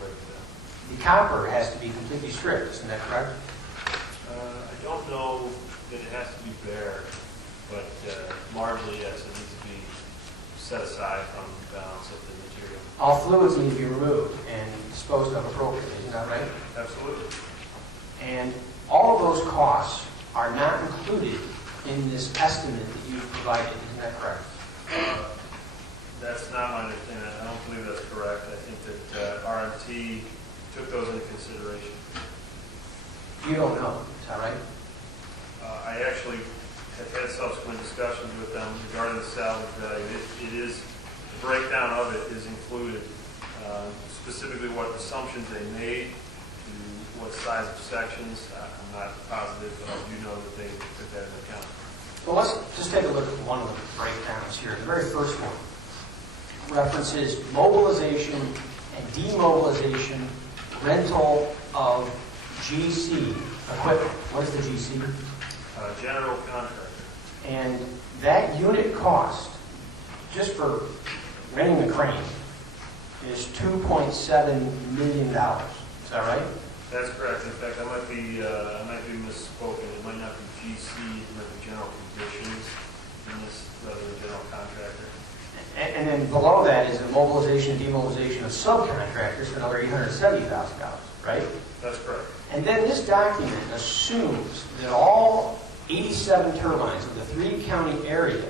break it down. The copper has to be completely stripped. Isn't that correct? I don't know that it has to be bare, but largely, yes, it needs to be set aside from the balance of the material. All fluids need to be removed and disposed of appropriately. Isn't that right? Absolutely. And all of those costs are not included in this estimate that you've provided. Isn't that correct? That's not my understanding. I don't believe that's correct. I think that RMT took those into consideration. You don't know. Is that right? I actually have had subsequent discussions with them regarding the salvage value. It is, the breakdown of it is included, specifically what assumptions they made, to what size of sections. I'm not positive, but I do know that they took that into account. Well, let's just take a look at one of the breakdowns here. The very first one references mobilization and demobilization rental of GC equipment. What is the GC? General contractor. And that unit cost, just for renting the crane, is $2.7 million. Is that right? That's correct. In fact, I might be misspoken. It might not be GC, it might be general conditions in this rather than general contractor. And then below that is the mobilization and demobilization of subcontractors for another $870,000. right? That's correct. And then this document assumes that all 87 turbines of the three-county area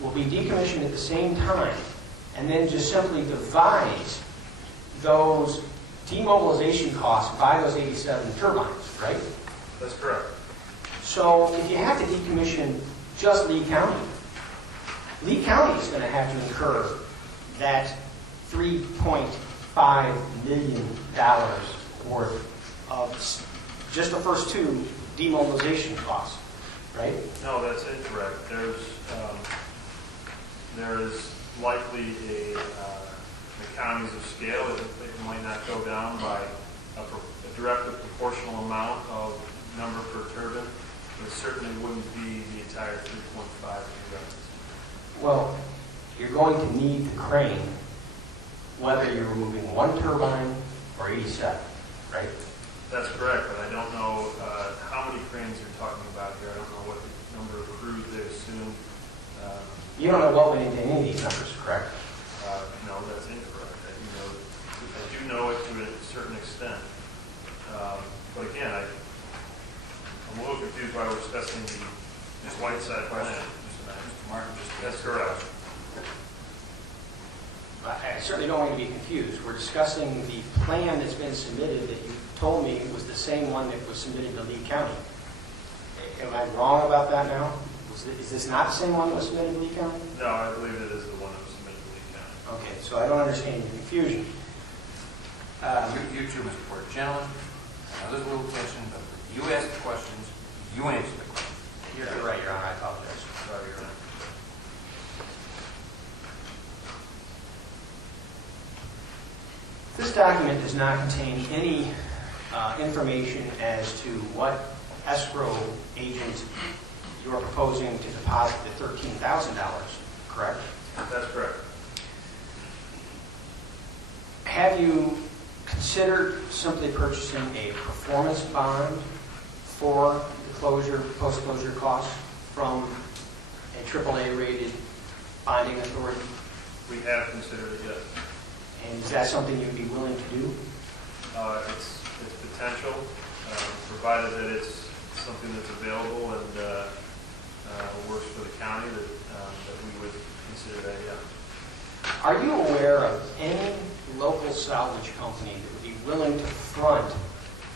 will be decommissioned at the same time, and then just simply divides those demobilization costs by those 87 turbines, right? That's correct. So if you have to decommission just Lee County is going to have to incur that $3.5 million worth of just the first two demobilization costs, right? No, that's incorrect. There is likely economies of scale. It might not go down by a direct or proportional amount of number per turbine, but it certainly wouldn't be the entire 3.5 million. Well, you're going to need the crane whether you're removing one turbine or 87, right? That's correct, but I don't know how many cranes you're talking about here. I don't know what the number of crews they assume. You don't know what went into any of these numbers, correct? No, that's incorrect. I do know it to a certain extent. But again, I'm a little confused why we're discussing the Whiteside plan. Mr. Martin just... That's correct. I certainly don't want you to be confused. We're discussing the plan that's been submitted that you told me was the same one that was submitted to Lee County. Am I wrong about that now? Is this not the same one that was submitted to Lee County? No, I believe it is the one that was submitted to Lee County. Okay, so I don't understand your confusion. You too, Mr. Porter. Gentlemen, now there's a little tension, but you ask the questions, you answer the questions. You're right, Your Honor. I apologize. Sorry, Your Honor. This document does not contain any information as to what escrow agent you are proposing to deposit the $13,000, correct? That's correct. Have you considered simply purchasing a performance bond for the post-closure costs from a AAA-rated bonding authority? We have considered it, yes. And is that something you'd be willing to do? It's potential, provided that it's something that's available and works for the county, that we would consider that, yeah. Are you aware of any local salvage company that would be willing to front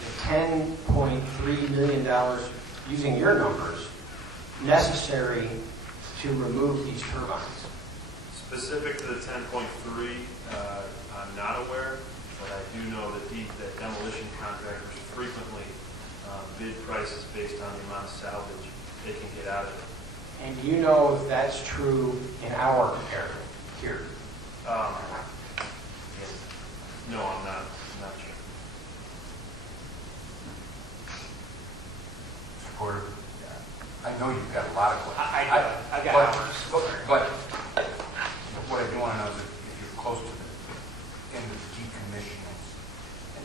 the $10.3 million, using your numbers, necessary to remove these turbines? Specific to the 10.3, I'm not aware, but I do know that demolition contractors frequently bid prices based on the amount of salvage they can get out of it. And do you know if that's true in our area here? No, I'm not sure. Mr. Porter, I know you've got a lot of questions. I got hours. But what I do want to know is if you're close to the end of decommissioning.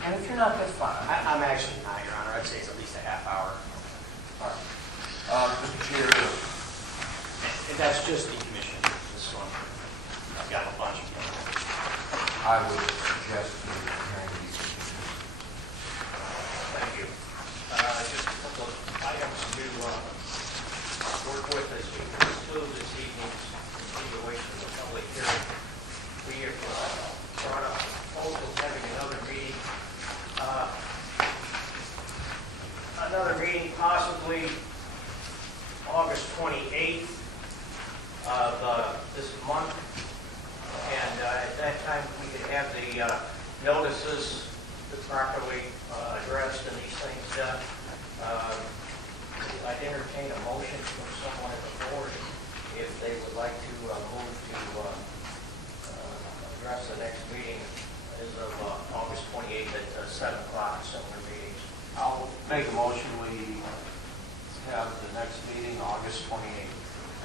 And if you're not, that's fine. I'm actually not, Your Honor. I'd say it's at least a half hour. All right. Mr. Chair, And that's just decommissioning this one. I've got a bunch of them. I would suggest hearing these issues. Thank you. Just a couple of items to work with as we conclude this evening's continuation of the public hearing. We have brought up proposals having another meeting possibly August 28th of this month. And at that time, we could have the notices properly addressed and these things done. I'd entertain a motion from someone at the board if they would like to move to address the next meeting as of August 28th at 7 o'clock, similar meetings. I'll make a motion, we have the next meeting August 28th.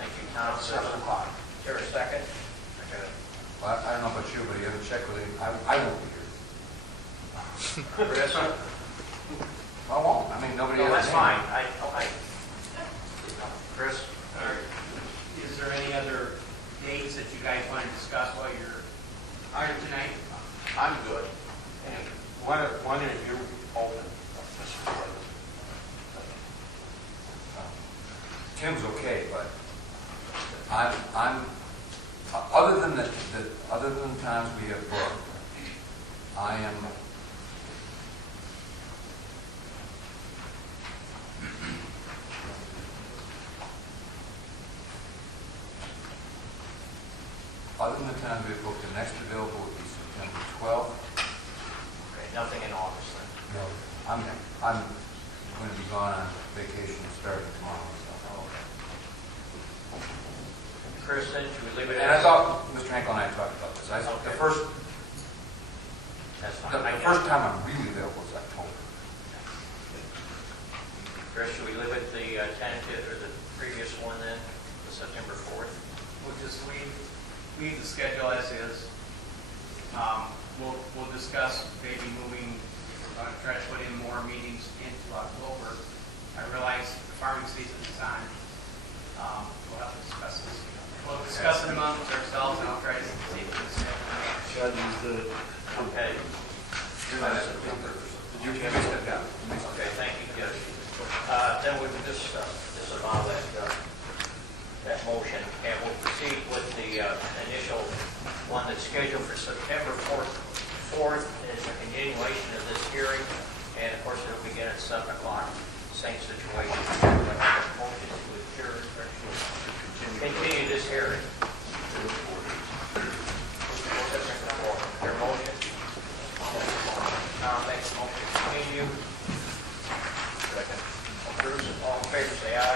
Thank you, Tom. 7 o'clock. Is there a second? Well, I don't know about you, but you haven't checked with him. I won't be here. Chris? I won't. I mean, nobody No, else. that's fine. Chris? Is there any other dates that you guys want to discuss while you're hired tonight? I'm good. Any When are you open, Mr. President? Tim's okay, but I'm other than other than times we have booked, I am. Other than the time we have booked, the next available would be September 12th. Okay, nothing in August then? No, I'm going to be gone on vacation starting tomorrow. So. Kristen, should we leave it And at? I thought Mr. Hankel and I talked about this. Okay. The first That's fine. the first time I'm really available is October. Chris, should we leave it the tentative or the previous one then, the September 4th? We'll just leave the schedule as is. We'll discuss maybe moving, try to put in more meetings into October. I realize the farming season is on. We'll have to discuss this. We'll discuss it amongst ourselves, and I'll try to see if we can schedule it. Okay. Did you step down? Okay, thank you, Judge. Then we would just disavow that motion, and we'll proceed with the initial one that's scheduled for September 4th is a continuation of this hearing, and of course it'll begin at 7 o'clock, same situation. Motion to adjourn, or to continue this hearing. Your motion? Tom makes a motion to continue. Second. Bruce, all in favor, say aye.